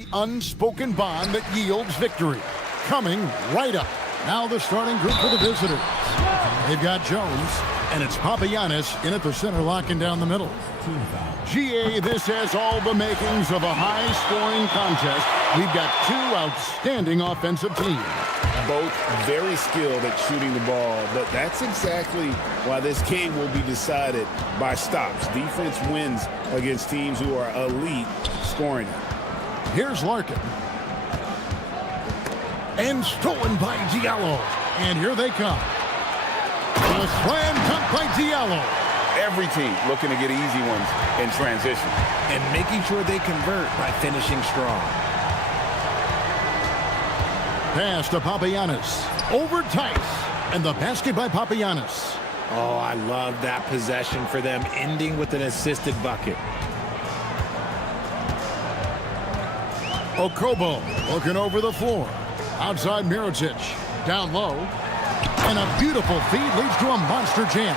The unspoken bond that yields victory. Coming right up. Now the starting group for the visitors. They've got Jones, and it's Papagiannis in at the center, locking down the middle. GA, this has all the makings of a high-scoring contest. We've got two outstanding offensive teams. Both very skilled at shooting the ball, but that's exactly why this game will be decided by stops. Defense wins against teams who are elite scoring it. Here's Larkin. And stolen by Diallo. And here they come. A slam dunk by Diallo. Every team looking to get easy ones in transition. And making sure they convert by finishing strong. Pass to Papagiannis. Over Tice. And the basket by Papagiannis. Oh, I love that possession for them, ending with an assisted bucket. Okobo looking over the floor. Outside Mirotic. Down low. And a beautiful feed leads to a monster jam.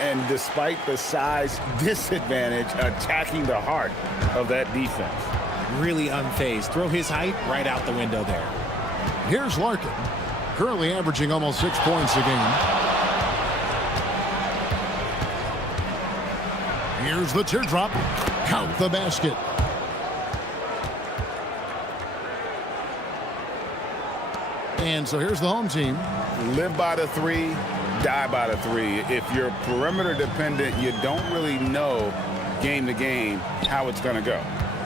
And despite the size disadvantage, attacking the heart of that defense. Really unfazed. Throw his height right out the window there. Here's Larkin. Currently averaging almost 6 points a game. Here's the teardrop. Count the basket. And so here's the home team. Live by the three, die by the three. If you're perimeter dependent, you don't really know game to game how it's going to go.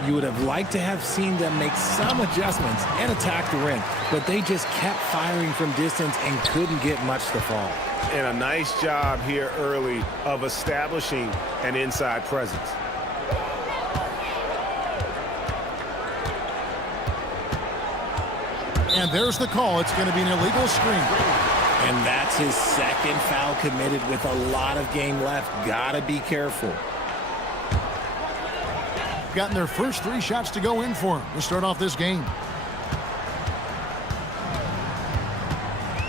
You would have liked to have seen them make some adjustments and attack the rim, but they just kept firing from distance and couldn't get much to fall. And a nice job here early of establishing an inside presence. And there's the call. It's going to be an illegal screen. And that's his second foul committed with a lot of game left. Gotta be careful. Gotten their first 3 shots to go in for him to start off this game.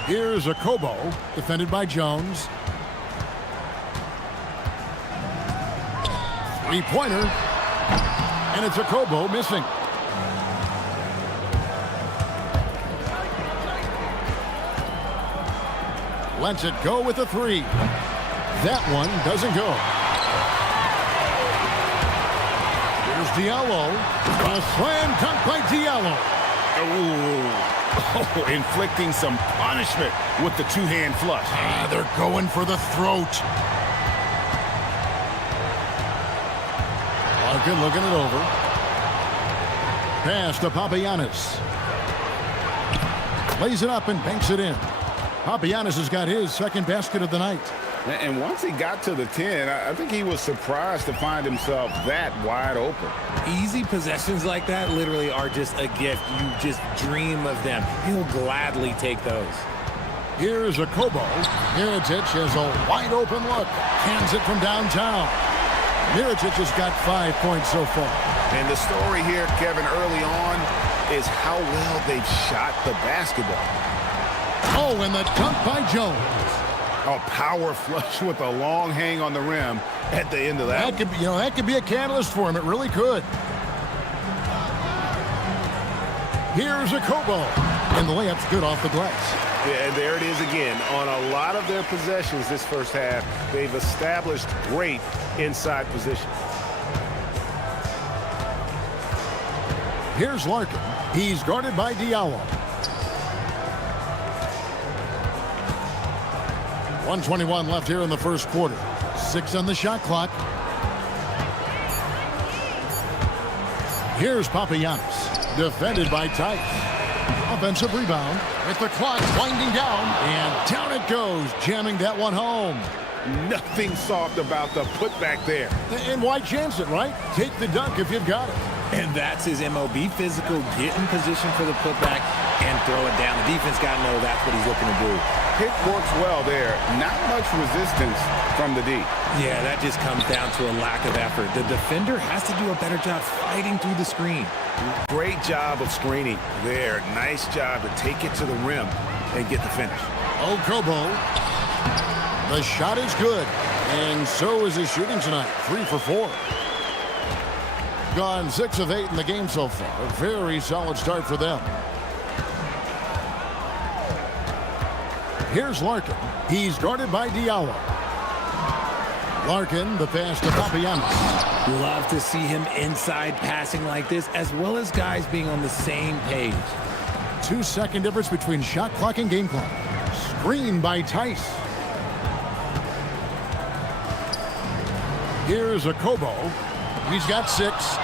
Here's a Kobo, defended by Jones. 3-pointer. And it's a Kobo missing. Lets it go with a 3. That one doesn't go. Here's Diallo. A slam dunk by Diallo. Oh, inflicting some punishment with the two-hand flush. They're going for the throat. Larkin looking it over. Pass to Papagiannis. Lays it up and banks it in. Papagiannis has got his second basket of the night. And once he got to the 10, I think he was surprised to find himself that wide open. Easy possessions like that literally are just a gift. You just dream of them. He'll gladly take those. Here's a Kobo. Mirotic has a wide open look. Hands it from downtown. Mirotic has got 5 points so far. And the story here, Kevin, early on is how well they've shot the basketball. Oh, and the dunk by Jones. A power flush with a long hang on the rim at the end of that. That could be, that could be a catalyst for him. It really could. Here's a Kobo. And the layup's good off the glass. Yeah, and there it is again. On a lot of their possessions this first half, they've established great inside position. Here's Larkin. He's guarded by Diallo. 1:21 left here in the first quarter. 6 on the shot clock. Here's Papagiannis. Defended by Tice. Offensive rebound with the clock winding down. And down it goes, jamming that one home. Nothing soft about the putback there. And why chance it, right? Take the dunk if you've got it. And that's his MO. Be physical, get in position for the putback, and throw it down. The defense got to know that's what he's looking to do. Pick works well there. Not much resistance from the D. Yeah, that just comes down to a lack of effort. The defender has to do a better job fighting through the screen. Great job of screening there. Nice job to take it to the rim and get the finish. Okobo. The shot is good. And so is his shooting tonight. 3 for 4. gone 6 of 8 in the game so far. A very solid start for them. Here's Larkin. He's guarded by Diallo. Larkin, the pass to Papagiannis. Love to see him inside passing like this, as well as guys being on the same page. 2-second difference between shot clock and game clock. Screen by Tice. Here's a Kobo. He's got 6.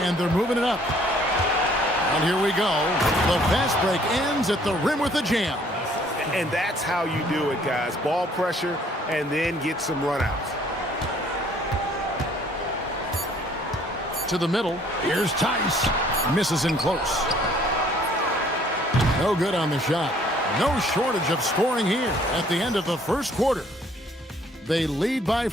And they're moving it up. And here we go. The fast break ends at the rim with a jam. And that's how you do it, guys. Ball pressure and then get some runouts. To the middle. Here's Tice. Misses in close. No good on the shot. No shortage of scoring here at the end of the first quarter. They lead by...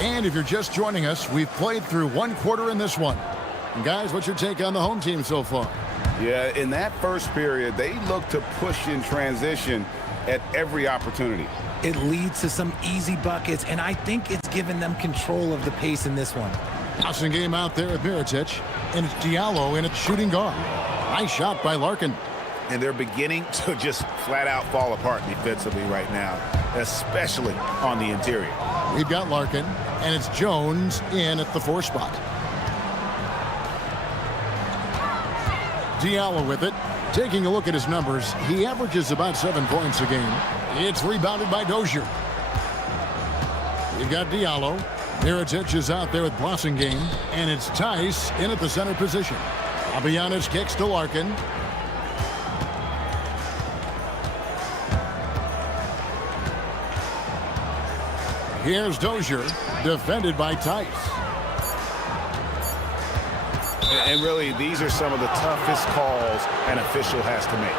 And if you're just joining us, we've played through 1 quarter in this one. And guys, what's your take on the home team so far? Yeah, in that first period, they look to push in transition at every opportunity. It leads to some easy buckets, and I think it's given them control of the pace in this one. Passing game out there at Mirotic, and it's Diallo in its shooting guard. Nice shot by Larkin. And they're beginning to just flat out fall apart defensively right now, especially on the interior. We've got Larkin, and it's Jones in at the 4 spot. Diallo with it. Taking a look at his numbers, he averages about 7 points a game. It's rebounded by Dozier. We've got Diallo. Mirotic is out there with Blossingame, and it's Tice in at the center position. Papagiannis kicks to Larkin. Here's Dozier, defended by Tice. And really, these are some of the toughest calls an official has to make.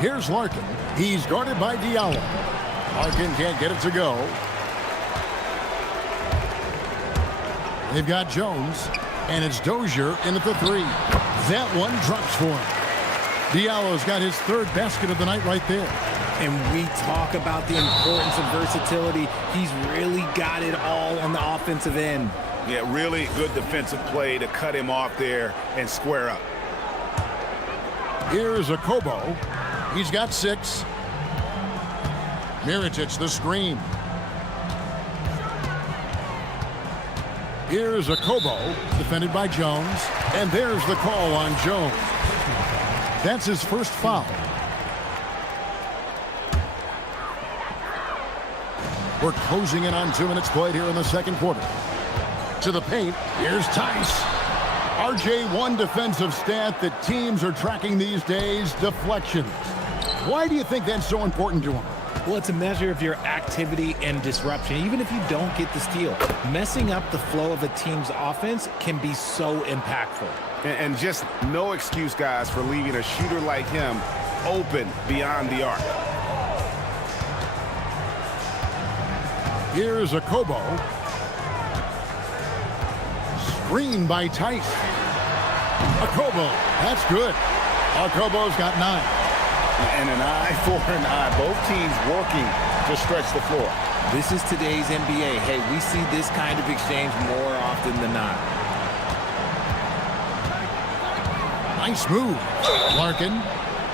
Here's Larkin. He's guarded by Diallo. Larkin can't get it to go. They've got Jones, and it's Dozier in at the 3. That one drops for him. Diallo's got his 3rd basket of the night right there. And we talk about the importance of versatility. He's really got it all on the offensive end. Yeah, really good defensive play to cut him off there and square up. Here's a Kobo. He's got 6. Mirotic the screen. Here's a Kobo, defended by Jones. And there's the call on Jones. That's his first foul. We're closing in on 2 minutes played here in the second quarter. To the paint, here's Tice. RJ, defensive stat that teams are tracking these days, deflections. Why do you think that's so important to them? Well, it's a measure of your activity and disruption, even if you don't get the steal. Messing up the flow of a team's offense can be so impactful. And just no excuse, guys, for leaving a shooter like him open beyond the arc. Here's a Kobo. Screen by Tice. A Kobo. That's good. A Kobo's got 9. And an eye for an eye. Both teams working to stretch the floor. This is today's NBA. Hey, we see this kind of exchange more often than not. Nice move. Larkin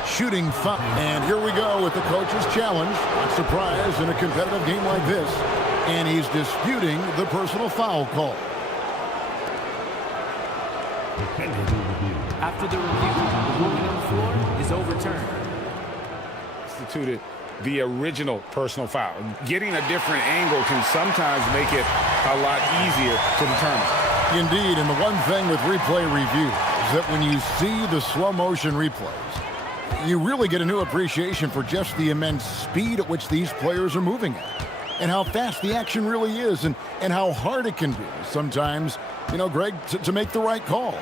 shooting foul. And here we go with the coach's challenge. Not surprised in a competitive game like this. And he's disputing the personal foul call. After the review, the ruling on the floor is overturned. Instituted the original personal foul. Getting a different angle can sometimes make it a lot easier to determine. Indeed, and the one thing with replay review is that when you see the slow motion replays, you really get a new appreciation for just the immense speed at which these players are moving at, and how fast the action really is, and how hard it can be sometimes, you know, Greg, to make the right call.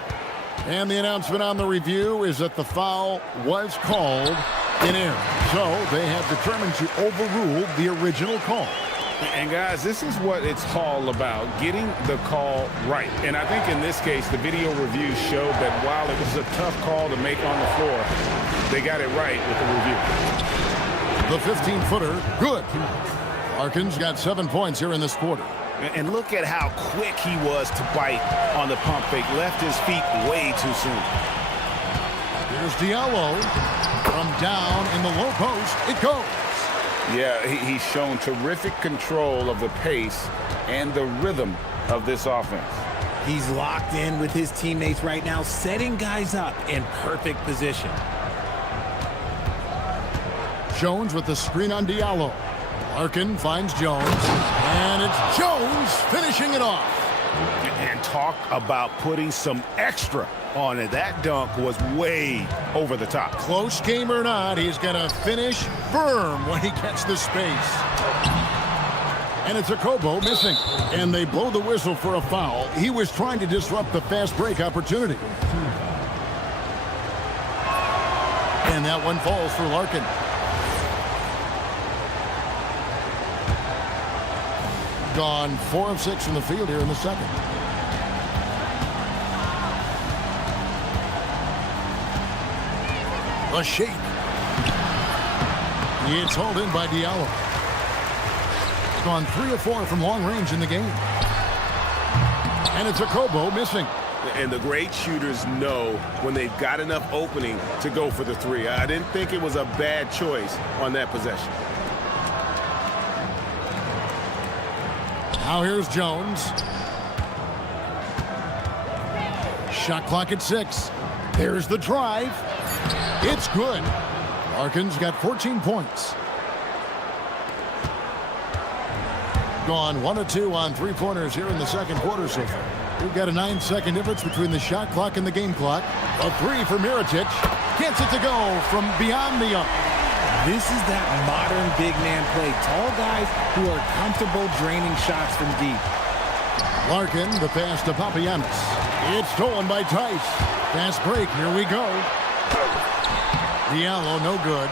And the announcement on the review is that the foul was called in error. So they have determined to overrule the original call. And guys, this is what it's all about, getting the call right. And I think in this case, the video review showed that while it was a tough call to make on the floor, they got it right with the review. The 15-footer, good. Larkin's got 7 points here in this quarter. And look at how quick he was to bite on the pump fake. Left his feet way too soon. Here's Diallo. From down in the low post, it goes. Yeah, he's shown terrific control of the pace and the rhythm of this offense. He's locked in with his teammates right now, setting guys up in perfect position. Jones with the screen on Diallo. Larkin finds Jones, and it's Jones finishing it off. And talk about putting some extra on it. That dunk was way over the top. Close game or not, he's going to finish firm when he gets the space. And it's a Kobo missing. And they blow the whistle for a foul. He was trying to disrupt the fast break opportunity. And that one falls for Larkin. Gone 4 of 6 from the field here in the second. A shake. It's hauled in by Diallo. He's gone 3 of 4 from long range in the game. And it's a Kobo missing. And the great shooters know when they've got enough opening to go for the three. I didn't think it was a bad choice on that possession. Now here's Jones. Shot clock at 6. There's the drive. It's good. Larkin's got 14 points. Gone 1 of 2 on 3-pointers here in the second quarter so far. We've got a 9-second difference between the shot clock and the game clock. A 3 for Mirotic. Gets it to go from beyond the arc. This is that modern big man play. Tall guys who are comfortable draining shots from deep. Larkin, the pass to Papagiannis. It's stolen by Tice. Fast break, here we go. Diallo, no good.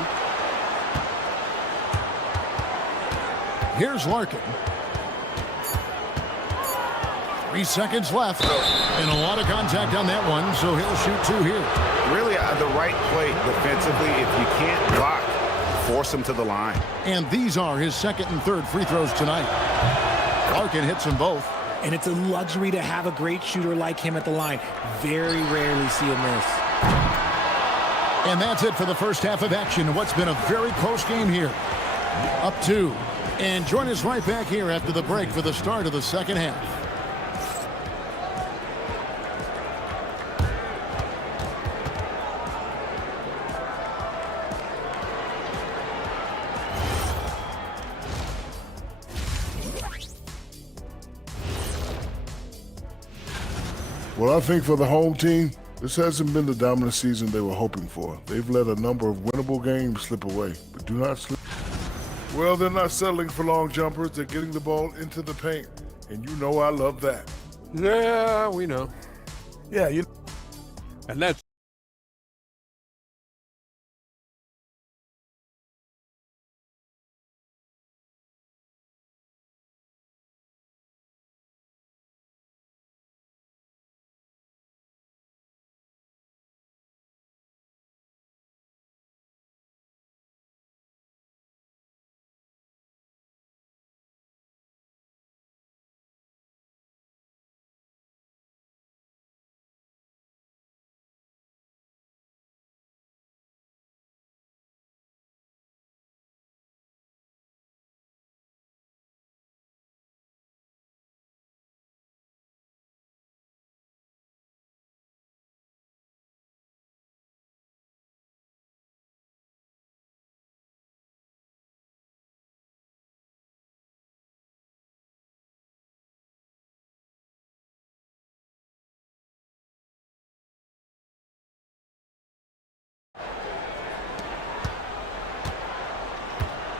Here's Larkin. 3 seconds left. And a lot of contact on that one, so he'll shoot 2 here. Really the right play defensively. If you can't block, force him to the line. And these are his second and third free throws tonight. Larkin hits them both. And it's a luxury to have a great shooter like him at the line. Very rarely see a miss. And that's it for the first half of action. What's been a very close game here. Up 2. And join us right back here after the break for the start of the second half. Well, I think for the home team, this hasn't been the dominant season they were hoping for. They've let a number of winnable games slip away, but do not slip. Well, they're not settling for long jumpers. They're getting the ball into the paint, and you know I love that. Yeah, we know. Yeah, And that's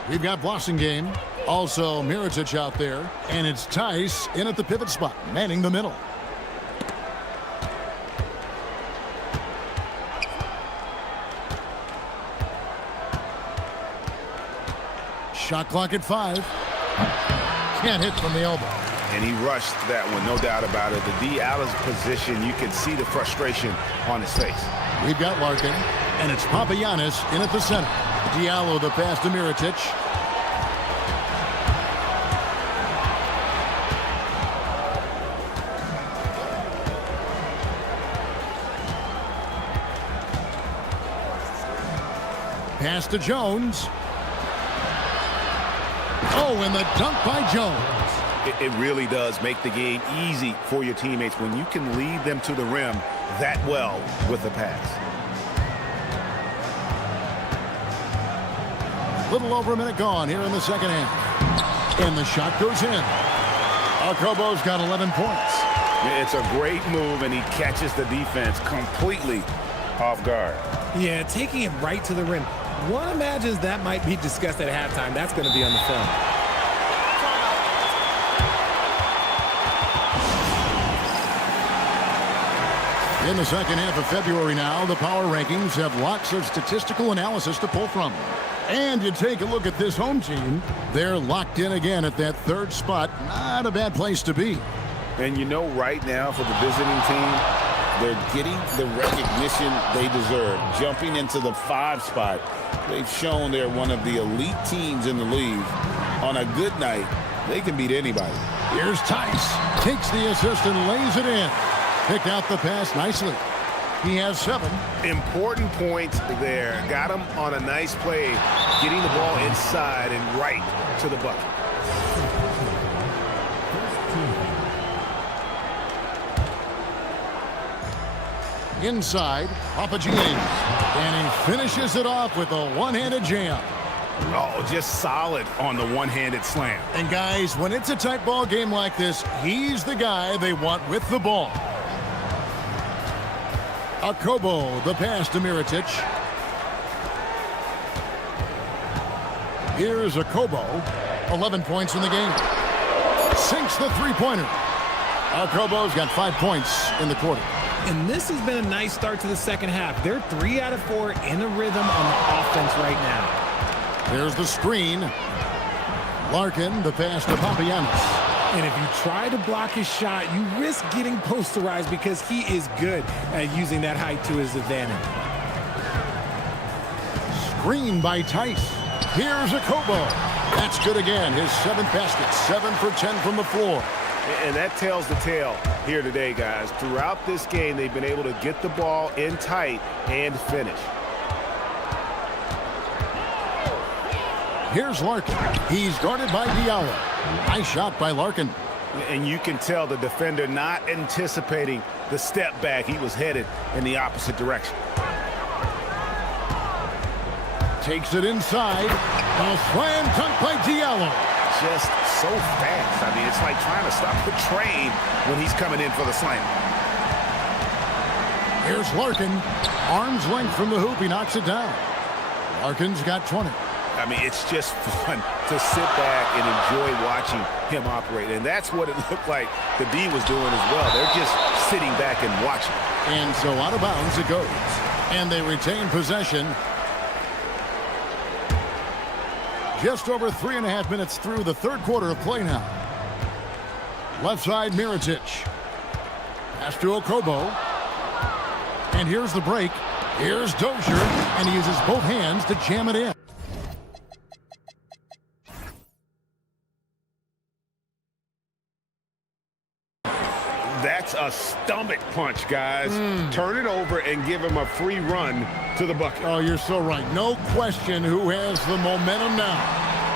We've got Blossingame, also Mirotic out there, and it's Tice in at the pivot spot, manning the middle. Shot clock at 5. Can't hit from the elbow. And he rushed that one, no doubt about it. The D out of position, you can see the frustration on his face. We've got Larkin, and it's Papagiannis in at the center. Diallo the pass to Mirotic. Pass to Jones. Oh, and the dunk by Jones. It really does make the game easy for your teammates when you can lead them to the rim that well with the pass. Little over a minute gone here in the second half. And the shot goes in. Akobo's got 11 points. It's a great move, and he catches the defense completely off guard. Yeah, taking it right to the rim. One imagines that might be discussed at halftime. That's going to be on the film. In the second half of February now, the power rankings have lots of statistical analysis to pull from. And you take a look at this home team, they're locked in again at that third spot. Not a bad place to be. And you know, right now for the visiting team, they're getting the recognition they deserve. Jumping into the 5 spot, they've shown they're one of the elite teams in the league. On a good night, they can beat anybody. Here's Tice. Takes the assist and lays it in. Picked out the pass nicely. He has 7. Important points there. Got him on a nice play, getting the ball inside and right to the bucket. Inside, Papagiannis. And he finishes it off with a one-handed jam. Oh, just solid on the one-handed slam. And guys, when it's a tight ball game like this, he's the guy they want with the ball. Akobo, the pass to Mirotic. Here's Akobo. 11 points in the game. Sinks the three-pointer. Akobo's got 5 points in the quarter. And this has been a nice start to the second half. They're 3 out of 4 in a rhythm on the offense right now. There's the screen. Larkin, the pass to Papagiannis. And if you try to block his shot, you risk getting posterized because he is good at using that height to his advantage. Screen by Tice. Here's Akobo. That's good again. His 7th basket. 7 for 10 from the floor. And that tells the tale here today, guys. Throughout this game, they've been able to get the ball in tight and finish. Here's Larkin. He's guarded by Diallo. Nice shot by Larkin. And you can tell the defender not anticipating the step back. He was headed in the opposite direction. Takes it inside. A slam dunk by Diallo. Just so fast. I mean, it's like trying to stop the train when he's coming in for the slam. Here's Larkin. Arm's length from the hoop. He knocks it down. Larkin's got 20. I mean, it's just fun to sit back and enjoy watching him operate. And that's what it looked like the D was doing as well. They're just sitting back and watching. And so out of bounds it goes. And they retain possession. Just over 3.5 minutes through the third quarter of play now. Left side, Mirotic. Pass to Akobo. And here's the break. Here's Dozier. And he uses both hands to jam it in. That's a stomach punch, guys. Turn it over and give him a free run to the bucket. Oh, you're so right. No question who has the momentum now.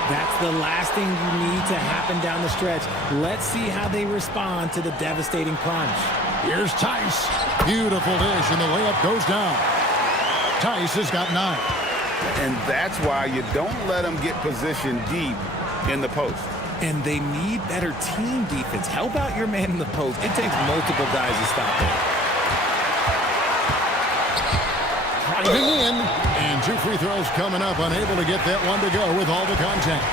That's the last thing you need to happen down the stretch. Let's see how they respond to the devastating punch. Here's Tice. Beautiful dish, and the layup goes down. Tice has got 9. And that's why you don't let them get positioned deep in the post. And they need better team defense. Help out your man in the post. It takes multiple guys to stop him. Driving in, and 2 free throws coming up. Unable to get that one to go with all the contact.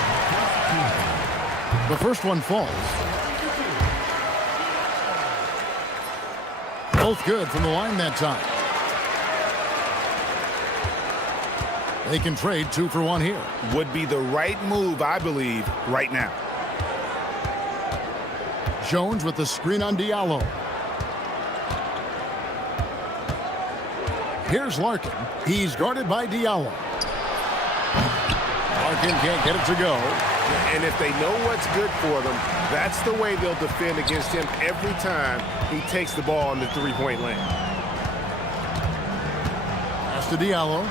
The first one falls. Both good from the line that time. They can trade 2 for 1 here. Would be the right move, I believe, right now. Jones with the screen on Diallo. Here's Larkin. He's guarded by Diallo. Larkin can't get it to go. And if they know what's good for them, that's the way they'll defend against him every time he takes the ball in the three-point lane. Pass to Diallo.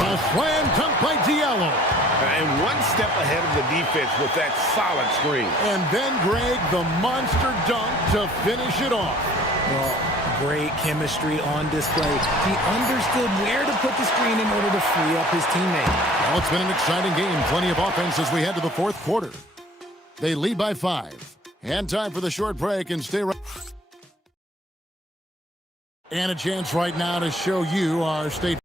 A slam dunk by Diallo. And one step ahead of the defense with that solid screen. And then Greg, the monster dunk to finish it off. Well, great chemistry on display. He understood where to put the screen in order to free up his teammate. Well, it's been an exciting game. Plenty of offense as we head to the fourth quarter. They lead by 5. And time for the short break and stay right. And a chance right now to show you our state.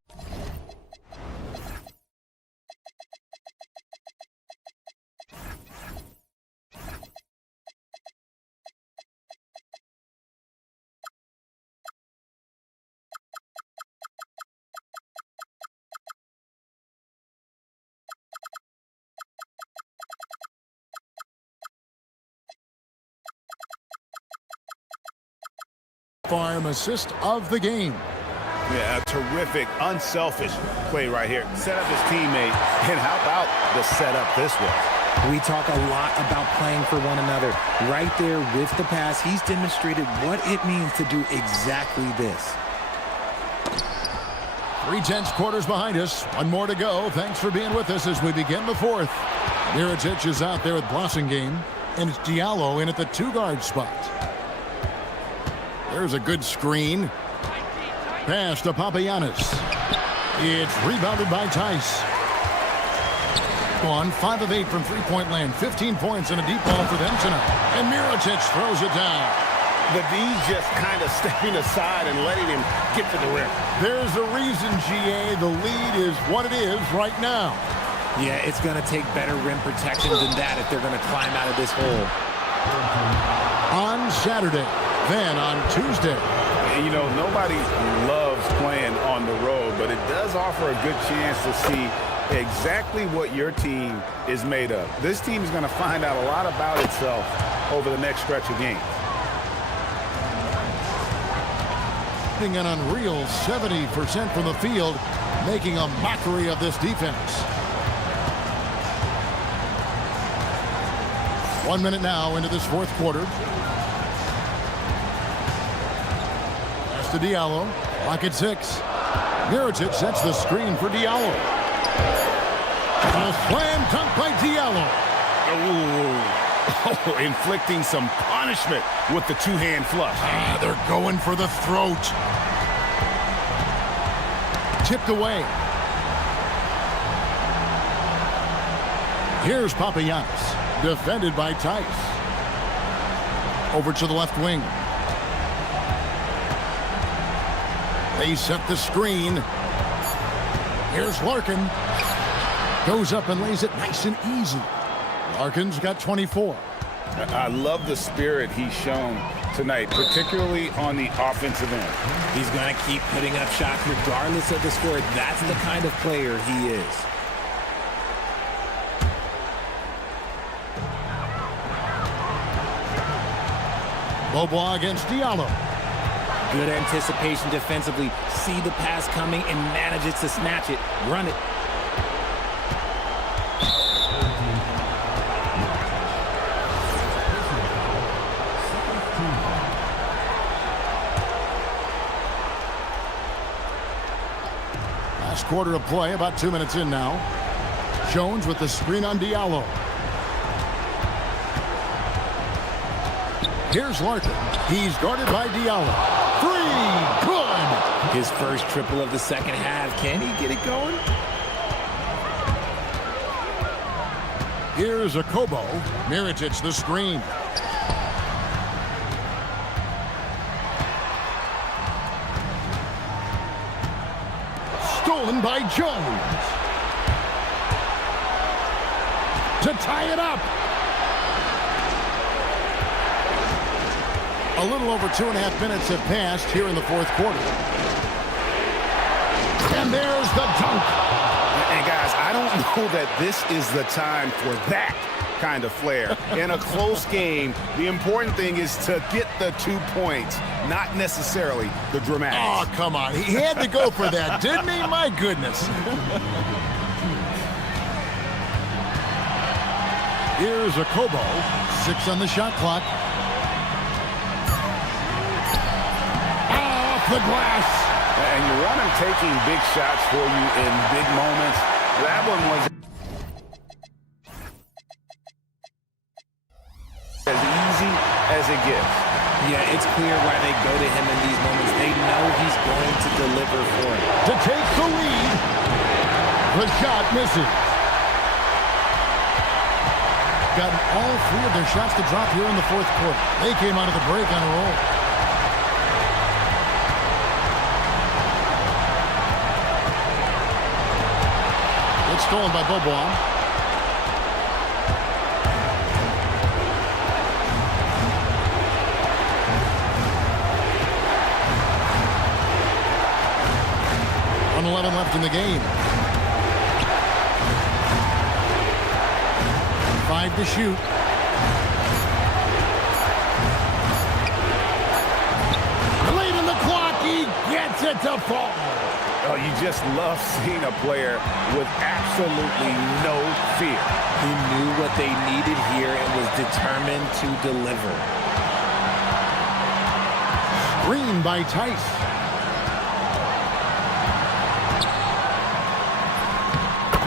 Farm assist of the game. Yeah, a terrific, unselfish play right here. Set up his teammate, and how about the setup this was? We talk a lot about playing for one another. Right there with the pass, he's demonstrated what it means to do exactly this. 3/10 quarters behind us. One more to go. Thanks for being with us as we begin the fourth. Mirotic is out there with Blossingame, and it's Diallo in at the 2-guard spot. There's a good screen. Pass to Papagiannis. It's rebounded by Tice. 5 of 8 from three-point land. 15 points and a deep ball for them tonight. And Mirotic throws it down. The D just kind of stepping aside and letting him get to the rim. There's a reason, GA. The lead is what it is right now. Yeah, it's going to take better rim protection than that if they're going to climb out of this hole. On Saturday. Then on Tuesday. You know, nobody loves playing on the road, but it does offer a good chance to see exactly what your team is made of. This team is going to find out a lot about itself over the next stretch of games. An unreal 70% from the field, making a mockery of this defense. 1 minute now into this fourth quarter. To Diallo, lock at 6. Mirotic sets the screen for Diallo. A slam dunk by Diallo. Oh, inflicting some punishment with the two-hand flush. They're going for the throat. Tipped away. Here's Papagiannis, defended by Tice. Over to the left wing. They set the screen. Here's Larkin. Goes up and lays it nice and easy. Larkin's got 24. I love the spirit he's shown tonight, particularly on the offensive end. He's going to keep putting up shots regardless of the score. That's the kind of player he is. Bobois against Diallo. Good anticipation defensively. See the pass coming and manages to snatch it. Run it. Last quarter of play, about 2 minutes in now. Jones with the screen on Diallo. Here's Larkin. He's guarded by Diallo. 3, good! His first triple of the second half. Can he get it going? Here's a Kobo. Mirotic the screen. Stolen by Jones. To tie it up. A little over 2.5 minutes have passed here in the fourth quarter. And there's the dunk. And guys, I don't know that this is the time for that kind of flair. In a close game, the important thing is to get the 2 points, not necessarily the dramatics. Oh, come on. He had to go for that, didn't he? My goodness. Here's a Kobo. 6 on the shot clock. Off the glass. And you want him taking big shots for you in big moments. That one was as easy as it gets. Yeah, it's clear why they go to him in these moments. They know he's going to deliver for it. To take the lead. The shot misses. Gotten all 3 of their shots to drop here in the fourth quarter. They came out of the break on a roll. It's stolen by Bobois. On 11 left in the game. 5 to shoot. Late in the clock, he gets it to fall. Oh, you just love seeing a player with absolutely no fear. He knew what they needed here and was determined to deliver. Screen by Tice.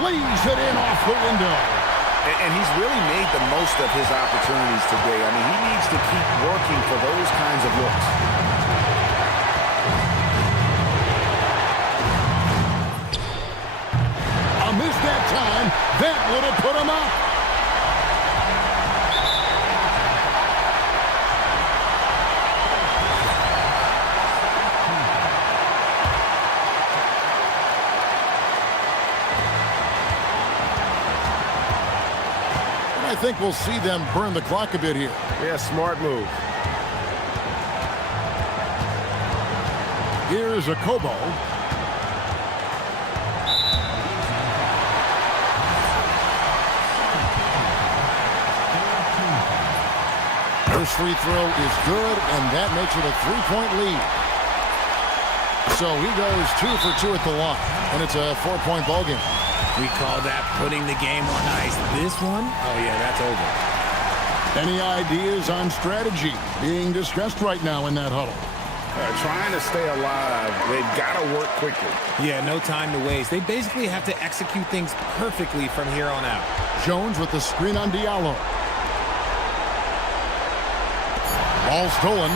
Plays it in off the window. And he's really made the most of his opportunities today. I mean, he needs to keep working for those kinds of looks. Missed that time. That would have put him up. And I think we'll see them burn the clock a bit here. Yeah, smart move. Here's a Kobo. First free throw is good, and that makes it a 3-point lead. So he goes 2 for 2 at the line, and it's a 4-point ball game. We call that putting the game on ice. This one, oh yeah, that's over. Any ideas on strategy being discussed right now in that huddle? Trying to stay alive, they've got to work quickly. Yeah, no time to waste. They basically have to execute things perfectly from here on out. Jones with the screen on Diallo. Ball stolen.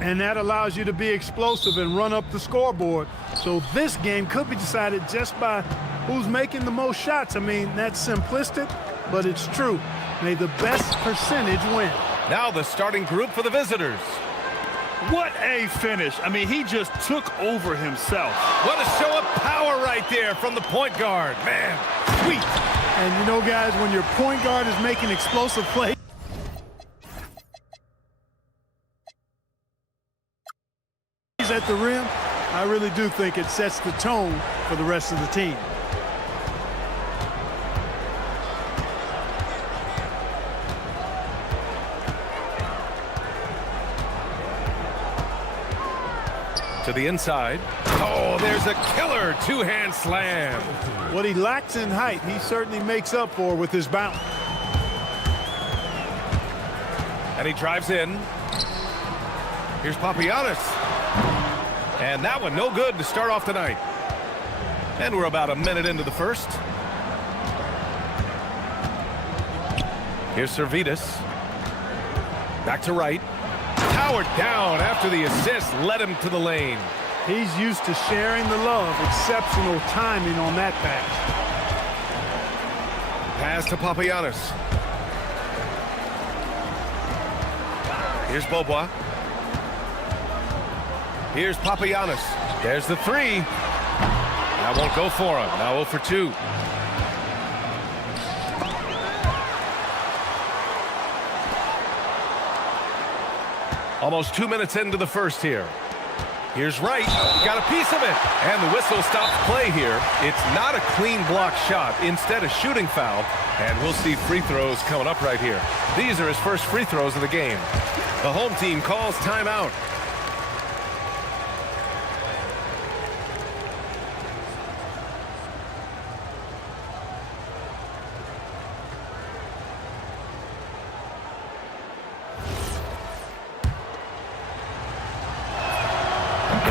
And that allows you to be explosive and run up the scoreboard. So this game could be decided just by who's making the most shots. I mean, that's simplistic, but it's true. May the best percentage win. Now the starting group for the visitors. What a finish. I mean, he just took over himself. What a show of power right there from the point guard. Man, sweet. And you know, guys, when your point guard is making explosive plays at the rim, I really do think it sets the tone for the rest of the team. To the inside. Oh, there's a killer two-hand slam. What he lacks in height, he certainly makes up for with his bounce. And he drives in. Here's Papagiannis. And that one no good to start off the night. And we're about a minute into the first. Here's Servetus. Back to right. Powered down after the assist led him to the lane. He's used to sharing the love. Exceptional timing on that pass. Pass to Papagiannis. Here's Beaubois. Here's Papagiannis. There's the three. That won't go for him. Now 0 for 2. Almost 2 minutes into the first here. Here's Wright. Got a piece of it. And the whistle stops play here. It's not a clean block shot. Instead, a shooting foul. And we'll see free throws coming up right here. These are his first free throws of the game. The home team calls timeout.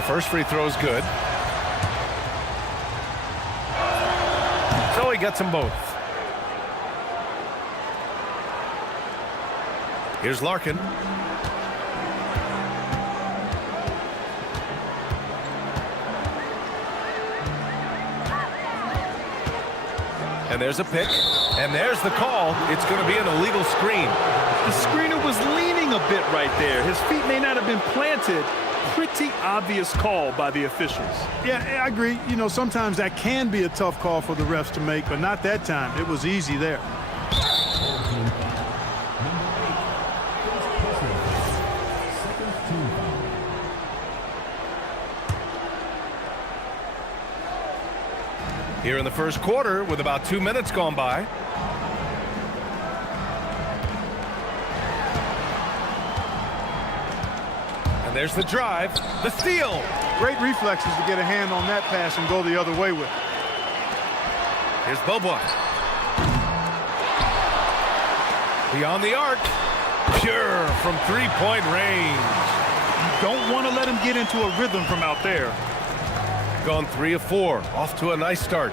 First free throw is good. So he gets them both. Here's Larkin. And there's a pick. And there's the call. It's going to be an illegal screen. The screener was leaning a bit right there. His feet may not have been planted. Pretty obvious call by the officials. Yeah, I agree. You know, sometimes that can be a tough call for the refs to make, but not that time. It was easy there. Here in the first quarter with about 2 minutes gone by. There's the drive, the steal. Great reflexes to get a hand on that pass and go the other way with it. Here's Beaubois. Beyond the arc. Pure from three-point range. Don't want to let him get into a rhythm from out there. Gone 3 of 4. Off to a nice start.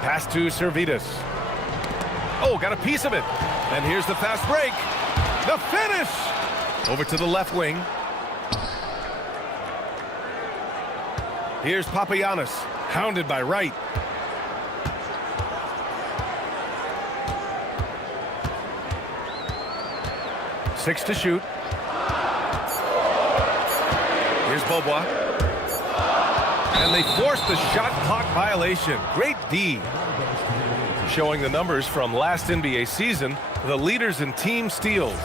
Pass to Servetus. Oh, got a piece of it. And here's the fast break. The finish! Over to the left wing. Here's Papagiannis, hounded by Wright. Six to shoot. Here's Beaubois. And they force the shot clock violation. Great D. Showing the numbers from last NBA season, the leaders in team steals.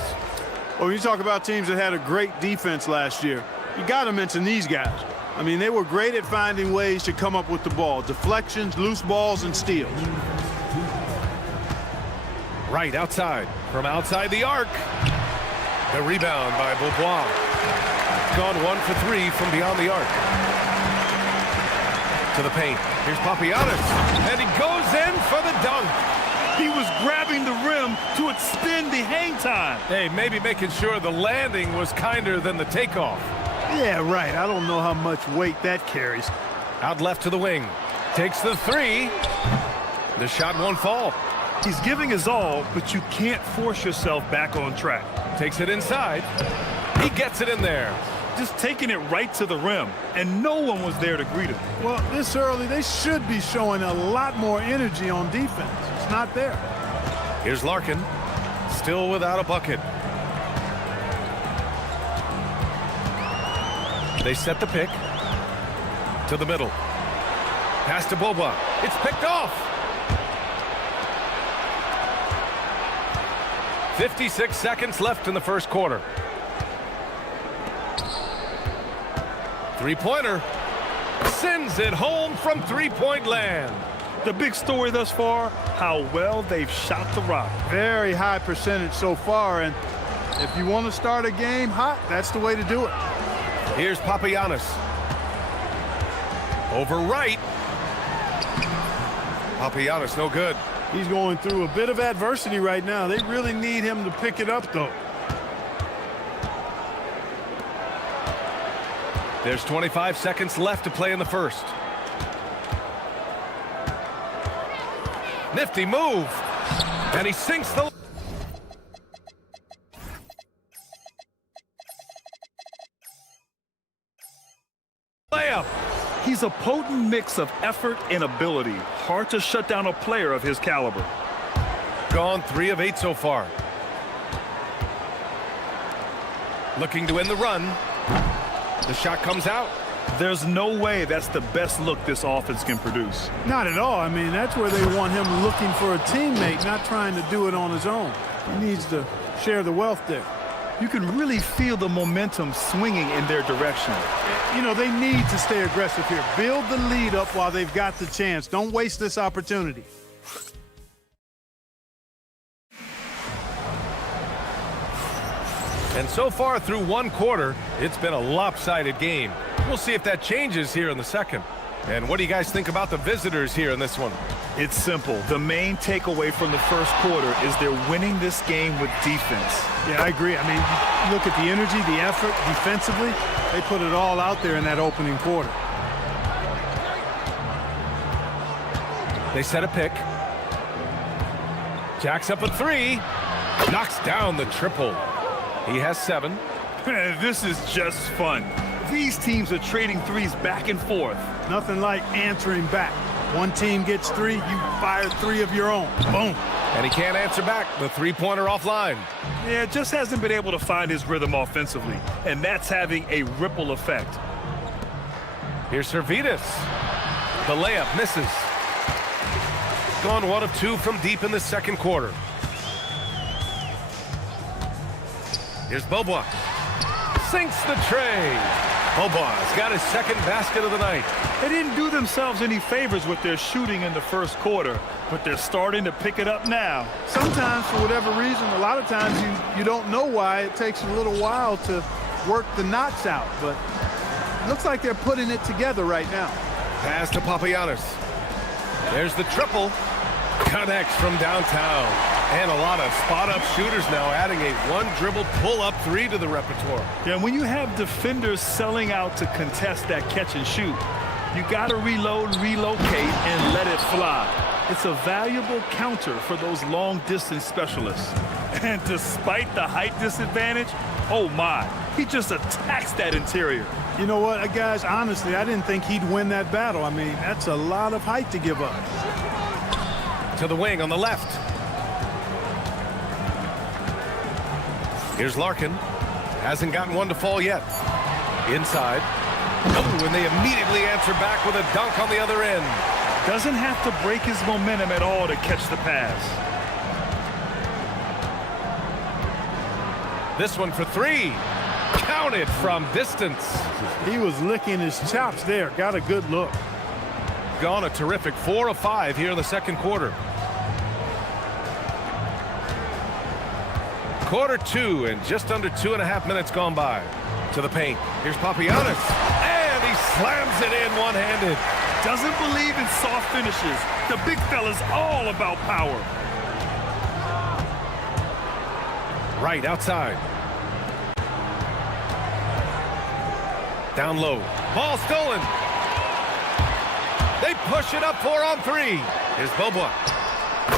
Well, when you talk about teams that had a great defense last year, you got to mention these guys. I mean, they were great at finding ways to come up with the ball. Deflections, loose balls, and steals. Right outside. From outside the arc. The rebound by Beaubois. Gone 1 for 3 from beyond the arc. To the paint. Here's Papagiannis. And he goes in for the dunk. He was grabbing the rim to extend the hang time. Hey, maybe making sure the landing was kinder than the takeoff. Yeah, right. I don't know how much weight that carries. Out left to the wing. Takes the three. The shot won't fall. He's giving his all, but you can't force yourself back on track. Takes it inside. He gets it in there. Just taking it right to the rim, and no one was there to greet him. Well, this early, they should be showing a lot more energy on defense. It's not there. Here's Larkin, still without a bucket. They set the pick to the middle. Pass to Boba. It's picked off. 56 seconds left in the first quarter. Three-pointer. Sends it home from three-point land. The big story thus far, how well they've shot the rock. Very high percentage so far, and if you want to start a game hot, that's the way to do it. Here's Papagiannis. Over right. Papagiannis, no good. He's going through a bit of adversity right now. They really need him to pick it up, though. There's 25 seconds left to play in the first. Nifty move. And he sinks the... layup. He's a potent mix of effort and ability. Hard to shut down a player of his caliber. Gone 3 of 8 so far. Looking to win the run. The shot comes out. There's no way that's the best look this offense can produce. Not at all. I mean, that's where they want him looking for a teammate, not trying to do it on his own. He needs to share the wealth there. You can really feel the momentum swinging in their direction. You know, they need to stay aggressive here. Build the lead up while they've got the chance. Don't waste this opportunity. And so far through one quarter, it's been a lopsided game. We'll see if that changes here in the second. And what do you guys think about the visitors here in this one? It's simple. The main takeaway from the first quarter is they're winning this game with defense. Yeah, I agree. I mean, look at the energy, the effort defensively. They put it all out there in that opening quarter. They set a pick. Jacks up a 3. Knocks down the triple. He has 7. This is just fun. These teams are trading threes back and forth. Nothing like answering back. One team gets 3, you fire 3 of your own. Boom. And he can't answer back. The three-pointer offline. Yeah, just hasn't been able to find his rhythm offensively, and that's having a ripple effect. Here's Servetus. The layup misses. Gone 1 of 2 from deep in the second quarter. Here's Boba. Sinks the tray. Boba's got his second basket of the night. They didn't do themselves any favors with their shooting in the first quarter, but they're starting to pick it up now. Sometimes, for whatever reason, a lot of times you don't know why. It takes a little while to work the knots out, but it looks like they're putting it together right now. Pass to Papagiannis. There's the triple. Connects from downtown. And a lot of spot-up shooters now, adding a one-dribble pull-up 3 to the repertoire. Yeah, when you have defenders selling out to contest that catch and shoot, you got to reload, relocate, and let it fly. It's a valuable counter for those long-distance specialists. And despite the height disadvantage, oh my, he just attacks that interior. You know what, guys, honestly, I didn't think he'd win that battle. I mean, that's a lot of height to give up. To the wing on the left. Here's Larkin. Hasn't gotten one to fall yet. Inside. Oh, and they immediately answer back with a dunk on the other end. Doesn't have to break his momentum at all to catch the pass. This one for 3. Counted from distance. He was licking his chops there. Got a good look. Gone a terrific 4 of 5 here in the second quarter. Quarter 2 and just under 2.5 minutes gone by. To the paint. Here's Papagiannis. And he slams it in one-handed. Doesn't believe in soft finishes. The big fella's all about power. Right outside. Down low. Ball stolen. They push it up 4 on 3. Here's Boba.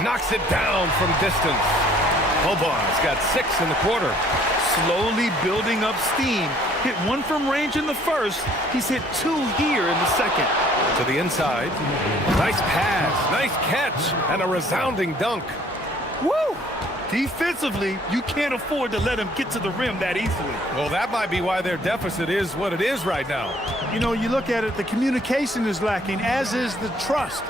Knocks it down from distance. Boban's got 6 in the quarter. Slowly building up steam. Hit 1 from range in the first. He's hit 2 here in the second. To the inside. Nice pass, nice catch, and a resounding dunk. Woo! Defensively, you can't afford to let him get to the rim that easily. Well, that might be why their deficit is what it is right now. You know, you look at it, the communication is lacking, as is the trust.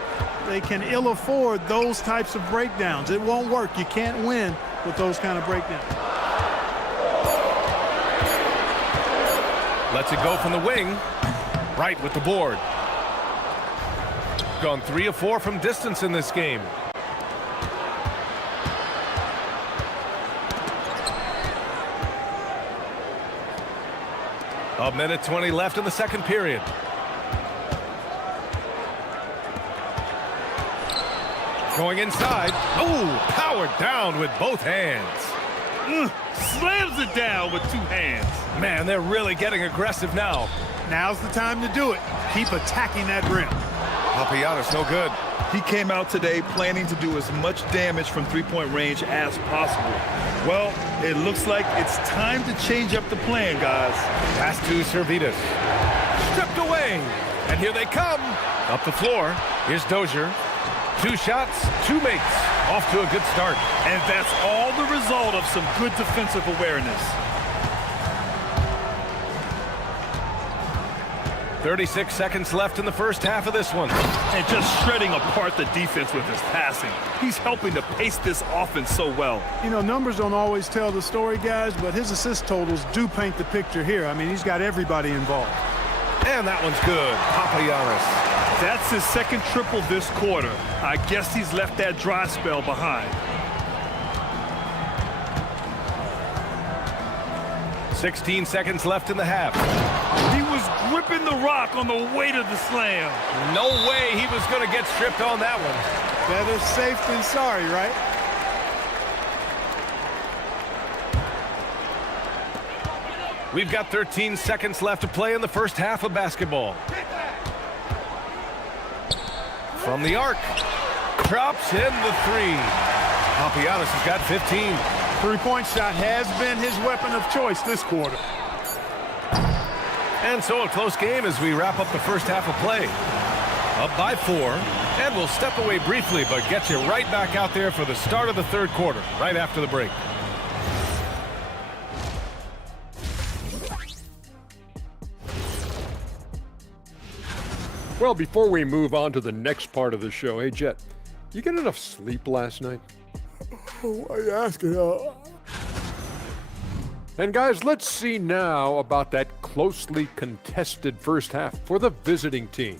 They can ill afford those types of breakdowns. It won't work. You can't win with those kind of breakdowns. Lets it go from the wing. Right with the board. Gone 3 of 4 from distance in this game. A minute 20 left in the second period. Going inside. Oh, powered down with both hands. Slams it down with 2 hands. Man, they're really getting aggressive now. Now's the time to do it. Keep attacking that rim. Papagiannis no good. He came out today planning to do as much damage from three-point range as possible. Well, it looks like it's time to change up the plan, guys. Pass to Servetus. Stripped away. And here they come. Up the floor. Here's Dozier. 2 shots, 2 makes. Off to a good start. And that's all the result of some good defensive awareness. 36 seconds left in the first half of this one. And just shredding apart the defense with his passing. He's helping to pace this offense so well. You know, numbers don't always tell the story, guys, but his assist totals do paint the picture here. I mean, he's got everybody involved. And that one's good. Papagiannis. That's his second triple this quarter. I guess he's left that dry spell behind. 16 seconds left in the half. He was gripping the rock on the way to the slam. No way he was going to get stripped on that one. Better safe than sorry, right? We've got 13 seconds left to play in the first half of basketball. From the arc. Drops in the 3. Papagiannis has got 15. Three-point shot has been his weapon of choice this quarter. And so a close game as we wrap up the first half of play. Up by 4. And we'll step away briefly, but get you right back out there for the start of the third quarter, right after the break. Well, before we move on to the next part of the show, hey, Jet, you get enough sleep last night? Why are you asking? And guys, let's see now about that closely contested first half for the visiting team.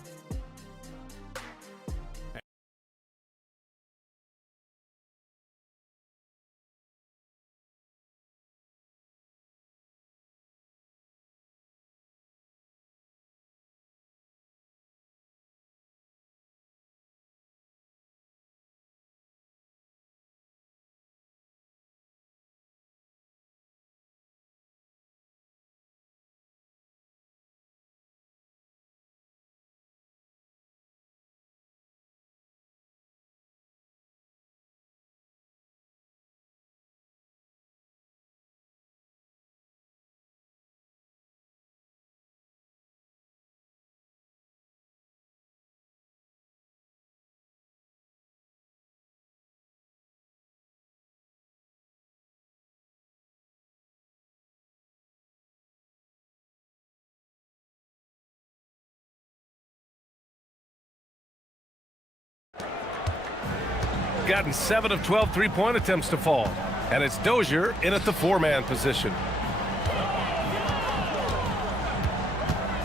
Gotten 7 of 12 three-point attempts to fall. And it's Dozier in at the 4-man position.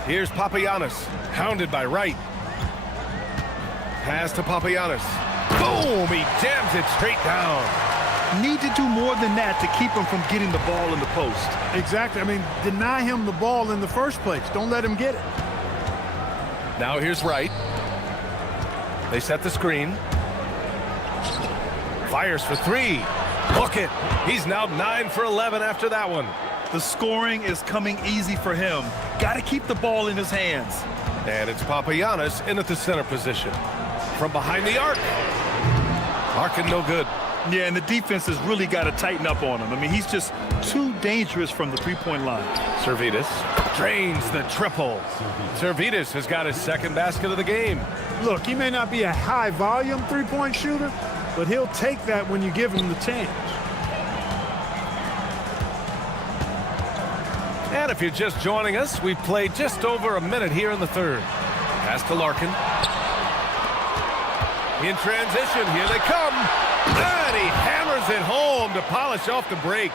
Here's Papagiannis, hounded by Wright. Pass to Papagiannis. Boom! He jams it straight down. Need to do more than that to keep him from getting the ball in the post. Exactly. I mean, deny him the ball in the first place. Don't let him get it. Now here's Wright. They set the screen. Fires for 3. Look it. He's now 9 for 11 after that one. The scoring is coming easy for him. Got to keep the ball in his hands. And it's Papagiannis in at the center position. From behind the arc. Larkin no good. Yeah, and the defense has really got to tighten up on him. I mean, he's just too dangerous from the three-point line. Servetus drains the triple. Servetus has got his second basket of the game. Look, he may not be a high-volume three-point shooter, but he'll take that when you give him the chance. And if you're just joining us, we've played just over a minute here in the third. Pass to Larkin. In transition, here they come. And he hammers it home to polish off the break.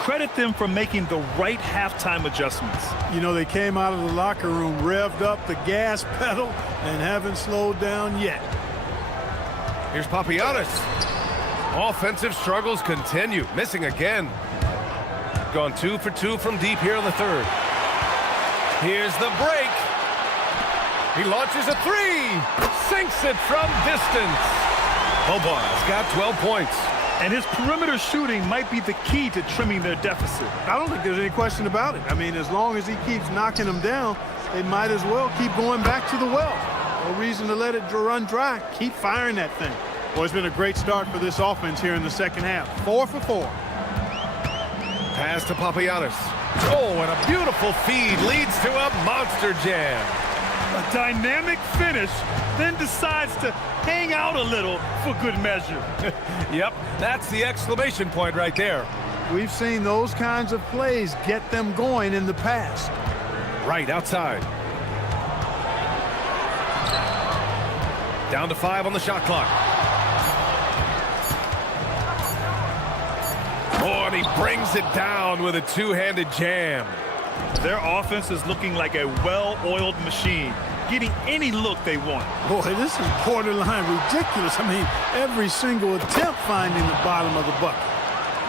Credit them for making the right halftime adjustments. You know, they came out of the locker room, revved up the gas pedal, and haven't slowed down yet. Here's Papagiannis. Offensive struggles continue. Missing again. Gone 2 for 2 from deep here in the third. Here's the break. He launches a three. Sinks it from distance. Boban's got 12 points. And his perimeter shooting might be the key to trimming their deficit. I don't think there's any question about it. I mean, as long as he keeps knocking them down, they might as well keep going back to the well. No reason to let it run dry. Keep firing that thing. Well, it's been a great start for this offense here in the second half. 4 for 4. Pass to Papagiannis. Oh, and a beautiful feed leads to a monster jam. A dynamic finish, then decides to hang out a little for good measure. Yep, that's the exclamation point right there. We've seen those kinds of plays get them going in the past. Right outside. Down to 5 on the shot clock. Oh, and he brings it down with a two-handed jam. Their offense is looking like a well-oiled machine, getting any look they want. Boy, this is borderline ridiculous. I mean, every single attempt finding the bottom of the bucket.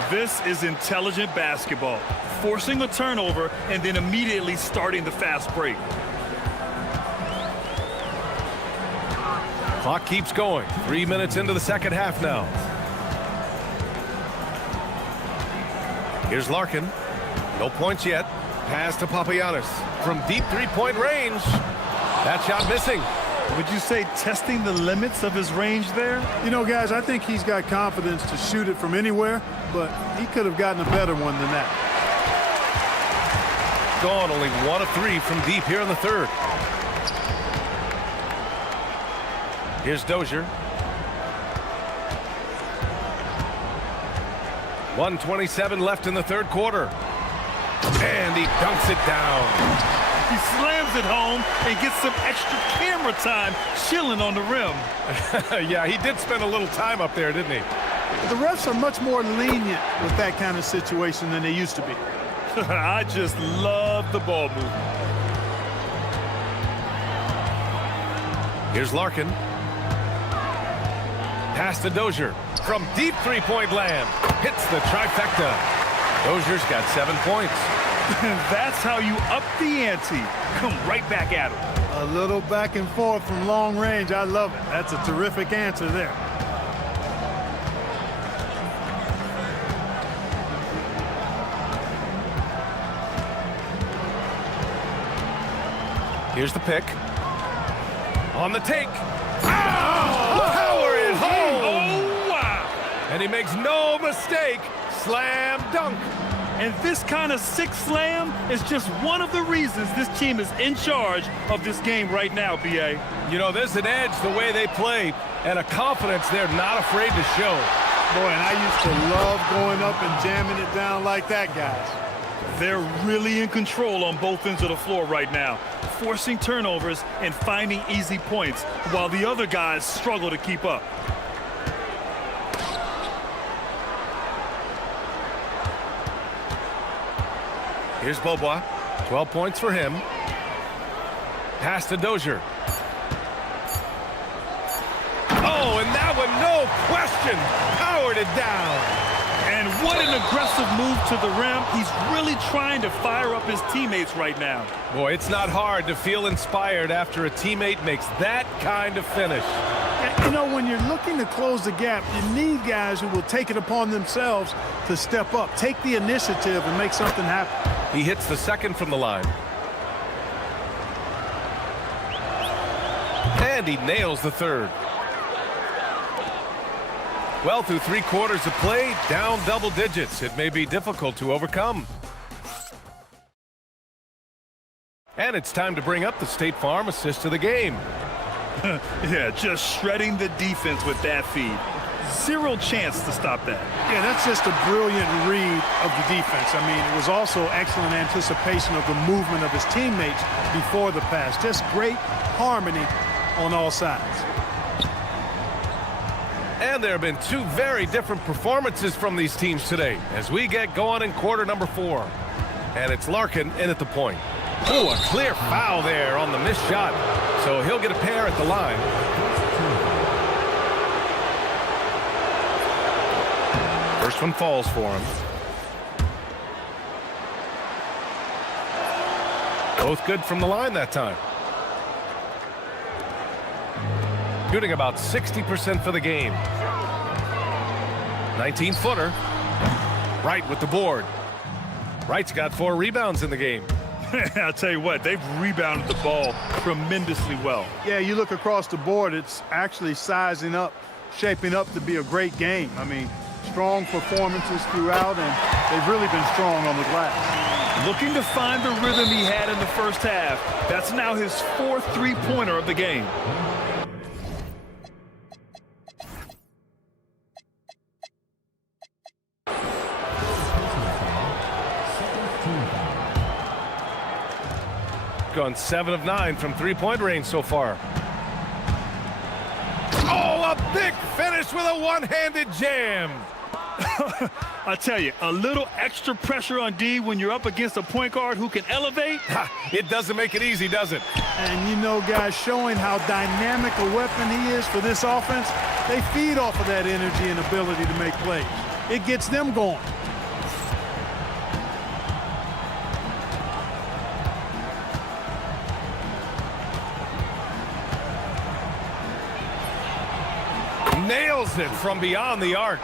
This is intelligent basketball, forcing a turnover and then immediately starting the fast break. Clock keeps going. 3 minutes into the second half now. Here's Larkin. No points yet. Pass to Papagiannis from deep three-point range. That shot missing. Would you say testing the limits of his range there? You know, guys, I think he's got confidence to shoot it from anywhere, but he could have gotten a better one than that. Gone only 1 of 3 from deep here in the third. Here's Dozier. 1:27 left in the third quarter. And he dunks it down. He slams it home and gets some extra camera time chilling on the rim. Yeah, he did spend a little time up there, didn't he? The refs are much more lenient with that kind of situation than they used to be. I just love the ball movement. Here's Larkin. Pass to Dozier from deep three-point land. Hits the trifecta. Dozier's got 7 points. That's how you up the ante. Come right back at him. A little back and forth from long range. I love it. That's a terrific answer there. Here's the pick. On the take. Oh! Power is home! Oh, wow! And he makes no mistake. Slam dunk. And this kind of sick slam is just one of the reasons this team is in charge of this game right now, B.A. You know, there's an edge the way they play and a confidence they're not afraid to show. Boy, and I used to love going up and jamming it down like that, guys. They're really in control on both ends of the floor right now, forcing turnovers and finding easy points while the other guys struggle to keep up. Here's Beaubois. 12 points for him. Pass to Dozier. Oh, and that one, no question, powered it down. And what an aggressive move to the rim. He's really trying to fire up his teammates right now. Boy, it's not hard to feel inspired after a teammate makes that kind of finish. You know, when you're looking to close the gap, you need guys who will take it upon themselves to step up, take the initiative, and make something happen. He hits the second from the line. And he nails the third. Well, through 3 quarters of play, down double digits. It may be difficult to overcome. And it's time to bring up the State Farm assist of the game. Yeah, just shredding the defense with that feed. Zero chance to stop that. Yeah, that's just a brilliant read of the defense. I mean, it was also excellent anticipation of the movement of his teammates before the pass. Just great harmony on all sides. And there have been 2 very different performances from these teams today as we get going in quarter number 4. And it's Larkin in at the point. Oh, a clear foul there on the missed shot. So he'll get a pair at the line. First one falls for him. Both good from the line that time. Shooting about 60% for the game. 19-footer. Wright with the board. Wright's got 4 rebounds in the game. I'll tell you what, they've rebounded the ball tremendously well. Yeah, you look across the board, it's actually sizing up, shaping up to be a great game. I mean, strong performances throughout, and they've really been strong on the glass. Looking to find the rhythm he had in the first half. That's now his 4th three-pointer of the game. Gone 7 of 9 from 3-point range so far. Oh, a big finish with a one-handed jam. I tell you, a little extra pressure on D when you're up against a point guard who can elevate. It doesn't make it easy, does it? And you know, guys, showing how dynamic a weapon he is for this offense, they feed off of that energy and ability to make plays. It gets them going. Nails it from beyond the arc.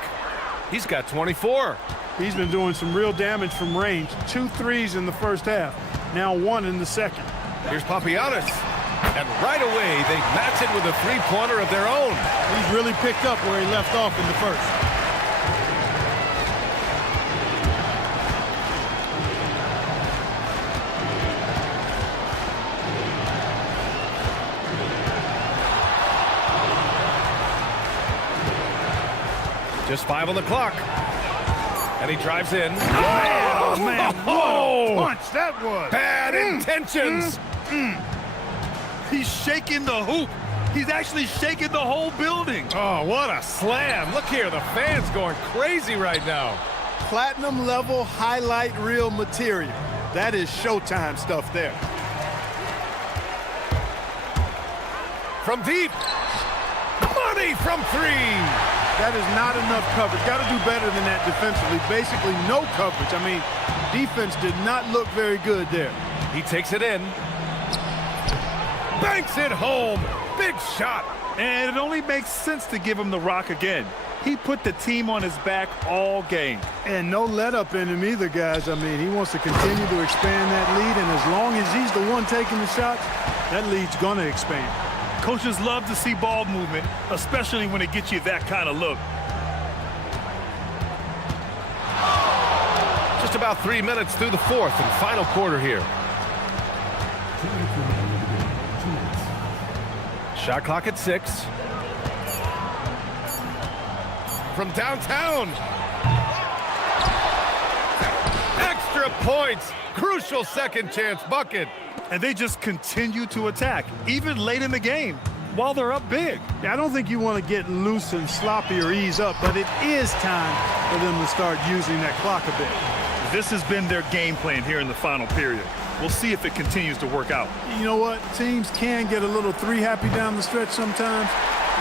He's got 24. He's been doing some real damage from range. 2 threes in the first half, now 1 in the second. Here's Papagiannis. And right away, they match it with a 3-pointer of their own. He's really picked up where he left off in the first. Just 5 on the clock. And he drives in. Oh, man, Oh! what a punch that was. Bad intentions. He's shaking the hoop. He's actually shaking the whole building. Oh, what a slam. Look here, the fans going crazy right now. Platinum level highlight reel material. That is Showtime stuff there. From deep. Money from 3. That is not enough coverage. Got to do better than that defensively. Basically no coverage. I mean, defense did not look very good there. He takes it in. Banks it home. Big shot. And it only makes sense to give him the rock again. He put the team on his back all game. And no let-up in him either, guys. I mean, he wants to continue to expand that lead, and as long as he's the one taking the shots, that lead's going to expand. Coaches love to see ball movement, especially when it gets you that kind of look. Just about 3 minutes through the 4th and final quarter here. Shot clock at 6. From downtown. Extra points. Crucial second chance bucket. And they just continue to attack, even late in the game, while they're up big. Yeah, I don't think you want to get loose and sloppy or ease up, but it is time for them to start using that clock a bit. This has been their game plan here in the final period. We'll see if it continues to work out. You know what? Teams can get a little 3-happy down the stretch sometimes,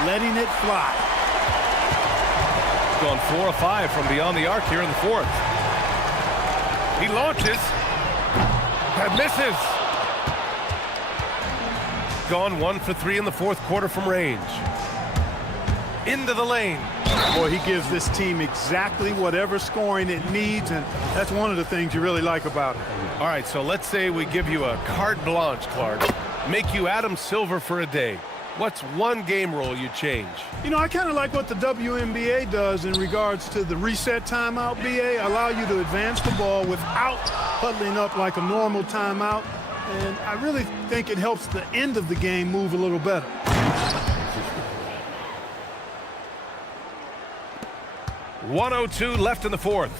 letting it fly. Gone 4 of 5 from beyond the arc here in the 4th. He launches. And misses. Gone 1 for 3 in the 4th quarter from range. Into the lane. Boy, he gives this team exactly whatever scoring it needs, and that's one of the things you really like about it. All right, so let's say we give you a carte blanche, Clark. Make you Adam Silver for a day. What's one game rule you change? You know, I kind of like what the WNBA does in regards to the reset timeout, BA. Allow you to advance the ball without huddling up like a normal timeout. And I really think it helps the end of the game move a little better. .102 left in the fourth.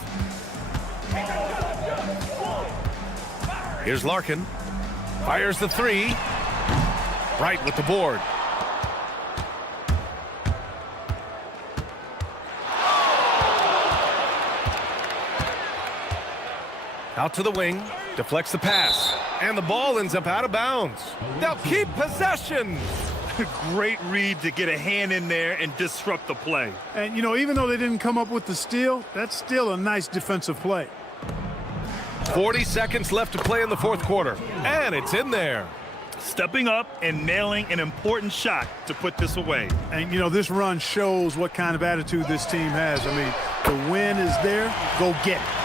Here's Larkin. Fires the three. Right with the board. Out to the wing. Deflects the pass. And the ball ends up out of bounds. They'll keep possession. Great read to get a hand in there and disrupt the play. And, you know, even though they didn't come up with the steal, that's still a nice defensive play. 40 seconds left to play in the fourth quarter. And it's in there. Stepping up and nailing an important shot to put this away. And, you know, this run shows what kind of attitude this team has. I mean, the win is there. Go get it.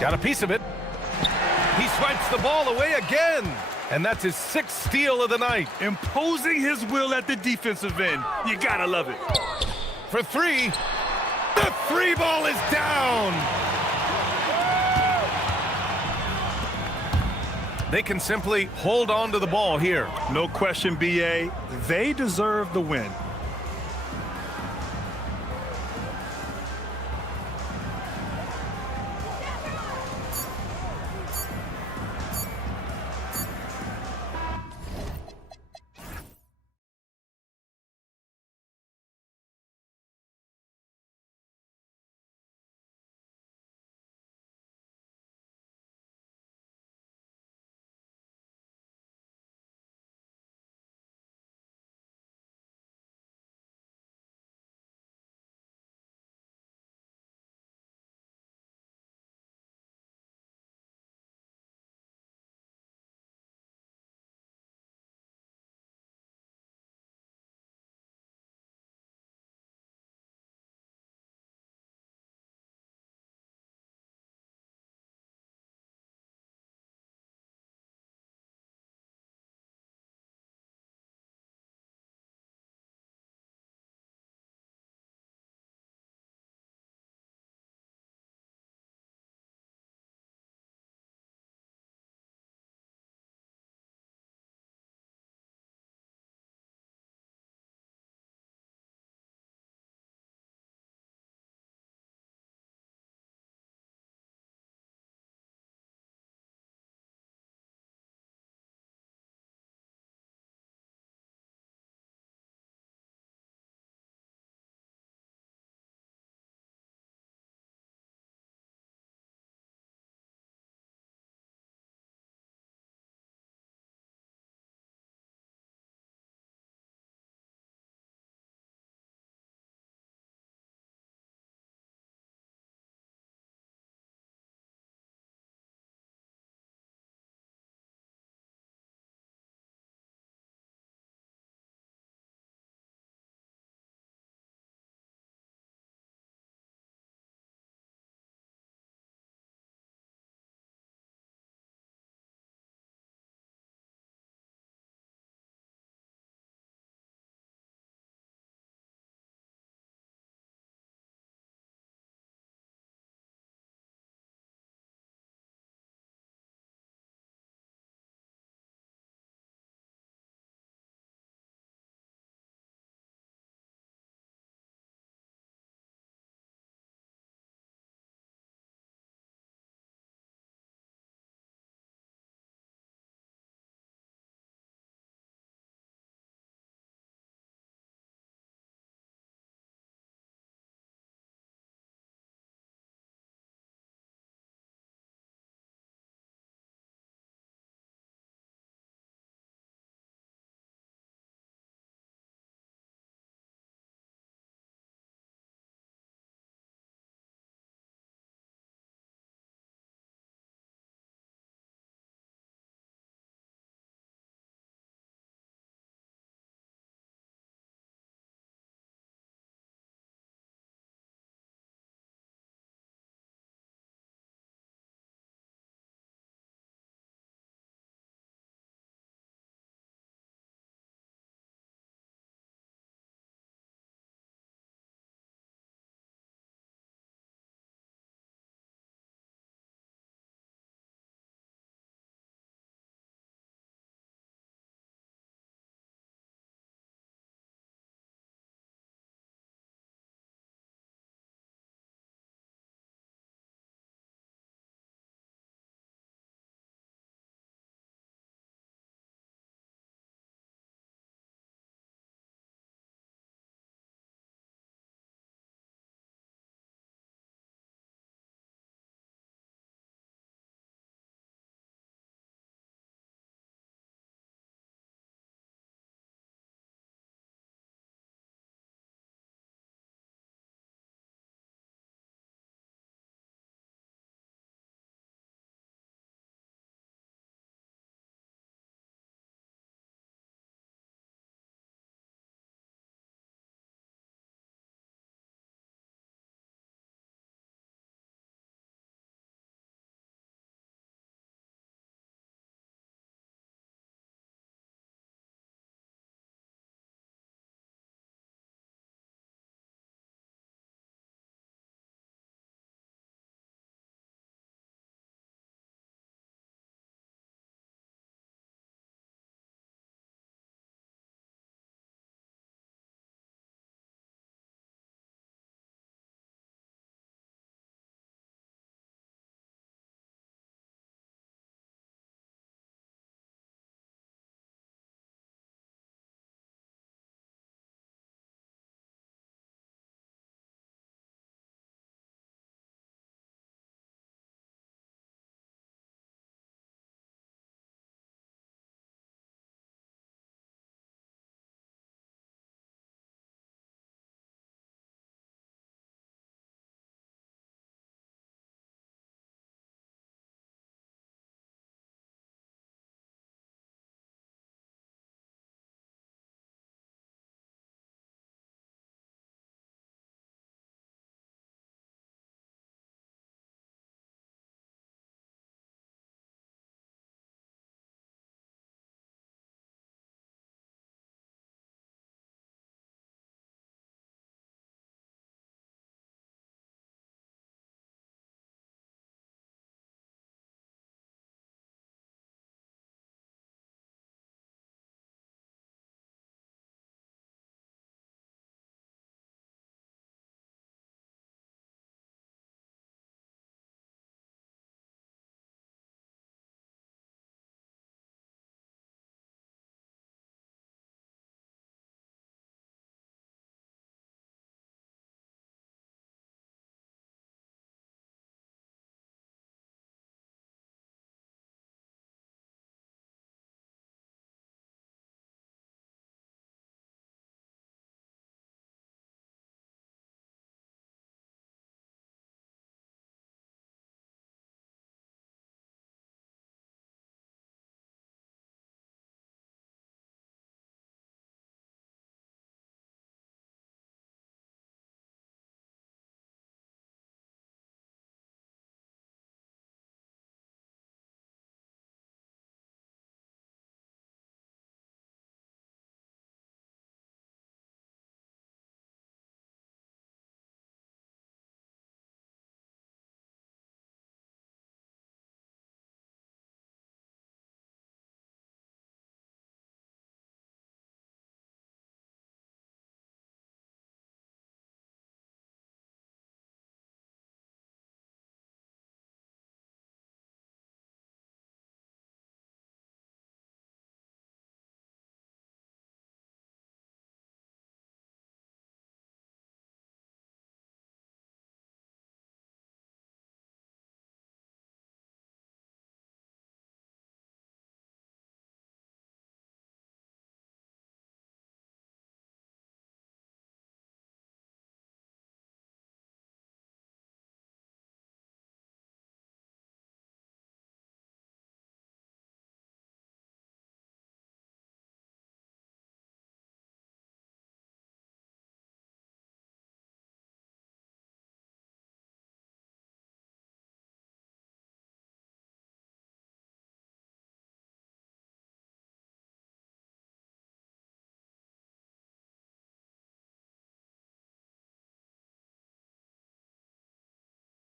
Got a piece of it. He swipes the ball away again. And that's his sixth steal of the night. Imposing his will at the defensive end. You gotta love it. For three. The three ball is down. They can simply hold on to the ball here. No question, BA. They deserve the win.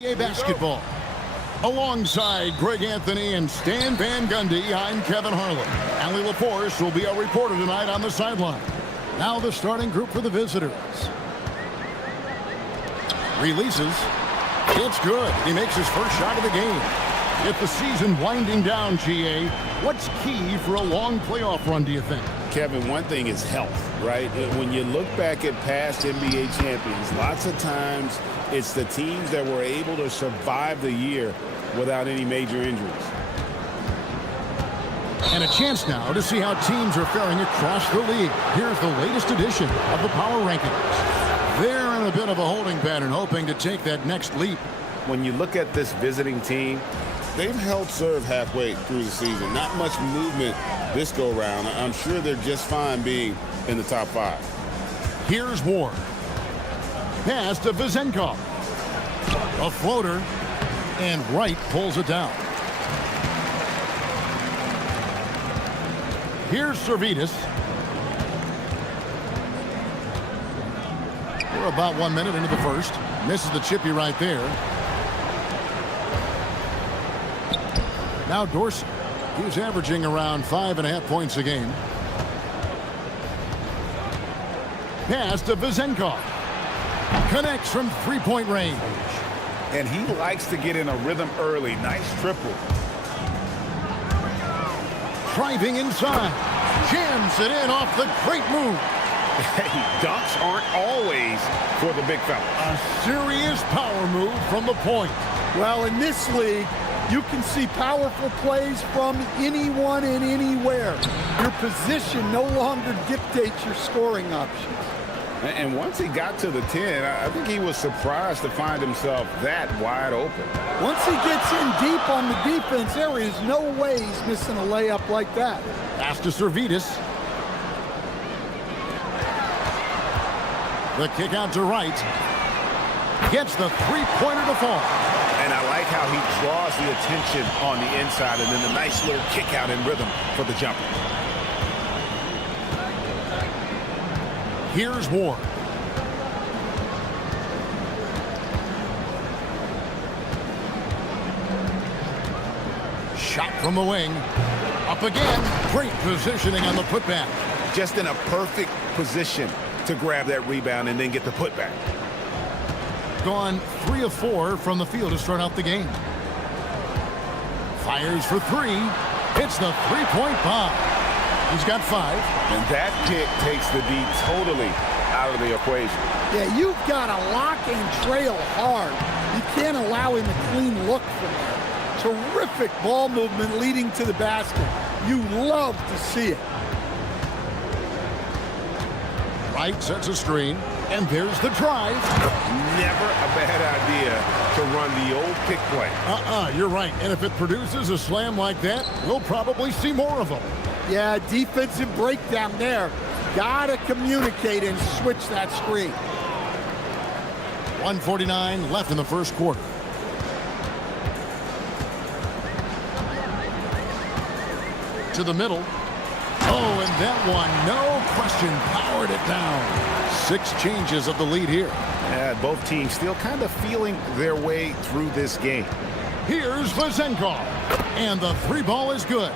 eBasketball. Alongside Greg Anthony and Stan Van Gundy, I'm Kevin Harlan. Ali LaForce will be our reporter tonight on the sideline. Now the starting group for the visitors. Releases. It's good. He makes his first shot of the game. With the season winding down, GA, what's key for a long playoff run, do you think? Kevin, one thing is health, right? When you look back at past NBA champions, lots of times it's the teams that were able to survive the year without any major injuries. And a chance now to see how teams are faring across the league. Here's the latest edition of the Power Rankings. They're in a bit of a holding pattern, hoping to take that next leap. When you look at this visiting team, they've held serve halfway through the season. Not much movement this go-round. I'm sure they're just fine being in the top 5. Here's Ward. Pass to Vezenkov. A floater, and Wright pulls it down. Here's Servetus. We're about 1 minute into the first. Misses the chippy right there. Now Dorsey. He's averaging around 5.5 points a game. Pass to Vezenkov. Connects from three-point range. And he likes to get in a rhythm early. Nice triple. Driving inside. Jams it in off the great move. Hey, dunks aren't always for the big fella. A serious power move from the point. Well, in this league, you can see powerful plays from anyone and anywhere. Your position no longer dictates your scoring options. And once he got to the 10, I think he was surprised to find himself that wide open. Once he gets in deep on the defense, there is no way he's missing a layup like that. Pass to Servetus. The kick out to Wright. Gets the three-pointer to fall. And I like how he draws the attention on the inside, and then the nice little kick out in rhythm for the jumper. Here's Ward. Shot from the wing. Up again. Great positioning on the putback. Just in a perfect position to grab that rebound and then get the putback. Gone 3 of 4 from the field to start out the game. Fires for 3. Hits the three-point bomb. He's got 5. And that pick takes the D totally out of the equation. Yeah, you've got to lock and trail hard. You can't allow him a clean look from there. Terrific ball movement leading to the basket. You love to see it. Wright sets a screen, and there's the drive. Never a bad idea to run the old pick play. You're right. And if it produces a slam like that, we'll probably see more of them. Yeah, defensive breakdown there. Gotta communicate and switch that screen. 1:49 left in the first quarter. To the middle. Oh, and that one, no question, powered it down. 6 changes of the lead here. Both teams still kind of feeling their way through this game. Here's Vezenkov, and the 3 ball is good.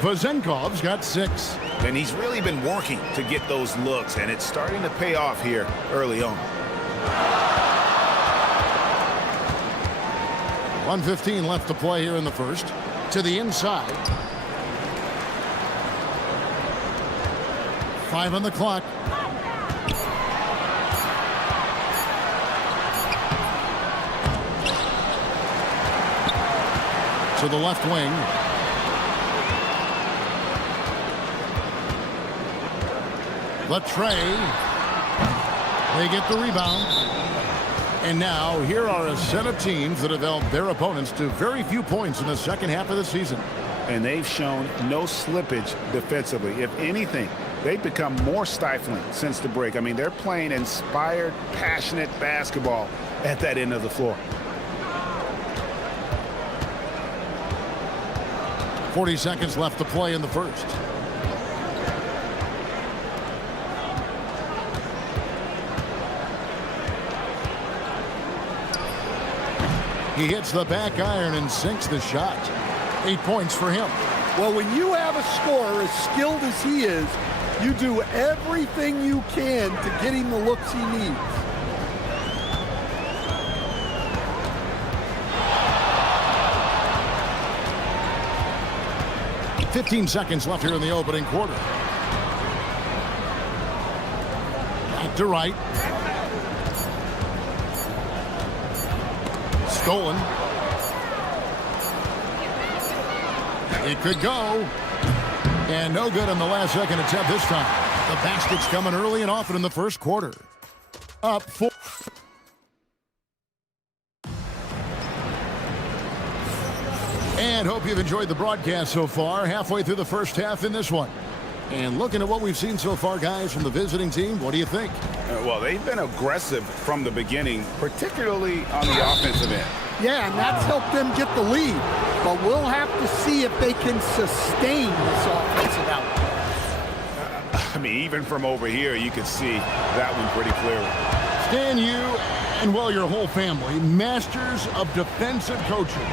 Vezenkov's got 6. And he's really been working to get those looks, and it's starting to pay off here early on. 1:15 left to play here in the first. To the inside. 5 on the clock. To the left wing. The tray. They get the rebound. And now here are a set of teams that have held their opponents to very few points in the second half of the season. And they've shown no slippage defensively. If anything, they've become more stifling since the break. I mean, they're playing inspired, passionate basketball at that end of the floor. 40 seconds left to play in the first. He hits the back iron and sinks the shot. 8 points for him. Well, when you have a scorer as skilled as he is, you do everything you can to get him the looks he needs. .15 seconds left here in the opening quarter. Back to right. Stolen. It could go. And no good on the last second attempt this time. The basket's coming early and often in the first quarter. Up 4. And hope you've enjoyed the broadcast so far. Halfway through the first half in this one. And looking at what we've seen so far, guys, from the visiting team, what do you think? Well, they've been aggressive from the beginning, particularly on the offensive end. Yeah, and that's helped them get the lead. But we'll have to see if they can sustain this offensive output. I mean, even from over here, you can see that one pretty clearly. Stan, you and, well, your whole family, masters of defensive coaching.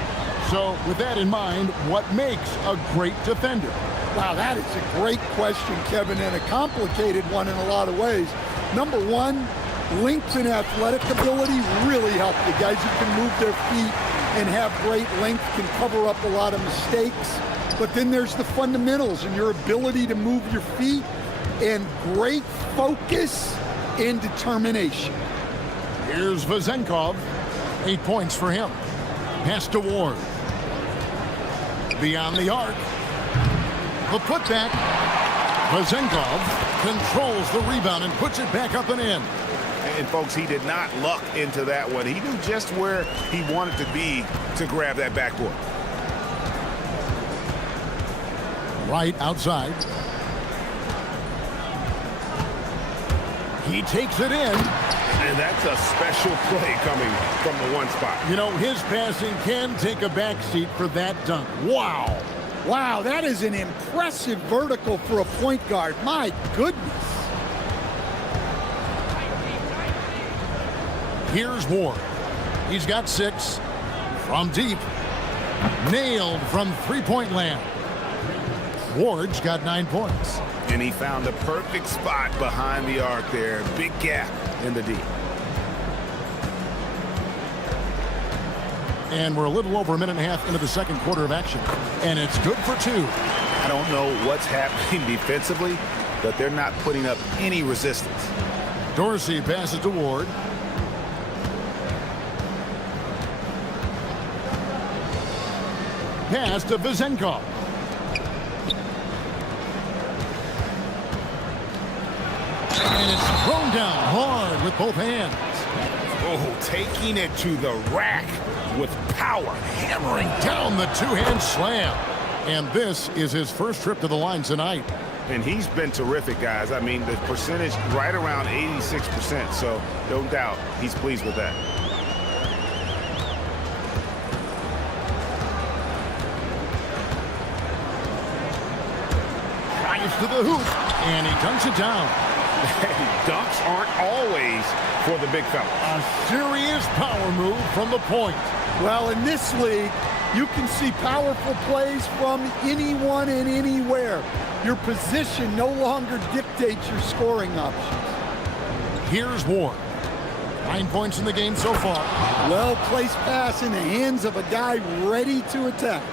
So with that in mind, what makes a great defender? Wow, that is a great question, Kevin, and a complicated one in a lot of ways. Number one, length and athletic ability really help. The guys who can move their feet and have great length can cover up a lot of mistakes. But then there's the fundamentals and your ability to move your feet and great focus and determination. Here's Vezenkov. 8 points for him. Pass to Ward. Beyond the arc. The putback. Vezenkov controls the rebound and puts it back up and in. And folks, he did not luck into that one. He knew just where he wanted to be to grab that backboard. Right outside. He takes it in. And that's a special play coming from the one spot. You know, his passing can take a backseat for that dunk. Wow. Wow, that is an impressive vertical for a point guard. My goodness. Here's Ward. He's got 6 from deep. Nailed from three-point land. Ward's got 9 points. And he found the perfect spot behind the arc there. Big gap in the D. And we're a little over a minute and a half into the second quarter of action. And it's good for 2. I don't know what's happening defensively, but they're not putting up any resistance. Dorsey passes to Ward. Pass to Vezenkov. And it's thrown down hard with both hands. Oh, taking it to the rack with power. Hammering down the two-hand slam. And this is his first trip to the line tonight. And he's been terrific, guys. I mean, the percentage right around 86%, so no doubt he's pleased with that. Drives to the hoop, and he dunks it down. Dunks aren't always for the big fella. A serious power move from the point. Well, in this league, you can see powerful plays from anyone and anywhere. Your position no longer dictates your scoring options. Here's Ward. 9 points in the game so far. Well-placed pass in the hands of a guy ready to attack.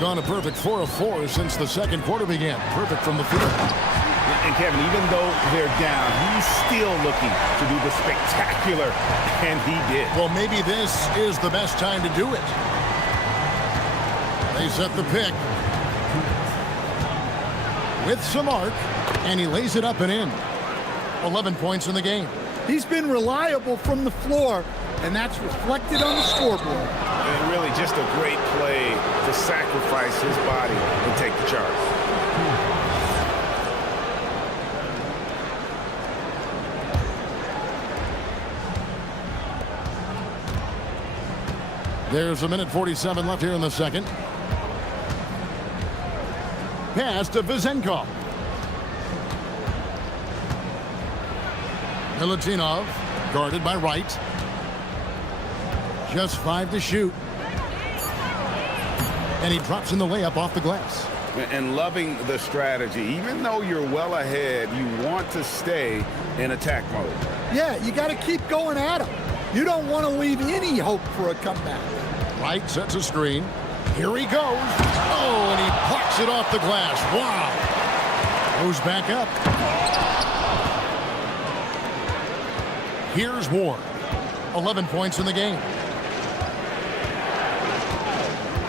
Gone a perfect 4 of 4 since the second quarter began. Perfect from the field. And Kevin, even though they're down, he's still looking to do the spectacular, and he did. Well, maybe this is the best time to do it. They set the pick. With some arc, and he lays it up and in. 11 points in the game. He's been reliable from the floor, and that's reflected on the scoreboard. And really just a great play to sacrifice his body and take the charge. There's a minute 47 left here in the second. Pass to Vezenkov. Milutinov guarded by Wright. Just 5 to shoot. And he drops in the layup off the glass. And loving the strategy. Even though you're well ahead, you want to stay in attack mode. Yeah, you got to keep going at him. You don't want to leave any hope for a comeback. Wright sets a screen. Here he goes. Oh, and he plucks it off the glass. Wow. Goes back up. Here's Ward. 11 points in the game.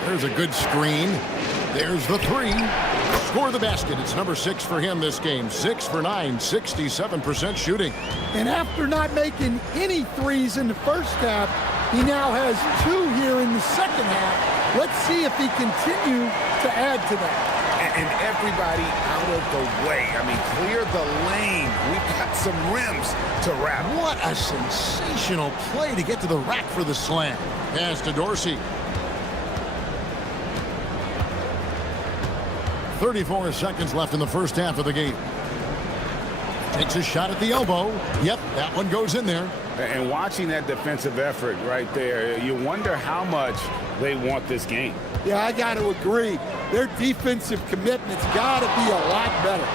There's a good screen. There's the three. Score the basket. It's number 6 for him this game. 6 for 9, 67% shooting. And after not making any threes in the first half, he now has 2 here in the second half. Let's see if he continue to add to that. And everybody out of the way. I mean, clear the lane. We've got some rims to wrap. What a sensational play to get to the rack for the slam. Pass to Dorsey. 34 seconds left in the first half of the game. Takes a shot at the elbow. Yep, that one goes in there. And watching that defensive effort right there, you wonder how much they want this game. Yeah, I got to agree. Their defensive commitment's got to be a lot better.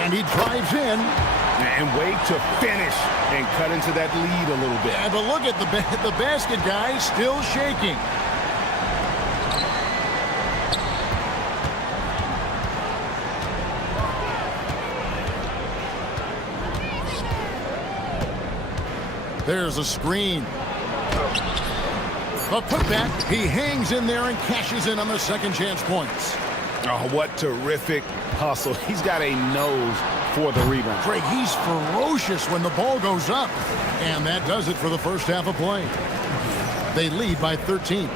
And he drives in. And wait to finish and cut into that lead a little bit. Yeah, but look at the basket guy still shaking. There's a screen. A putback. He hangs in there and cashes in on the second chance points. Oh, what terrific hustle. He's got a nose for the rebound. Craig, he's ferocious when the ball goes up. And that does it for the first half of play. They lead by 13.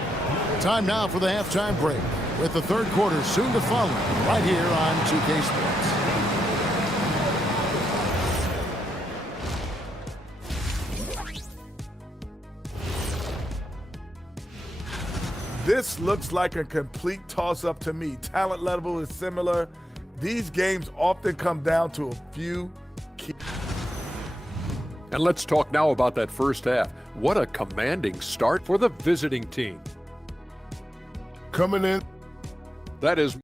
Time now for the halftime break, with the third quarter soon to follow right here on 2K Sports. This looks like a complete toss-up to me. Talent level is similar. These games often come down to a few key. And let's talk now about that first half. What a commanding start for the visiting team. Coming in. That is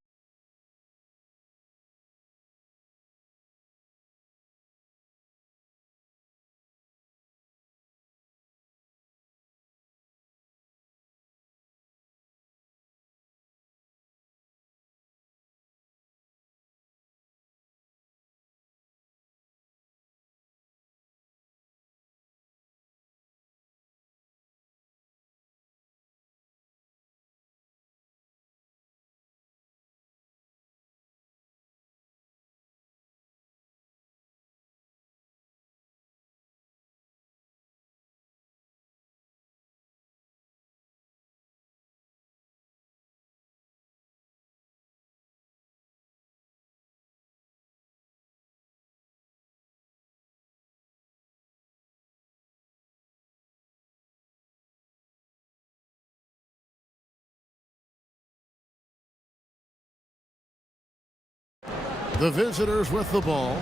The visitors with the ball.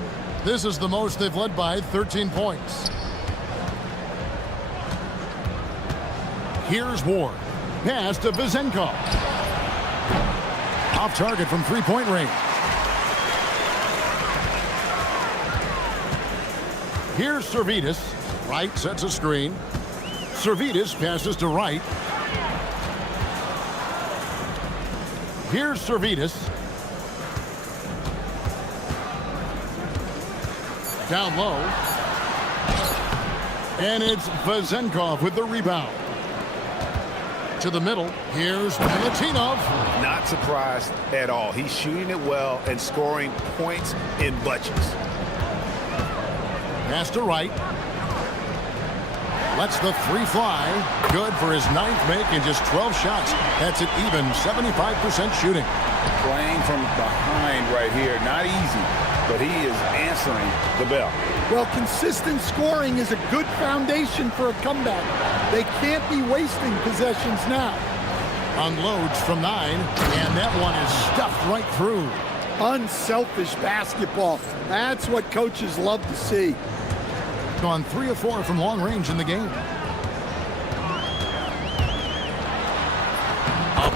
This is the most they've led by 13 points. Here's Ward. Pass to Vizenkov. Off target from three-point range. Here's Servetus. Wright sets a screen. Servetus passes to Wright. Here's Servetus. Down low. And it's Vizenkov with the rebound. To the middle. Here's Milutinov. Not surprised at all. He's shooting it well and scoring points in bunches. Pass to Wright. Lets the three fly. Good for his 9th make in just 12 shots. That's an even 75% shooting. Playing from behind right here. Not easy, but he is answering the bell. Well, consistent scoring is a good foundation for a comeback. They can't be wasting possessions now. Unloads from 9, and that one is stuffed right through. Unselfish basketball. That's what coaches love to see. On 3 of 4 from long range in the game.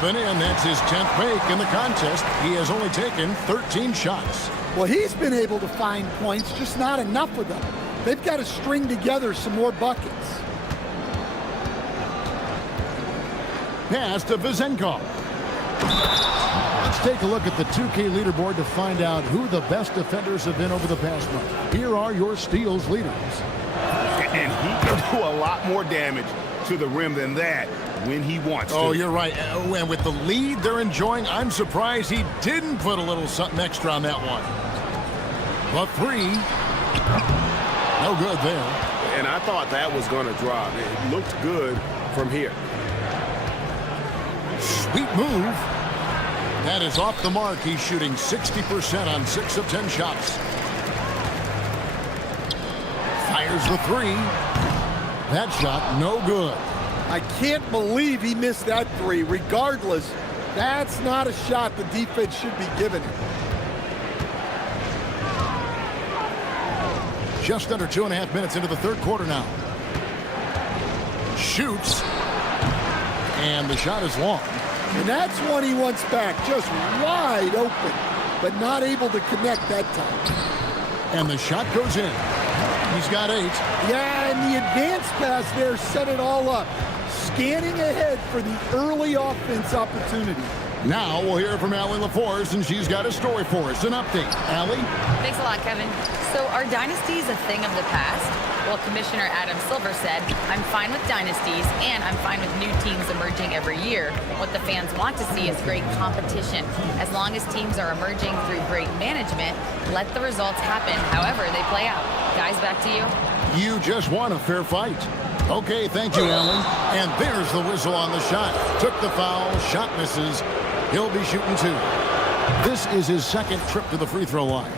open, and that's his 10th make in the contest. He has only taken 13 shots. Well, he's been able to find points, just not enough of them. They've got to string together some more buckets. Pass to Vezenkov. Let's take a look at the 2K leaderboard to find out who the best defenders have been over the past month. Here are your steals leaders. And he can do a lot more damage to the rim than that when he wants to. Oh, you're right. And with the lead they're enjoying, I'm surprised he didn't put a little something extra on that one. The three. No good there. And I thought that was going to drop. It looked good from here. Sweet move. That is off the mark. He's shooting 60% on 6 of 10 shots. Fires the three. That shot, no good. I can't believe he missed that three. Regardless, that's not a shot the defense should be giving him. Just under 2.5 minutes into the third quarter now. Shoots. And the shot is long. And that's one he wants back, just wide open, but not able to connect that time. And the shot goes in. He's got 8. Yeah, and the advance pass there set it all up. Scanning ahead for the early offense opportunity. Now we'll hear from Allie LaForce, and she's got a story for us. An update. Allie? Thanks a lot, Kevin. So are dynasties a thing of the past? Well, Commissioner Adam Silver said, I'm fine with dynasties, and I'm fine with new teams emerging every year. What the fans want to see is great competition. As long as teams are emerging through great management, let the results happen however they play out. Guys, back to you. You just won a fair fight. Okay, thank you, Allen. And there's the whistle on the shot. Took the foul, shot misses. He'll be shooting 2. This is his second trip to the free throw line.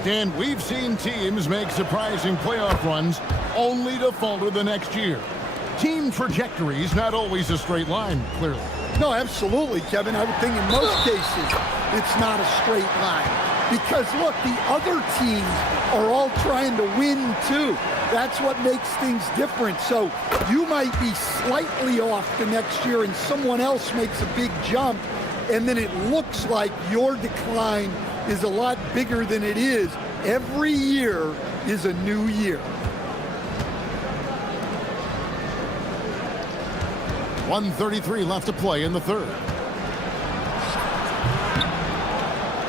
Stan, we've seen teams make surprising playoff runs only to falter the next year. Team trajectory's not always a straight line, clearly. No, absolutely, Kevin. I would think in most cases it's not a straight line. Because, look, the other teams are all trying to win, too. That's what makes things different. So you might be slightly off the next year and someone else makes a big jump, and then it looks like your decline is a lot bigger than it is. Every year is a new year. 1:33 left to play in the third.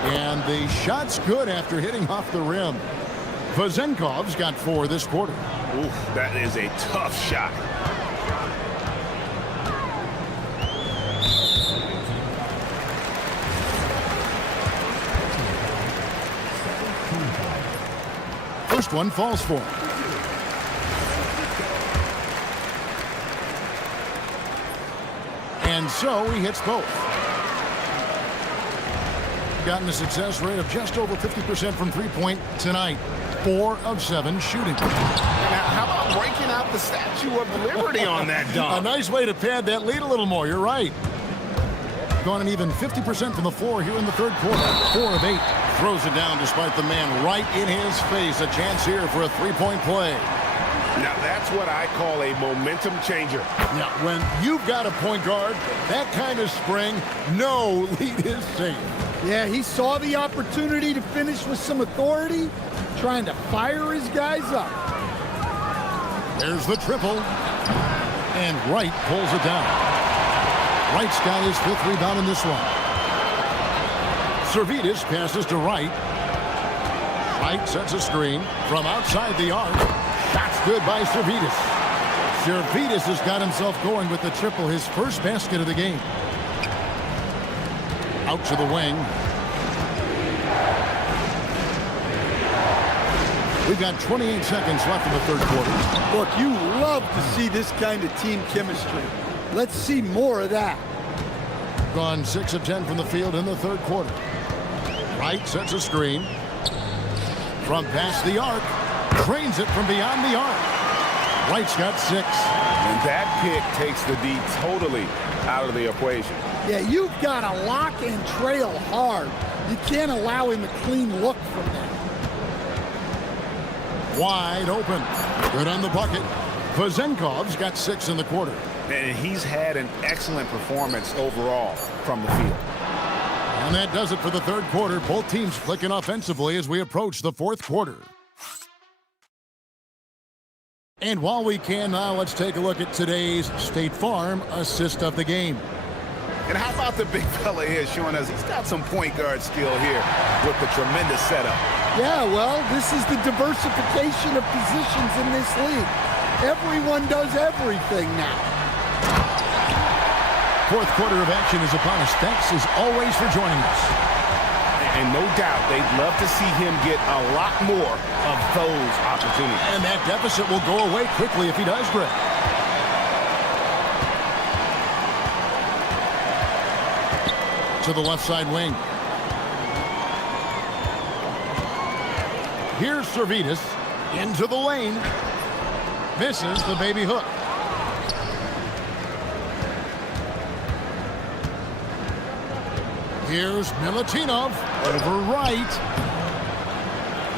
And the shot's good after hitting off the rim. Vezenkov's got 4 this quarter. Oof, that is a tough shot. First one falls for him. And so he hits both. Gotten a success rate of just over 50% from three-point tonight. 4 of 7 shooting. Now, how about breaking out the Statue of Liberty on that dunk? A nice way to pad that lead a little more. You're right. Gone an even 50% from the floor here in the third quarter. 4 of 8. Throws it down despite the man right in his face. A chance here for a three-point play. Now, that's what I call a momentum changer. Yeah, when you've got a point guard, that kind of spring, no lead is safe. Yeah, he saw the opportunity to finish with some authority, trying to fire his guys up. There's the triple. And Wright pulls it down. Wright's got his 5th rebound in this one. Servidis passes to Wright. Wright sets a screen from outside the arc. Shot's good by Servidis. Servidis has got himself going with the triple, his first basket of the game. Out to the wing. We've got 28 seconds left in the third quarter. Look, you love to see this kind of team chemistry. Let's see more of that. Gone 6 of 10 from the field in the third quarter. Wright sets a screen. From past the arc. Drains it from beyond the arc. Wright's got 6. And that pick takes the D totally out of the equation. Yeah, you've got to lock and trail hard. You can't allow him a clean look from that. Wide open. Good on the bucket. Vezenkov's got 6 in the quarter. And he's had an excellent performance overall from the field. And that does it for the third quarter. Both teams clicking offensively as we approach the fourth quarter. And while we can now, let's take a look at today's State Farm assist of the game. And how about the big fella here showing us he's got some point guard skill here with the tremendous setup. Yeah, well, this is the diversification of positions in this league. Everyone does everything now. Fourth quarter of action is upon us. Thanks as always for joining us. And no doubt they'd love to see him get a lot more of those opportunities. And that deficit will go away quickly if he does, Greg. To the left side wing. Here's Servetus into the lane. Misses the baby hook. Here's Milutinov over right.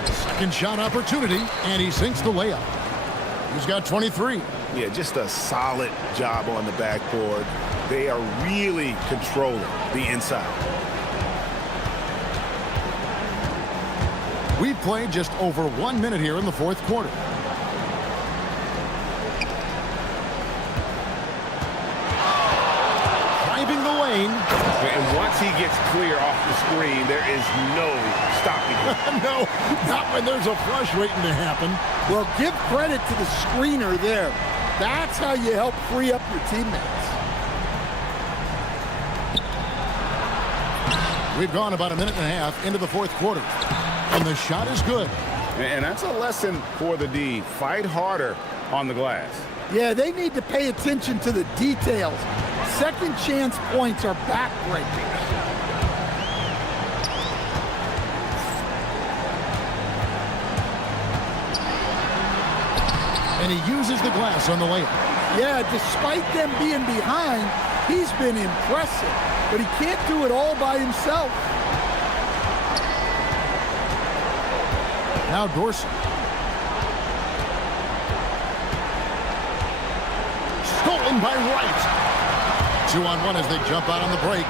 Second shot opportunity, and he sinks the layup. He's got 23. Yeah, just a solid job on the backboard. They are really controlling the inside. We've played just over 1 minute here in the fourth quarter. Driving the lane. And once he gets clear off the screen, there is no stopping him. No, not when there's a flush waiting to happen. Well, give credit to the screener there. That's how you help free up your teammates. We've gone about a minute and a half into the fourth quarter. And the shot is good. And that's a lesson for the D. Fight harder on the glass. Yeah, they need to pay attention to the details. Second chance points are backbreakers. And he uses the glass on the layup. Yeah, despite them being behind, he's been impressive. But he can't do it all by himself. Now Dorsey. Stolen by Wright. 2-on-1 as they jump out on the break.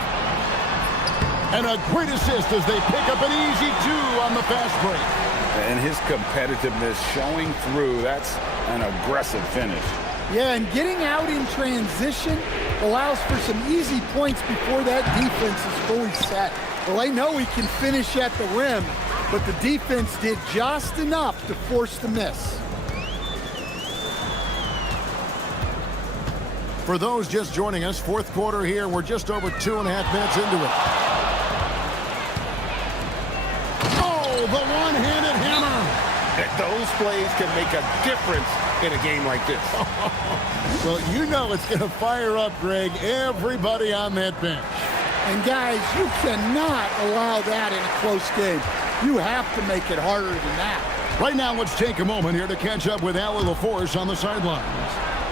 And a great assist as they pick up an easy 2 on the fast break. And his competitiveness showing through. That's an aggressive finish. Yeah, and getting out in transition allows for some easy points before that defense is fully set. Well, they know he can finish at the rim, but the defense did just enough to force the miss. For those just joining us, fourth quarter here, we're just over 2.5 minutes into it. Oh, the one-handed hammer. Those plays can make a difference in a game like this. Well, you know it's going to fire up, Greg, everybody on that bench. And guys, you cannot allow that in a close game. You have to make it harder than that. Right now, let's take a moment here to catch up with Allie LaForce on the sidelines.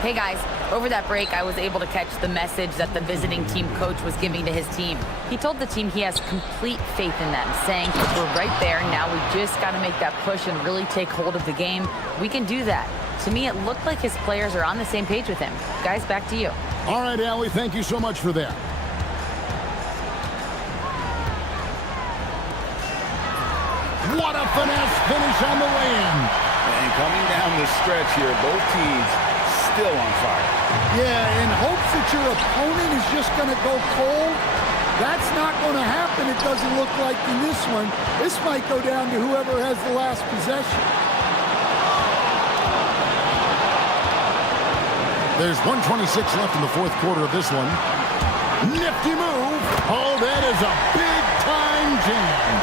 Hey guys, over that break, I was able to catch the message that the visiting team coach was giving to his team. He told the team he has complete faith in them, saying, we're right there, now we just got to make that push and really take hold of the game. We can do that. To me, it looked like his players are on the same page with him. Guys, back to you. All right, Allie, thank you so much for that. What a finesse finish on the way-in. And coming down the stretch here, both teams still on fire. Yeah, in hopes that your opponent is just going to go cold, that's not going to happen, it doesn't look like in this one. This might go down to whoever has the last possession. There's 1:26 left in the fourth quarter of this one. Nifty move. Oh, that is a big-time jam.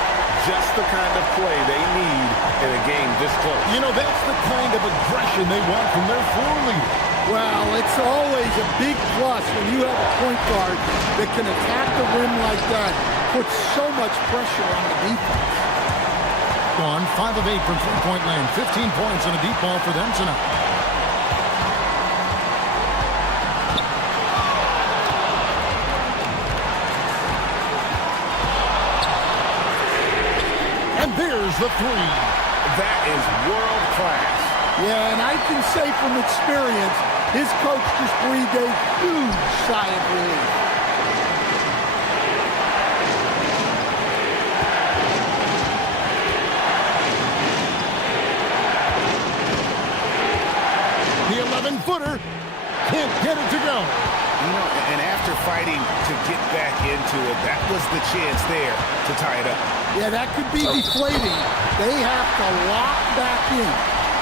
Just the kind of play they need in a game this close. You know, that's the kind of aggression they want from their floor leader. Well, it's always a big plus when you have a point guard that can attack the rim like that, put so much pressure on the defense. Gone 5 of 8 from three-point land, 15 points on a deep ball for them tonight. And there's the three. That is world class. Yeah, and I can say from experience, His coach just breathed a huge sigh of relief. The 11-footer can't get it to go. You know, and after fighting to get back into it, that was the chance there to tie it up. Yeah, that could be deflating. They have to lock back in.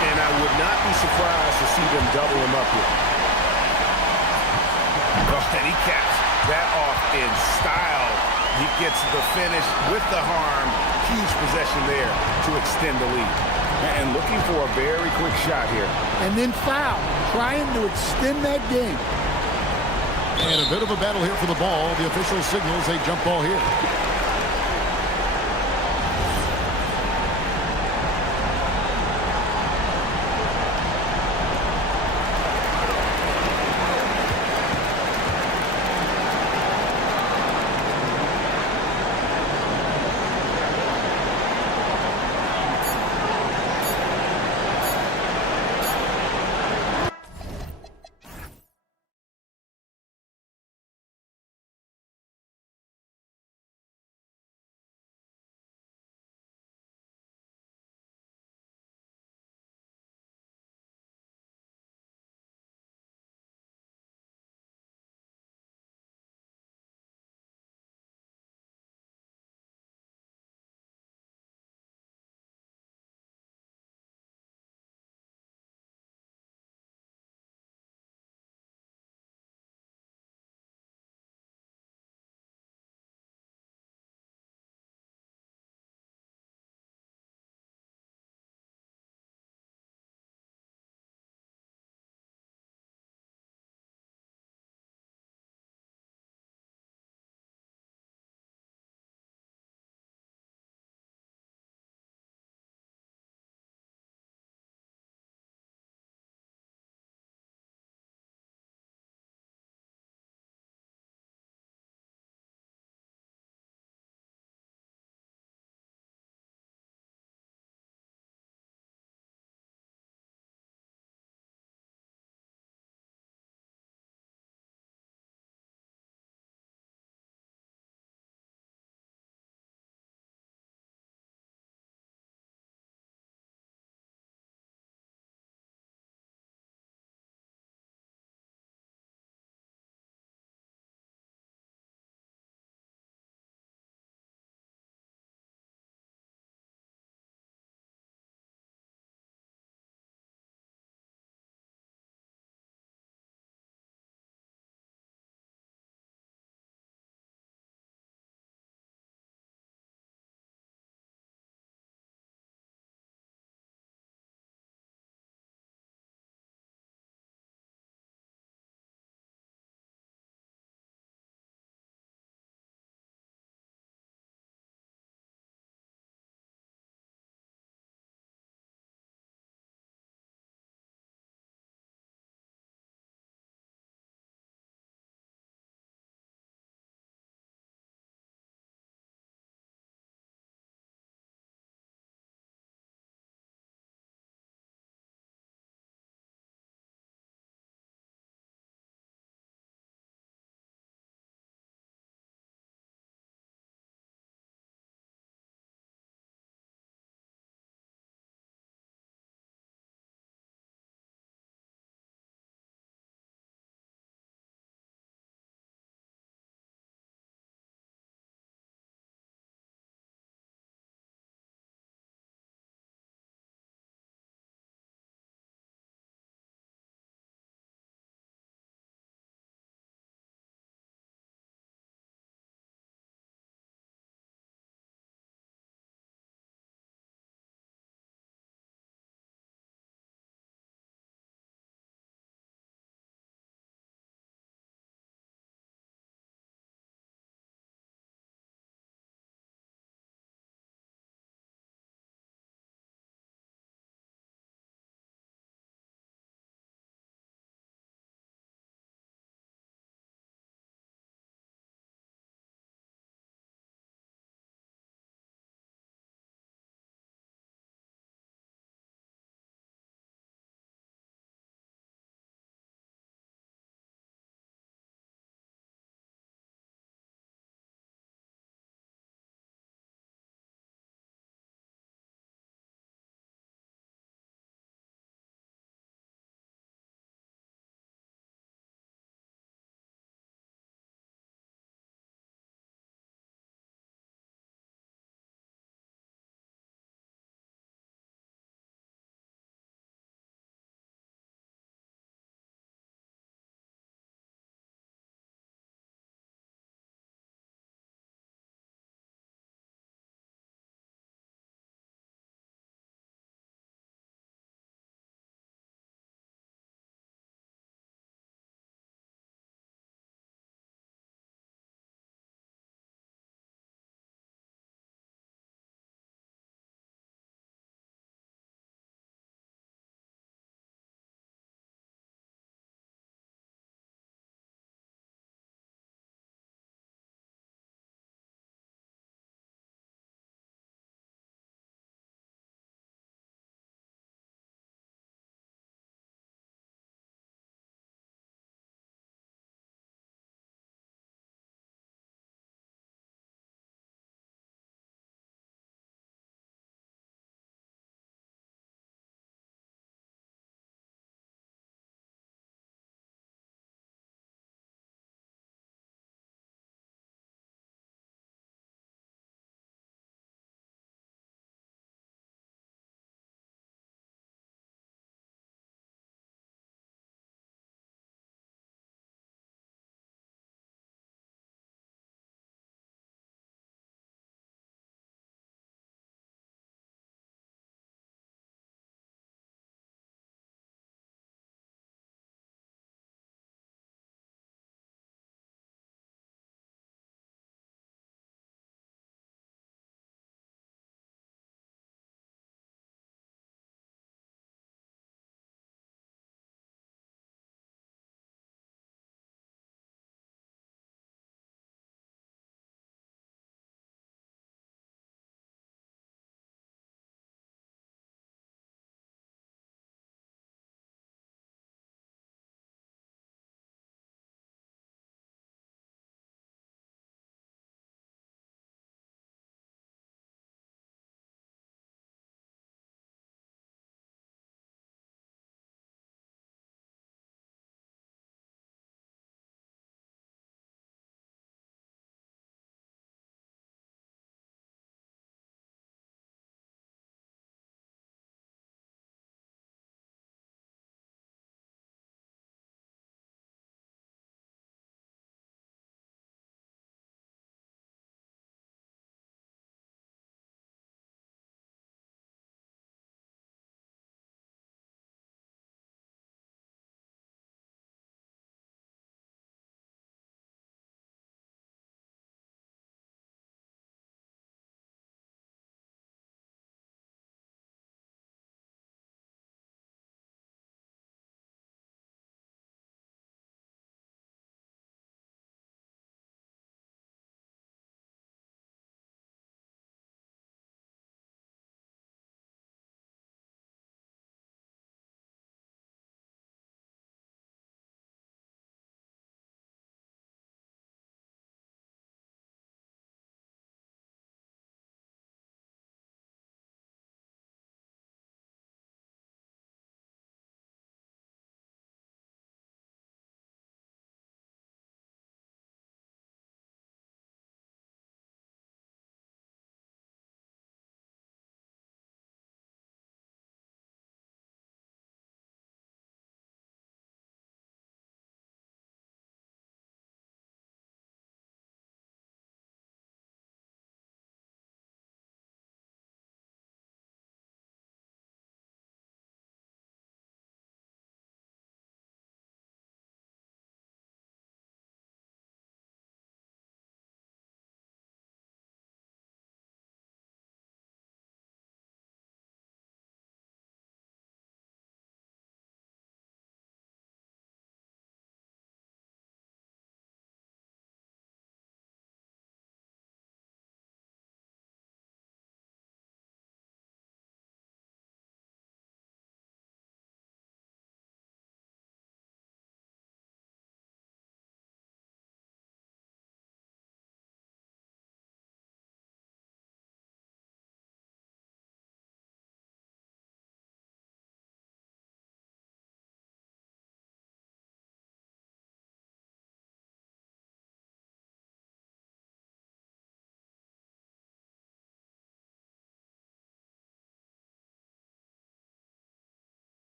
And I would not be surprised to see them double him up here. Oh, and he caps that off in style. He gets the finish with the harm. Huge possession there to extend the lead. And looking for a very quick shot here. And then foul, trying to extend that game. And a bit of a battle here for the ball. The official signals a jump ball here.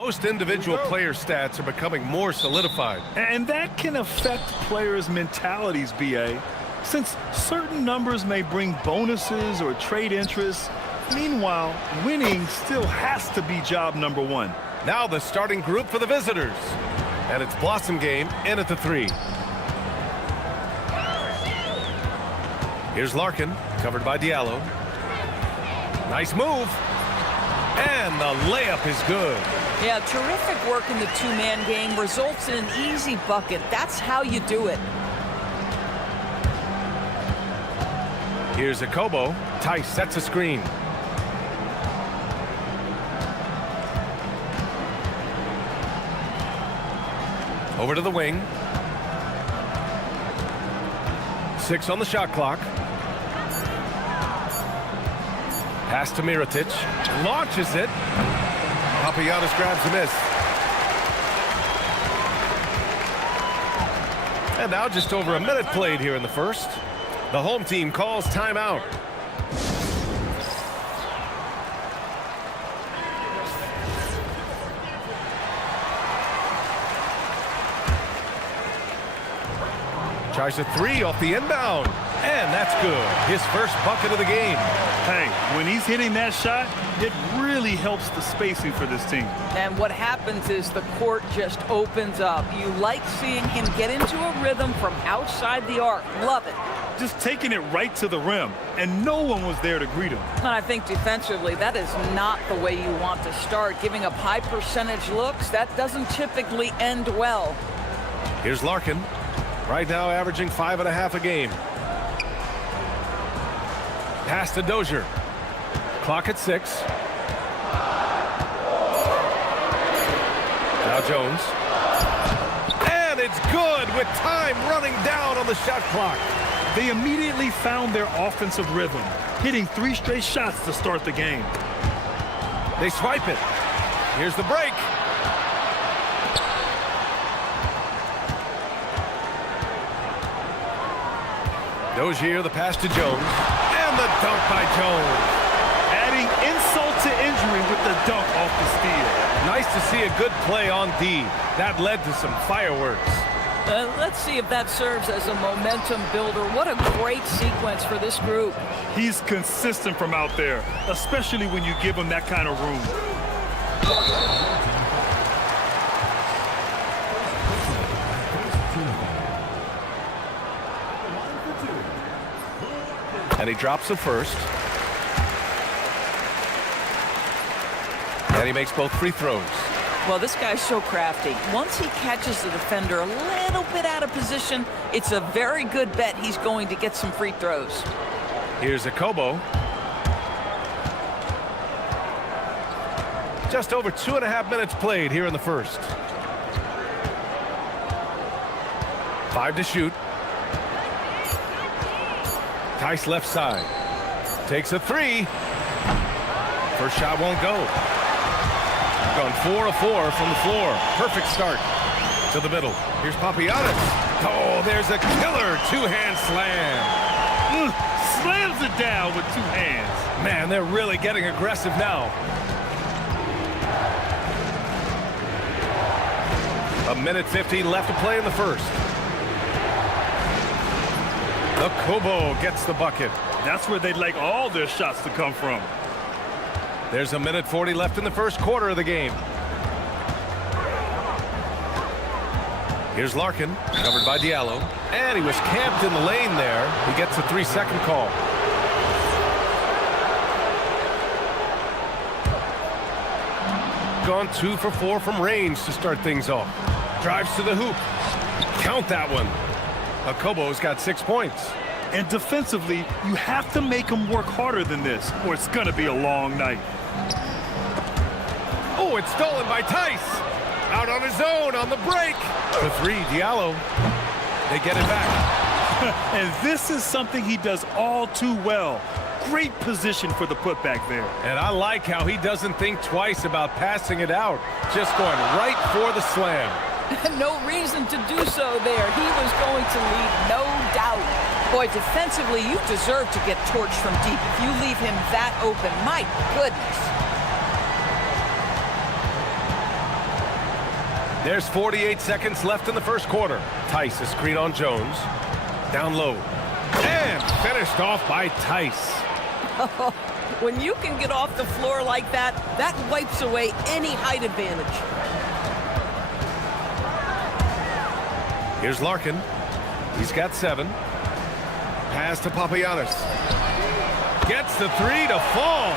Most individual player stats are becoming more solidified. And that can affect players' mentalities, BA. Since certain numbers may bring bonuses or trade interests, meanwhile, winning still has to be job number one. Now the starting group for the visitors. And it's Blossom Game in at the 3. Here's Larkin, covered by Diallo. Nice move. And the layup is good. Yeah, terrific work in the two-man game results in an easy bucket. That's how you do it. Here's Akobo. Tice sets a screen. Over to the wing. 6 on the shot clock. Pass to Mirotic. Launches it. Papagiannis grabs a miss. And now just over a minute played here in the first. The home team calls timeout. Tries a 3 off the inbound. And that's good. His first bucket of the game. Hey, when he's hitting that shot, it really helps the spacing for this team. And what happens is the court just opens up. You like seeing him get into a rhythm from outside the arc. Love it. Just taking it right to the rim, and no one was there to greet him. And I think defensively, that is not the way you want to start. Giving up high percentage looks, that doesn't typically end well. Here's Larkin. Right now averaging 5.5 a game. Pass to Dozier. Clock at 6. Now Jones. And it's good with time running down on the shot clock. They immediately found their offensive rhythm, hitting 3 straight shots to start the game. They swipe it. Here's the break. Dozier, the pass to Jones. And the dunk by Jones. Adding insult to injury with the dunk off the steal. Nice to see a good play on D. That led to some fireworks. Let's see if that serves as a momentum builder. What a great sequence for this group. He's consistent from out there, especially when you give him that kind of room. And he drops the first. And he makes both free throws. Well, this guy's so crafty. Once he catches the defender a little bit out of position, it's a very good bet he's going to get some free throws. Here's Akobo. Just over 2.5 minutes played here in the first. 5 to shoot. Tice left side. Takes a 3. First shot won't go. Gone 4 of 4 from the floor. Perfect start to the middle. Here's Papagiannis. Oh, there's a killer two-hand slam. Slams it down with 2 hands. Man, they're really getting aggressive now. A minute 15 left to play in the first. Akobo gets the bucket. That's where they'd like all their shots to come from. There's a minute 40 left in the first quarter of the game. Here's Larkin, covered by Diallo. And he was camped in the lane there. He gets a 3-second call. Gone 2 for 4 from range to start things off. Drives to the hoop. Count that one. Akobo's got 6 points. And defensively, you have to make him work harder than this, or it's going to be a long night. Oh, it's stolen by Tice. Out on his own on the break. The 3, Diallo. They get it back. And this is something he does all too well. Great position for the putback there. And I like how he doesn't think twice about passing it out. Just going right for the slam. No reason to do so there. He was going to lead, no doubt. Boy, defensively, you deserve to get torched from deep if you leave him that open. My goodness. There's 48 seconds left in the first quarter. Tice, a screen on Jones. Down low. And finished off by Tice. When you can get off the floor like that, that wipes away any height advantage. Here's Larkin. He's got 7. Pass to Papagiannis. Gets the 3 to fall.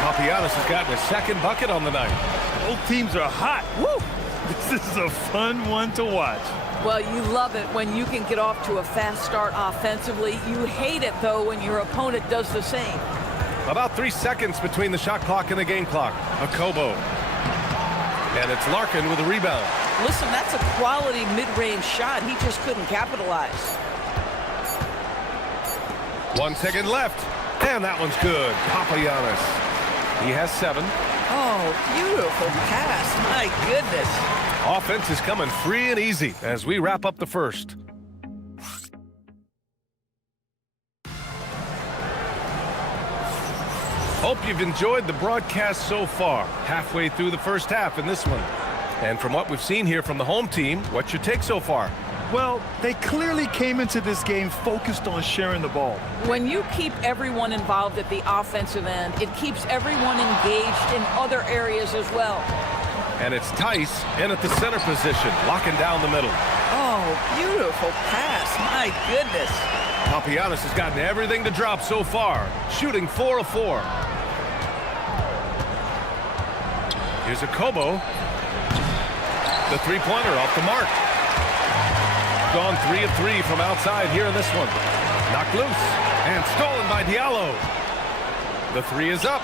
Papagiannis has gotten his second bucket on the night. Both teams are hot. Woo! This is a fun one to watch. Well, you love it when you can get off to a fast start offensively. You hate it, though, when your opponent does the same. About 3 seconds between the shot clock and the game clock. A Kobo. And it's Larkin with a rebound. Listen, that's a quality mid-range shot. He just couldn't capitalize. 1 second left. And that one's good. Papagiannis. He has 7. Oh, beautiful pass. My goodness. Offense is coming free and easy as we wrap up the first. Hope you've enjoyed the broadcast so far. Halfway through the first half in this one. And from what we've seen here from the home team, what's your take so far? Well, they clearly came into this game focused on sharing the ball. When you keep everyone involved at the offensive end, it keeps everyone engaged in other areas as well. And it's Tice in at the center position, locking down the middle. Oh, beautiful pass. My goodness. Papagiannis has gotten everything to drop so far, shooting 4 of 4. Here's a Kobo. The three-pointer off the mark. Gone 3 of 3 from outside here in this one. Knocked loose and stolen by Diallo. The 3 is up.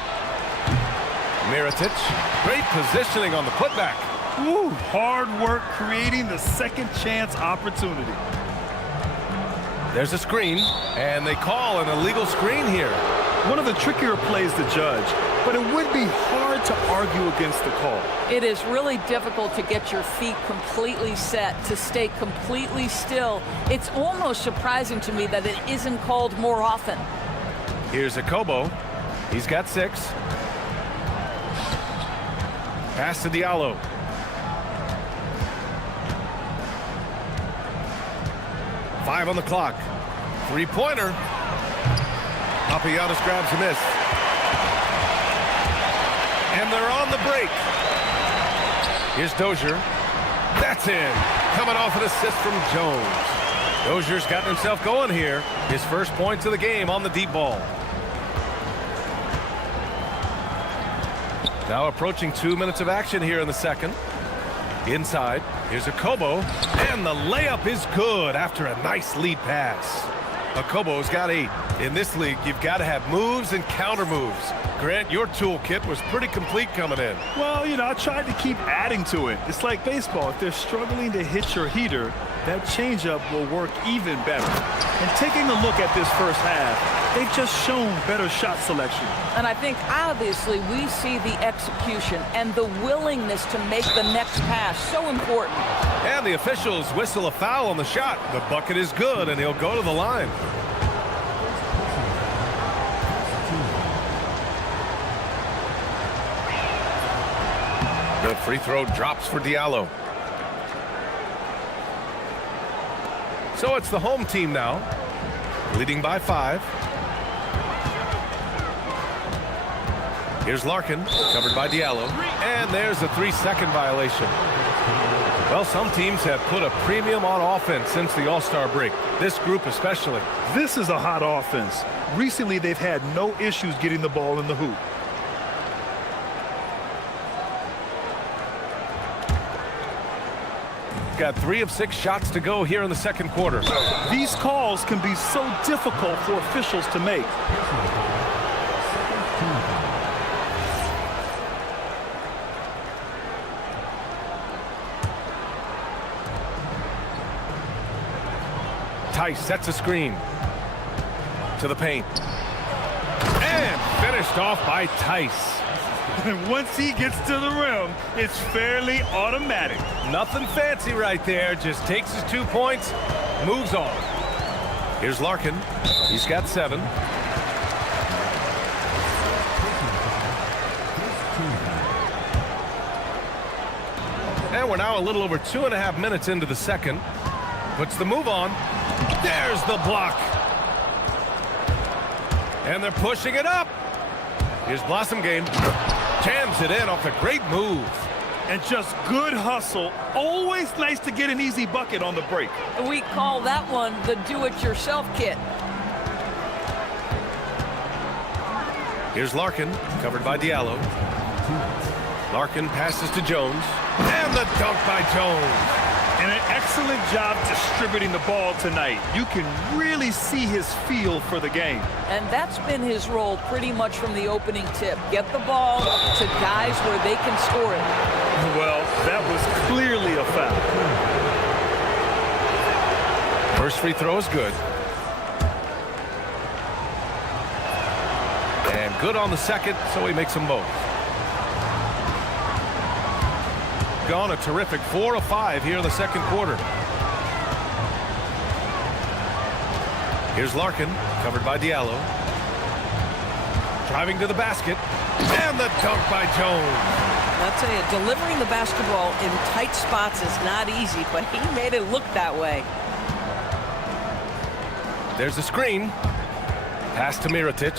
Mirotic, great positioning on the putback. Ooh, hard work creating the second chance opportunity. There's a screen, and they call an illegal screen here. One of the trickier plays to judge, but it would be hard to argue against the call. It is really difficult to get your feet completely set, to stay completely still. It's almost surprising to me that it isn't called more often. Here's a Kobo. He's got 6. Pass to Diallo. Five on the clock. Three-pointer. Papagiannis grabs a miss. And they're on the break. Here's Dozier. That's in. Coming off an assist from Jones. Dozier's gotten himself going here. His first points of the game on the deep ball. Now approaching 2 minutes of action here in the second. Inside, here's a Kobo, and the layup is good after a nice lead pass. A Kobo's got 8. In this league, you've got to have moves and counter moves. Grant, your toolkit was pretty complete coming in. Well, you know, I tried to keep adding to it. It's like baseball. If they're struggling to hit your heater, that changeup will work even better. And taking a look at this first half, they've just shown better shot selection. And I think obviously we see the execution and the willingness to make the next pass so important. And the officials whistle a foul on the shot. The bucket is good, and he'll go to the line. The free throw drops for Diallo. So it's the home team now, leading by 5. Here's Larkin, covered by Diallo. And there's a 3-second violation. Well, some teams have put a premium on offense since the All-Star break. This group especially. This is a hot offense. Recently, they've had no issues getting the ball in the hoop. Got 3 of 6 shots to go here in the second quarter. These calls can be so difficult for officials to make. Tice sets a screen to the paint. And finished off by Tice. And once he gets to the rim, it's fairly automatic. Nothing fancy right there. Just takes his 2 points, moves on. Here's Larkin. He's got 7. And we're now a little over 2.5 minutes into the second. Puts the move on. There's the block. And they're pushing it up. Here's Blossom Game. Jams it in off a great move. And just good hustle. Always nice to get an easy bucket on the break. We call that one the do-it-yourself kit. Here's Larkin, covered by Diallo. Larkin passes to Jones. And the dunk by Jones. And an excellent job distributing the ball tonight. You can really see his feel for the game. And that's been his role pretty much from the opening tip. Get the ball to guys where they can score it. Well, that was clearly a foul. First free throw is good. And good on the second, so he makes them both. Gone a terrific 4 of 5 here in the second quarter. Here's Larkin, covered by Diallo. Driving to the basket. And the dunk by Jones. I'll tell you, delivering the basketball in tight spots is not easy, but he made it look that way. There's the screen. Pass to Mirotic.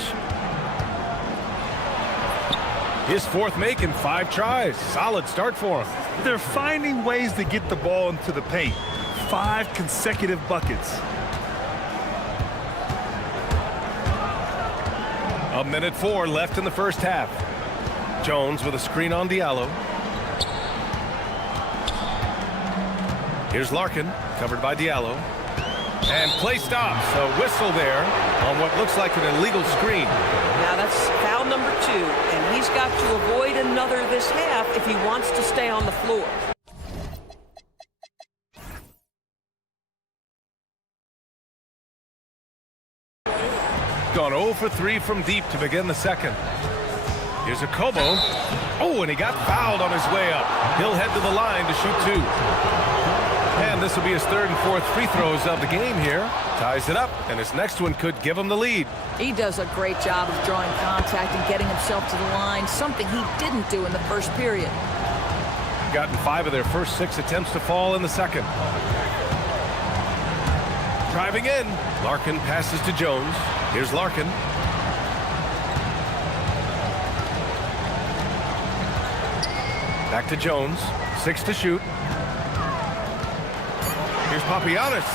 His fourth make in 5 tries. Solid start for him. They're finding ways to get the ball into the paint. 5 consecutive buckets. A minute 4 left in the first half. Jones with a screen on Diallo. Here's Larkin, covered by Diallo. And play stops. A whistle there on what looks like an illegal screen. Now that's foul number 2, and he's got to avoid another this half if he wants to stay on the floor. Gone 0 for 3 from deep to begin the second. Here's a Kobo. Oh, and he got fouled on his way up. He'll head to the line to shoot 2. And this will be his third and fourth free throws of the game here. Ties it up, and his next one could give him the lead. He does a great job of drawing contact and getting himself to the line, something he didn't do in the first period. Gotten 5 of their first 6 attempts to fall in the second. Driving in. Larkin passes to Jones. Here's Larkin. Back to Jones. 6 to shoot. Here's Papagiannis.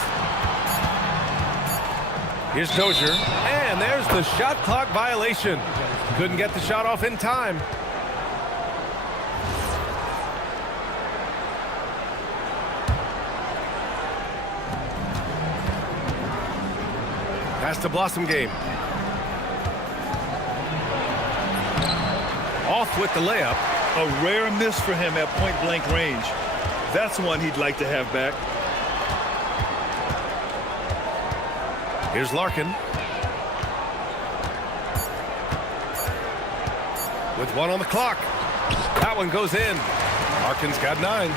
Here's Dozier. And there's the shot clock violation. Couldn't get the shot off in time. Pass to Blossom Game. Off with the layup. A rare miss for him at point-blank range. That's one he'd like to have back. Here's Larkin. With 1 on the clock. That one goes in. Larkin's got 9.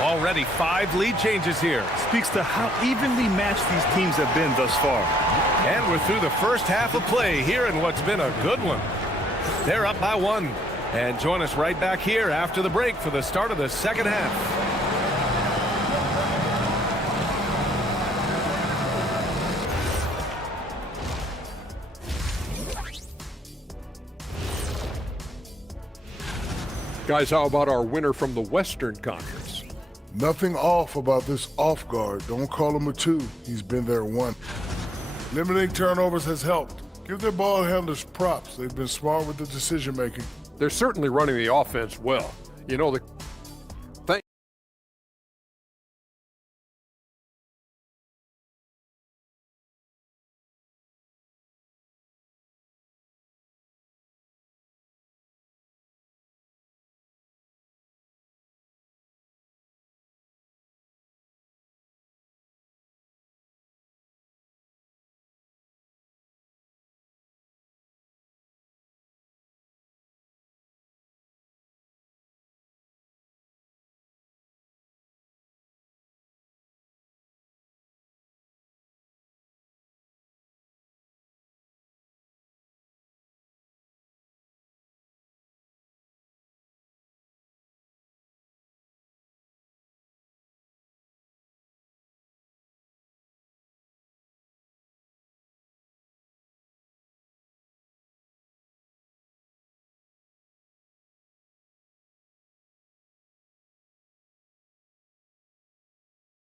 Already 5 lead changes here. Speaks to how evenly matched these teams have been thus far. And we're through the first half of play here in what's been a good one. They're up by 1. And join us right back here after the break for the start of the second half. Guys, how about our winner from the Western Conference? Nothing off about this off guard. Don't call him a 2. He's been there 1. Limiting turnovers has helped. Give their ball handlers props. They've been smart with the decision making. They're certainly running the offense well. You know, the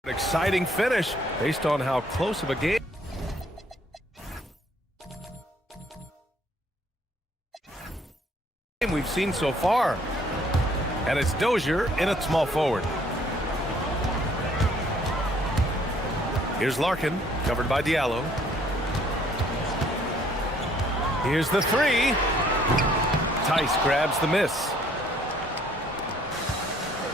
Exciting finish based on how close of a game we've seen so far. And it's Dozier in at small forward. Here's Larkin, covered by Diallo. Here's the three. Tice grabs the miss.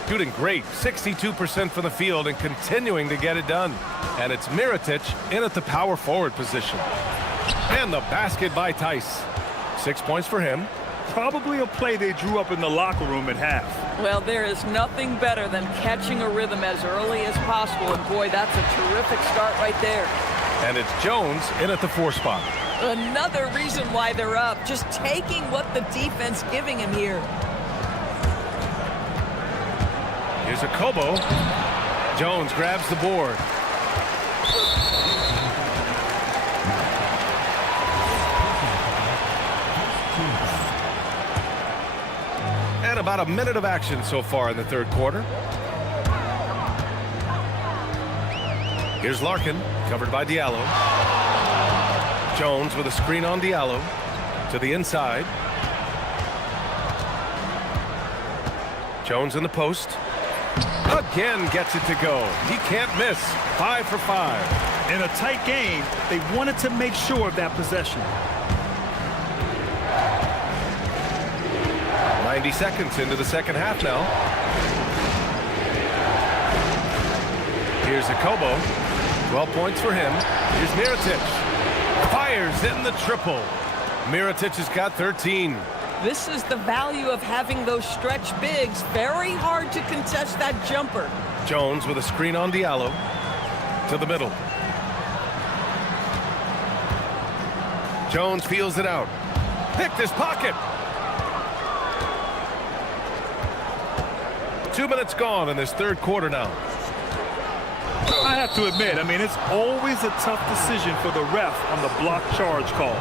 Shooting great, 62% from the field and continuing to get it done. And it's Mirotic in at the power forward position. And the basket by Tice. 6 points for him. Probably a play they drew up in the locker room at half. Well, there is nothing better than catching a rhythm as early as possible. And boy, that's a terrific start right there. And it's Jones in at the 4 spot. Another reason why they're up. Just taking what the defense giving him here. Here's a Kobo. Jones grabs the board. And about a minute of action so far in the third quarter. Here's Larkin, covered by Diallo. Jones with a screen on Diallo. To the inside. Jones in the post. Again gets it to go. He can't miss. 5 for 5. In a tight game, they wanted to make sure of that possession. 90 seconds into the second half now. Here's a Kobo. 12 points for him. Here's Mirotic. Fires in the triple. Mirotic has got 13. This is the value of having those stretch bigs. Very hard to contest that jumper. Jones with a screen on Diallo. To the middle. Jones feels it out. Picked his pocket. 2 minutes gone in this third quarter now. I have to admit, I mean, it's always a tough decision for the ref on the block charge call.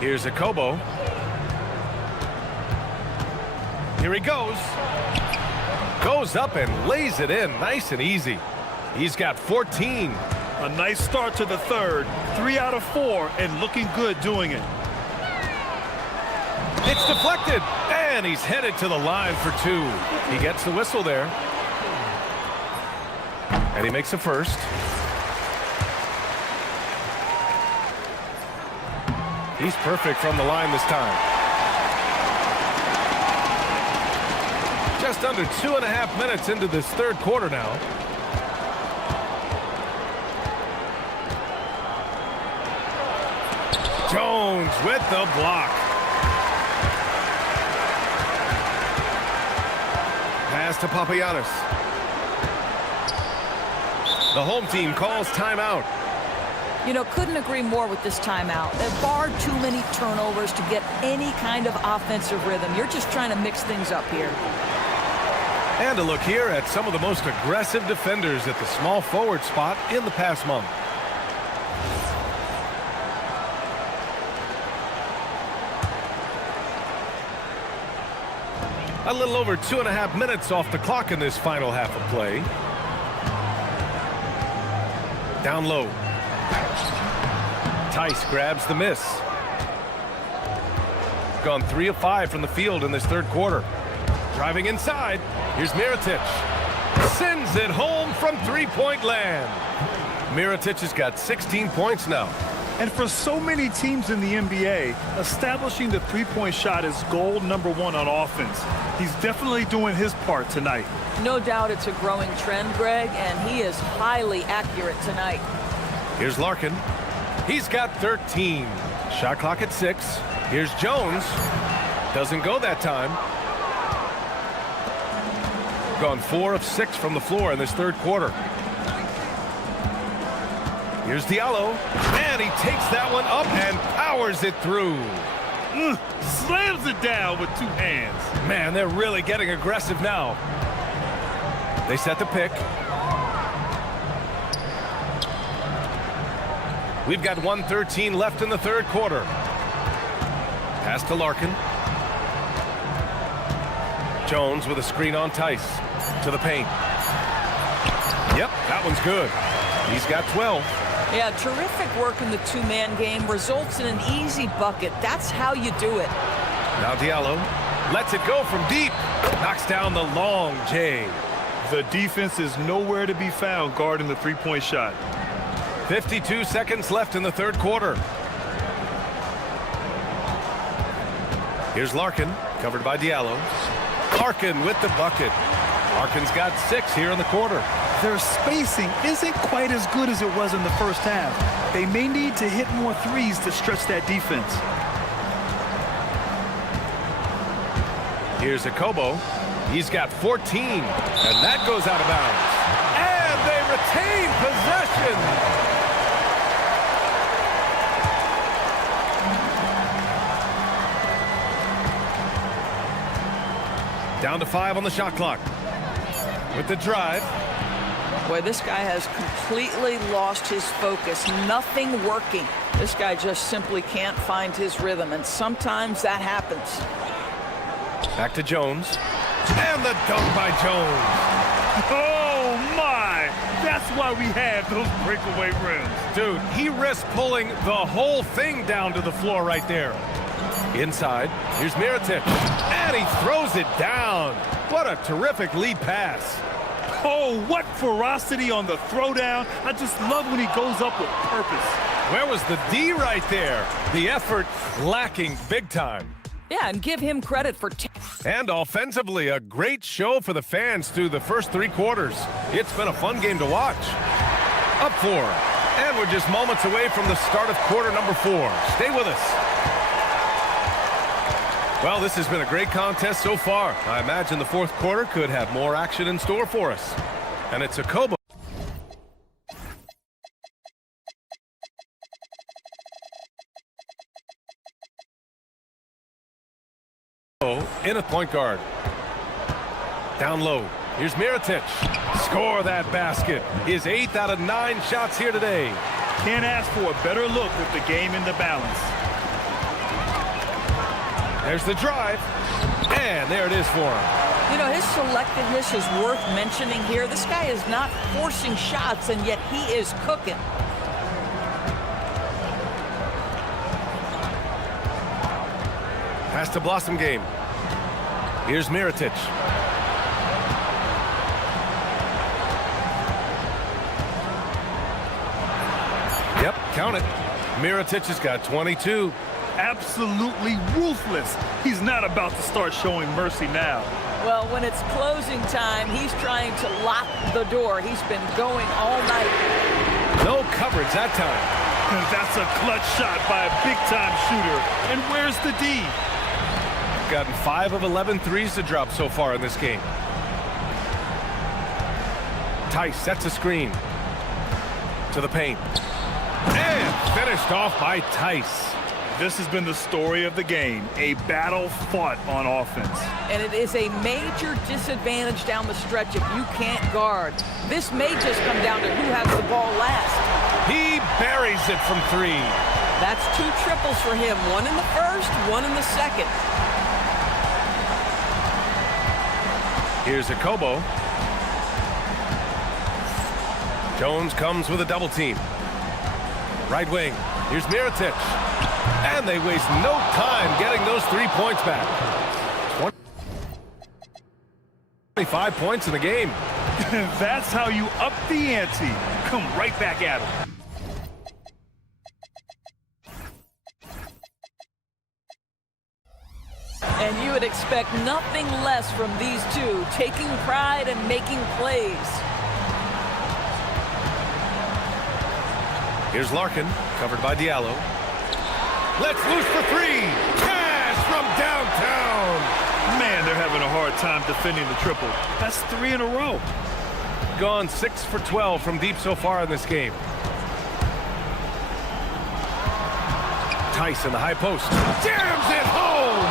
Here's a Kobo. Here he goes. Goes up and lays it in nice and easy. He's got 14. A nice start to the third. 3 out of 4 and looking good doing it. It's deflected. And he's headed to the line for 2. He gets the whistle there. And he makes a first. He's perfect from the line this time. Just under 2.5 minutes into this third quarter now. Jones with the block. Pass to Papagiannis. The home team calls timeout. You know, couldn't agree more with this timeout. There are far too many turnovers to get any kind of offensive rhythm. You're just trying to mix things up here. And a look here at some of the most aggressive defenders at the small forward spot in the past month. A little over 2.5 minutes off the clock in this final half of play. Down low. Tice grabs the miss. Gone 3 of 5 from the field in this third quarter. Driving inside. Here's Mirotic. Sends it home from three-point land. Mirotic has got 16 points now. And for so many teams in the NBA, establishing the three-point shot is goal number 1 on offense. He's definitely doing his part tonight. No doubt it's a growing trend, Greg, and he is highly accurate tonight. Here's Larkin. He's got 13. Shot clock at 6. Here's Jones. Doesn't go that time. Gone 4 of 6 from the floor in this third quarter. Here's Diallo, and he takes that one up and powers it through. Slams it down with 2 hands. Man, they're really getting aggressive now. They set the pick. We've got 1:13 left in the third quarter. Pass to Larkin. Jones with a screen on Tice. To the paint. Yep, that one's good. He's got 12. Yeah, terrific work in the two-man game results in an easy bucket. That's how you do it. Now Diallo lets it go from deep. Knocks down the long J. The defense is nowhere to be found guarding the three-point shot. 52 seconds left in the third quarter. Here's Larkin, covered by Diallo. Larkin with the bucket. Larkin's got 6 here in the quarter. Their spacing isn't quite as good as it was in the first half. They may need to hit more threes to stretch that defense. Here's Akobo. He's got 14, and that goes out of bounds. And they retain possession. Down to 5 on the shot clock. With the drive. Boy, this guy has completely lost his focus. Nothing working. This guy just simply can't find his rhythm, and sometimes that happens. Back to Jones. And the dunk by Jones. Oh, my! That's why we have those breakaway rims. Dude, he risked pulling the whole thing down to the floor right there. Inside, here's Mirotic. And he throws it down. What a terrific lead pass. Oh, what ferocity on the throwdown. I just love when he goes up with purpose. Where was the D right there? The effort lacking big time. Yeah, and give him credit for... And offensively, a great show for the fans through the first 3 quarters. It's been a fun game to watch. Up 4. And we're just moments away from the start of quarter number 4. Stay with us. Well, this has been a great contest so far. I imagine the fourth quarter could have more action in store for us. And it's Akobo. In a point guard. Down low. Here's Mirotic. Score that basket. His 8th out of 9 shots here today. Can't ask for a better look with the game in the balance. There's the drive. And there it is for him. You know, his selectiveness is worth mentioning here. This guy is not forcing shots, and yet he is cooking. Pass to Blossom game. Here's Mirotic. Yep, count it. Mirotic has got 22. Absolutely ruthless. He's not about to start showing mercy now. Well, when it's closing time, he's trying to lock the door. He's been going all night. No coverage that time. And that's a clutch shot by a big-time shooter. And where's the D? Gotten 5 of 11 threes to drop so far in this game. Tice sets a screen. To the paint. And finished off by Tice. This has been the story of the game, a battle fought on offense. And it is a major disadvantage down the stretch if you can't guard. This may just come down to who has the ball last. He buries it from 3. That's 2 triples for him, 1 in the first, 1 in the second. Here's Akobo. Jones comes with a double team. Right wing. Here's Mirotic. And they waste no time getting those 3 points back. 25 points in the game. That's how you up the ante. Come right back at him. And you would expect nothing less from these two, taking pride and making plays. Here's Larkin, covered by Diallo. Let's loose for 3. Cash from downtown. Man, they're having a hard time defending the triple. That's 3 in a row. Gone 6 for 12 from deep so far in this game. Tice in the high post. Jams it home.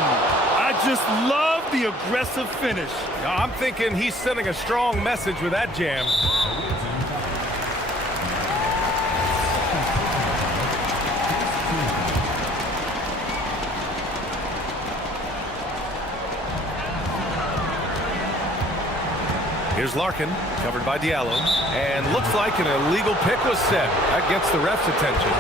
I just love the aggressive finish. I'm thinking he's sending a strong message with that jam. Here's Larkin, covered by Diallo. And looks like an illegal pick was set. That gets the ref's attention.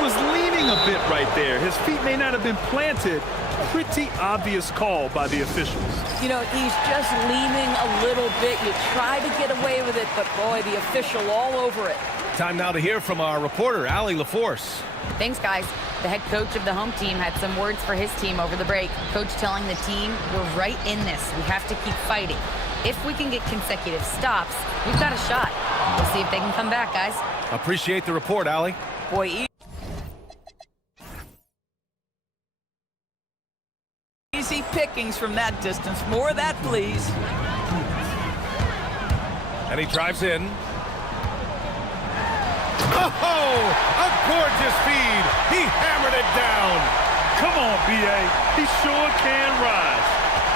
Was leaning a bit right there. His feet may not have been planted. Pretty obvious call by the officials. You know, he's just leaning a little bit. You try to get away with it, but boy, the official all over it. Time now to hear from our reporter, Allie LaForce. Thanks, guys. The head coach of the home team had some words for his team over the break. Coach telling the team, we're right in this. We have to keep fighting. If we can get consecutive stops, we've got a shot. We'll see if they can come back, guys. Appreciate the report, Allie. Boy, easy pickings from that distance. More of that, please. And he drives in. Oh, a gorgeous feed. He hammered it down. Come on, B.A. He sure can rise.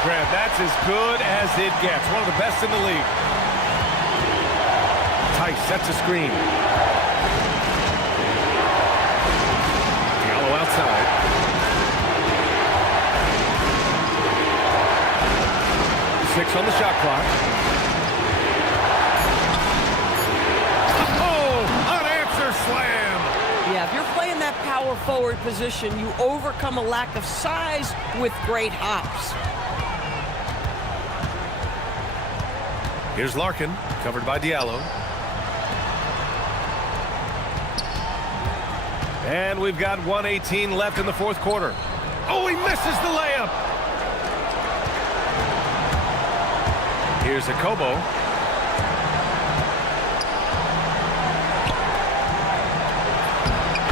Grant, that's as good as it gets. One of the best in the league. Tice sets a screen. Diallo outside. Six on the shot clock. Oh, unanswered slam. Yeah, if you're playing that power forward position, you overcome a lack of size with great hops. Here's Larkin, covered by Diallo. And we've got 1:18 left in the fourth quarter. Oh, he misses the layup. Here's Akobo.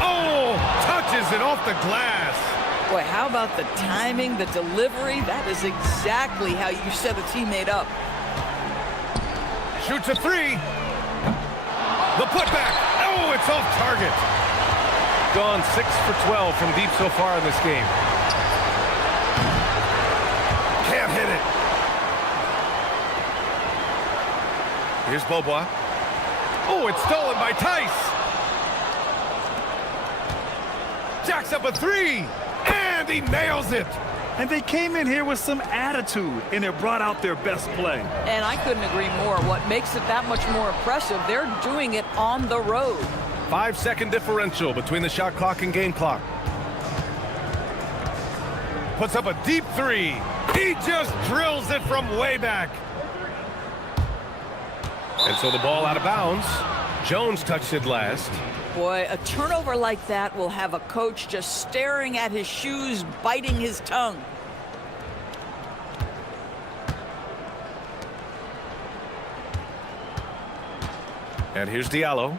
Oh, touches it off the glass. Boy, how about the timing, the delivery? That is exactly how you set a teammate up. Shoots a three. The putback. Oh, it's off target. Gone 6 for 12 from deep so far in this game. Can't hit it. Here's Beaubois. Oh, it's stolen by Tice. Jacks up a three, and he nails it. And they came in here with some attitude, and it brought out their best play. And I couldn't agree more. What makes it that much more impressive, they're doing it on the road. 5-second differential between the shot clock and game clock. Puts up a deep three. He just drills it from way back. And so the ball out of bounds. Jones touched it last. Boy, a turnover like that will have a coach just staring at his shoes, biting his tongue. And here's Diallo.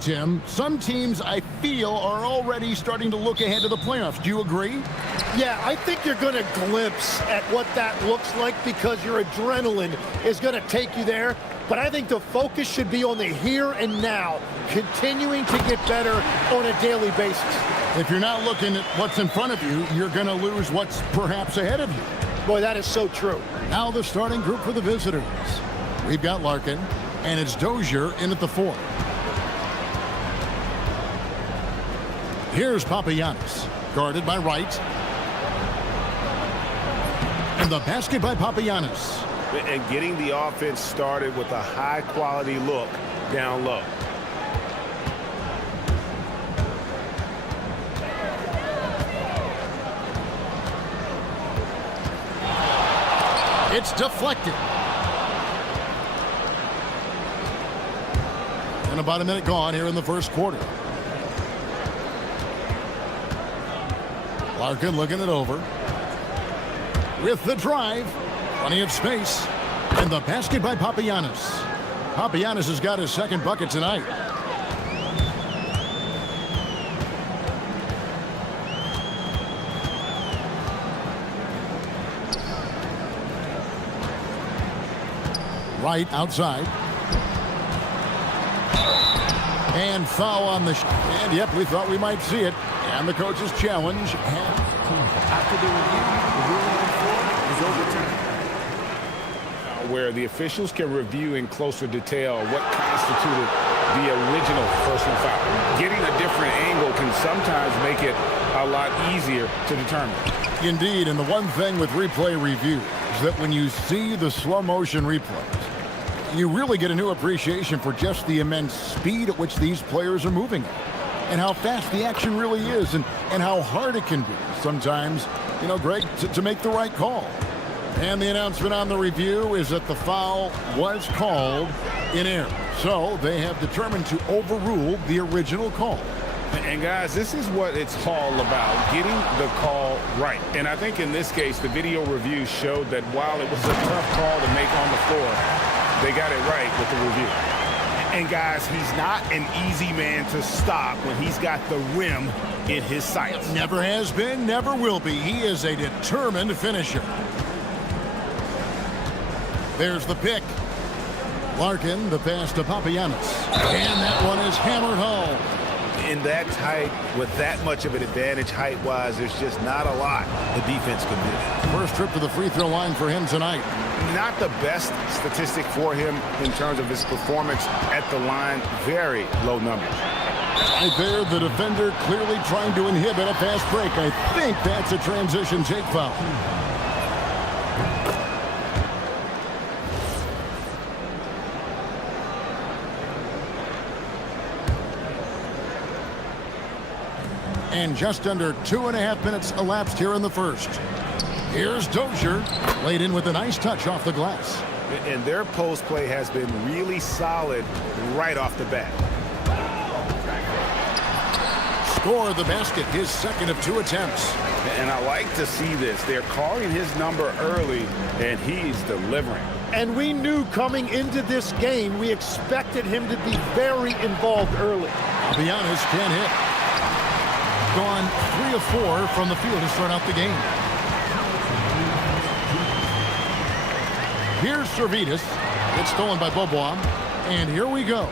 Tim, some teams I feel are already starting to look ahead to the playoffs. Do you agree? Yeah, I think you're going to glimpse at what that looks like because your adrenaline is going to take you there. But I think the focus should be on the here and now, continuing to get better on a daily basis. If you're not looking at what's in front of you, you're going to lose what's perhaps ahead of you. Boy, that is so true. Now the starting group for the visitors. We've got Larkin, and it's Dozier in at the 4. Here's Papagiannis, guarded by Wright. And the basket by Papagiannis. And getting the offense started with a high-quality look down low. It's deflected. And about a minute gone here in the first quarter. Larkin looking it over. With the drive. Plenty of space. And the basket by Papagiannis. Papagiannis has got his second bucket tonight. Right outside. And foul on the and yep, we thought we might see it. And the coach's challenge. After the review, the ruling on the floor is overturned. Where the officials can review in closer detail what constituted the original personal foul. Getting a different angle can sometimes make it a lot easier to determine. Indeed, and the one thing with replay review is that when you see the slow motion replays, you really get a new appreciation for just the immense speed at which these players are moving and how fast the action really is and how hard it can be sometimes, you know, Greg, to make the right call. And the announcement on the review is that the foul was called in error. So they have determined to overrule the original call. And guys, this is what it's all about, getting the call right. And I think in this case, the video review showed that while it was a tough call to make on the floor, they got it right with the review. And guys, he's not an easy man to stop when he's got the rim in his sights. Never has been, never will be. He is a determined finisher. There's the pick. Larkin, the pass to Papagiannis. And that one is hammered home. In that tight, with that much of an advantage height-wise, there's just not a lot the defense can do. First trip to the free throw line for him tonight. Not the best statistic for him in terms of his performance at the line. Very low numbers. Right there, the defender clearly trying to inhibit a fast break. I think that's a transition take foul. And just under 2.5 minutes elapsed here in the first. Here's Dozier, laid in with a nice touch off the glass. And their post play has been really solid right off the bat. Scored the basket, his second of 2 attempts. And I like to see this. They're calling his number early, and he's delivering. And we knew coming into this game, we expected him to be very involved early. Papagiannis can't hit. Gone 3 of 4 from the field to start out the game. Here's Servetus. It's stolen by Bobois. And here we go.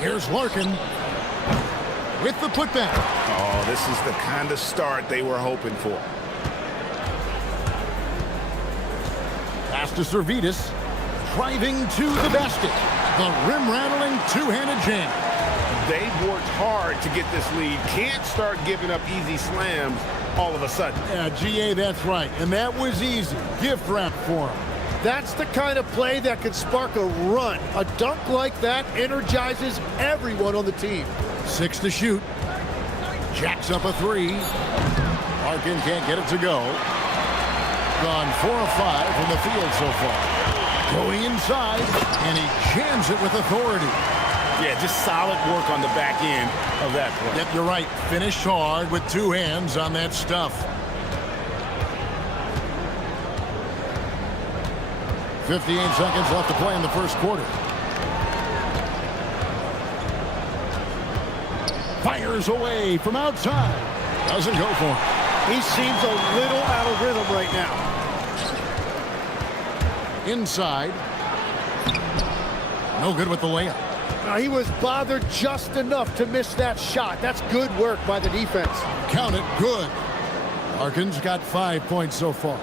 Here's Larkin with the putback. Oh, this is the kind of start they were hoping for. Pass to Servetus. Driving to the basket. The rim-rattling two-handed jam. They've worked hard to get this lead. Can't start giving up easy slams all of a sudden. Yeah, GA, that's right. And that was easy. Gift wrap for him. That's the kind of play that can spark a run. A dunk like that energizes everyone on the team. 6 to shoot. Jacks up a 3. Larkin can't get it to go. Gone 4 of 5 from the field so far. Going inside, and he jams it with authority. Yeah, just solid work on the back end of that play. Yep, you're right. Finished hard with 2 hands on that stuff. 58 seconds left to play in the first quarter. Fires away from outside. Doesn't go for him. He seems a little out of rhythm right now. Inside. No good with the layup. Now, he was bothered just enough to miss that shot. That's good work by the defense. Count it, good. Larkin's got 5 points so far.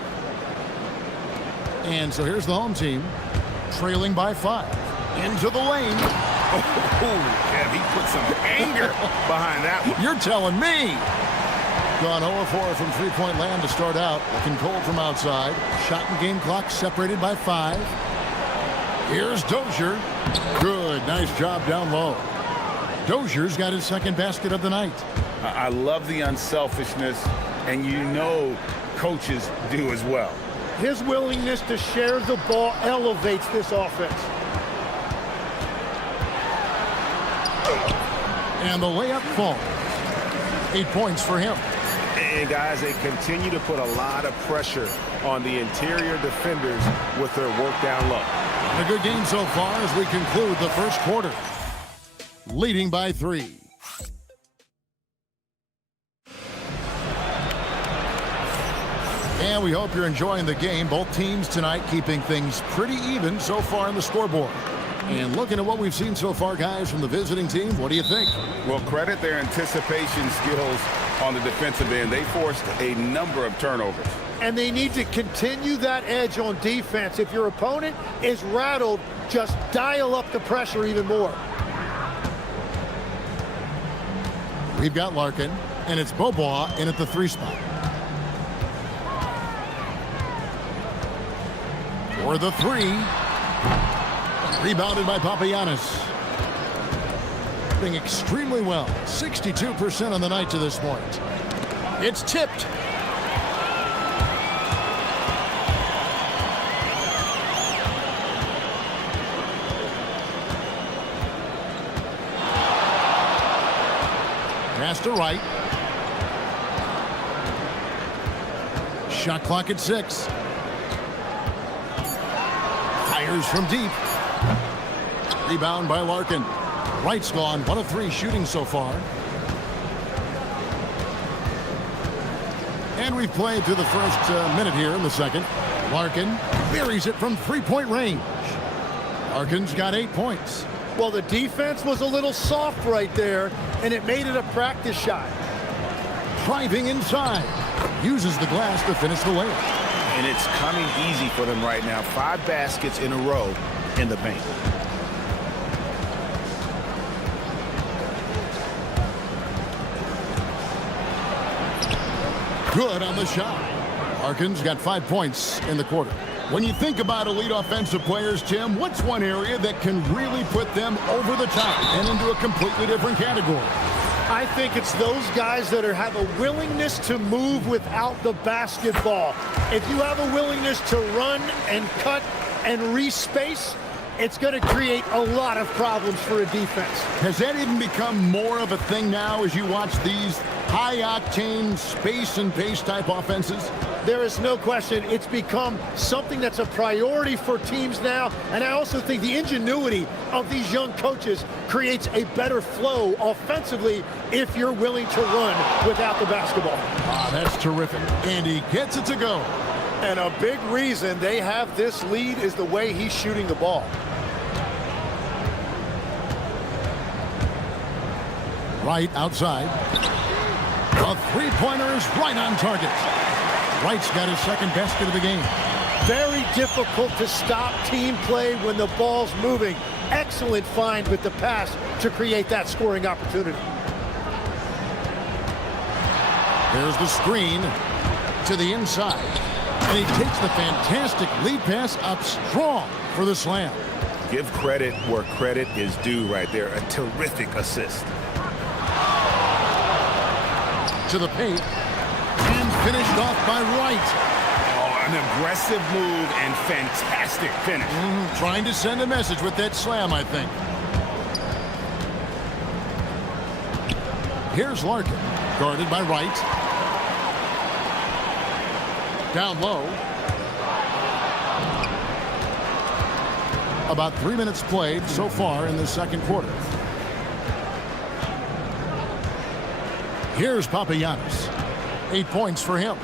And so here's the home team, trailing by 5. Into the lane. Yeah, he put some anger behind that one. You're telling me. Gone 0-4 from three-point land to start out. Looking cold from outside. Shot and game clock separated by 5. Here's Dozier. Good, nice job down low. Dozier's got his second basket of the night. I love the unselfishness, and you know coaches do as well. His willingness to share the ball elevates this offense. And the layup falls. 8 points for him. And guys, they continue to put a lot of pressure on the interior defenders with their work down low. A good game so far as we conclude the first quarter. Leading by 3. And we hope you're enjoying the game. Both teams tonight keeping things pretty even so far in the scoreboard. And looking at what we've seen so far, guys, from the visiting team, what do you think? Well, credit their anticipation skills on the defensive end. They forced a number of turnovers. And they need to continue that edge on defense. If your opponent is rattled, just dial up the pressure even more. We've got Larkin, and it's Bobois in at the 3 spot. For the 3. Rebounded by Papagiannis. Doing extremely well. 62% on the night to this point. It's tipped. Pass to right. Shot clock at 6. Fires from deep. Rebound by Larkin. Wright's gone 1 of 3 shooting so far. And we've played through the first minute here in the second. Larkin buries it from 3-point range. Larkin's got 8 points. Well, the defense was a little soft right there, and it made it a practice shot. Driving inside. Uses the glass to finish the layup. And it's coming easy for them right now. 5 baskets in a row in the paint. Good on the shot. Larkin's got 5 points in the quarter. When you think about elite offensive players, Tim, what's one area that can really put them over the top and into a completely different category? I think it's those guys that have a willingness to move without the basketball. If you have a willingness to run and cut and respace, it's going to create a lot of problems for a defense. Has that even become more of a thing now as you watch these high-octane space and pace type offenses? There is no question. It's become something that's a priority for teams now. And I also think the ingenuity of these young coaches creates a better flow offensively if you're willing to run without the basketball. Ah, that's terrific. And he gets it to go. And a big reason they have this lead is the way he's shooting the ball. Right outside. A three-pointer is right on target. Wright's got his second basket of the game. Very difficult to stop team play when the ball's moving. Excellent find with the pass to create that scoring opportunity. There's the screen to the inside. And he takes the fantastic lead pass up strong for the slam. Give credit where credit is due right there. A terrific assist. To the paint. And finished off by Wright. Oh, an aggressive move and fantastic finish. Trying to send a message with that slam, I think. Here's Larkin, guarded by Wright. Down low. About 3 minutes played so far in the second quarter. Here's Papagiannis. 8 points for him.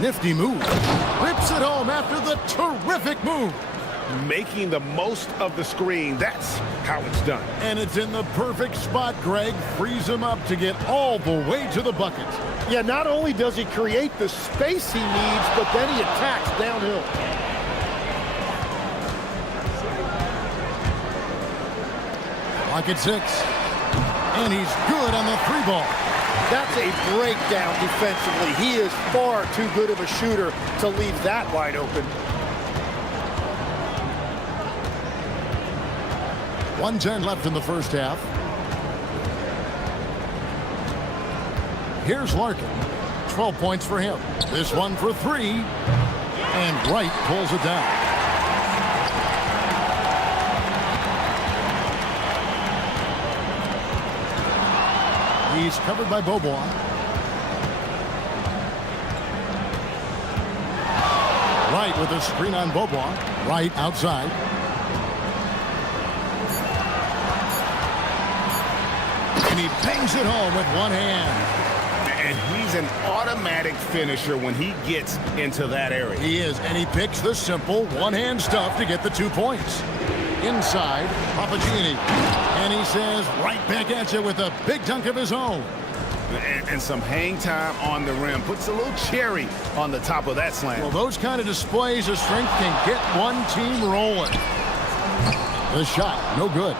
Nifty move. Rips it home after the terrific move. Making the most of the screen. That's how it's done. And it's in the perfect spot, Greg. Frees him up to get all the way to the bucket. Yeah, not only does he create the space he needs, but then he attacks downhill. Lock at 6. And he's good on the 3 ball. That's a breakdown defensively. He is far too good of a shooter to leave that wide open. 1:10 left in the first half. Here's Larkin. 12 points for him. This one for 3. And Wright pulls it down. He's covered by Beaubois. Wright with a screen on Beaubois. Wright outside. And he bangs it home with one hand. And he's an automatic finisher when he gets into that area. He is, and he picks the simple one-hand stuff to get the 2 points. Inside, Papagiannis. And he says, right back at you with a big dunk of his own. And some hang time on the rim. Puts a little cherry on the top of that slam. Well, those kind of displays of strength can get one team rolling. The shot, no good.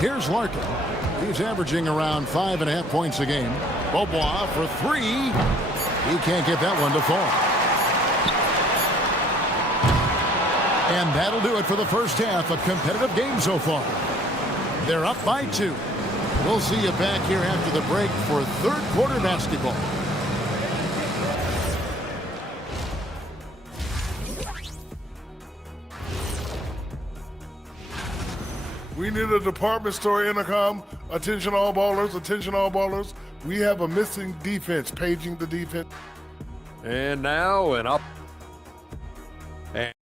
Here's Larkin. He's averaging around 5.5 points a game. Beaubois for 3. He can't get that one to fall. And that'll do it for the first half. A competitive game so far. They're up by 2. We'll see you back here after the break for third quarter basketball. We need a department store intercom. Attention all ballers, attention all ballers. We have a missing defense, paging the defense. And now an up. And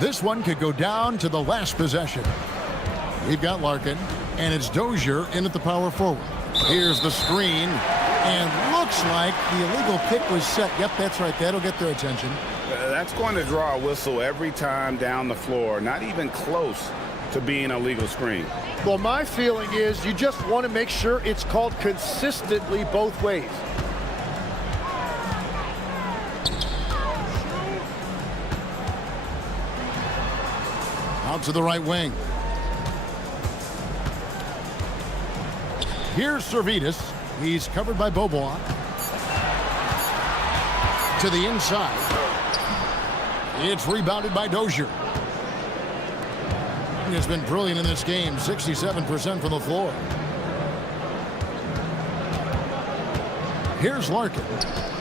This one could go down to the last possession. We've got Larkin, and it's Dozier in at the power forward. Here's the screen, and looks like the illegal pick was set. Yep, that's right. That'll get their attention. That's going to draw a whistle every time down the floor. Not even close to being a legal screen. Well, my feeling is you just want to make sure it's called consistently both ways. Out to the right wing. Here's Servetus. He's covered by Beaubois. To the inside. It's rebounded by Dozier. He has been brilliant in this game. 67% from the floor. Here's Larkin.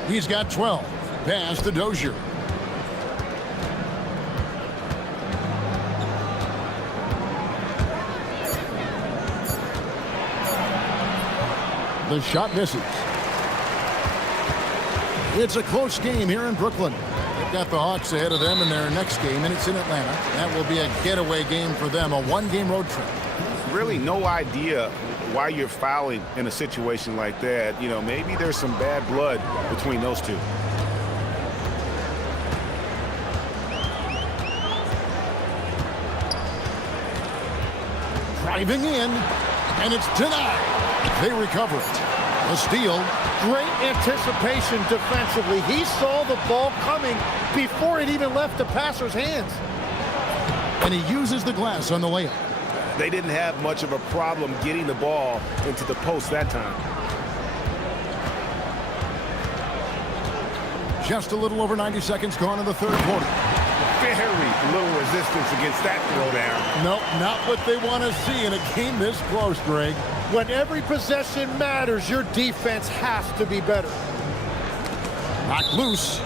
He's got 12. Pass to Dozier. The shot misses. It's a close game here in Brooklyn. They've got the Hawks ahead of them in their next game, and it's in Atlanta. That will be a getaway game for them, a one-game road trip. Really no idea why you're fouling in a situation like that. You know, maybe there's some bad blood between those two. Driving in, and it's denied. They recover it. A steal. Great anticipation defensively. He saw the ball coming before it even left the passer's hands. And he uses the glass on the layup. They didn't have much of a problem getting the ball into the post that time. Just a little over 90 seconds gone in the third quarter. Very little resistance against that throwdown. Nope, not what they want to see in a game this close, Greg. When every possession matters, your defense has to be better. Knocked loose.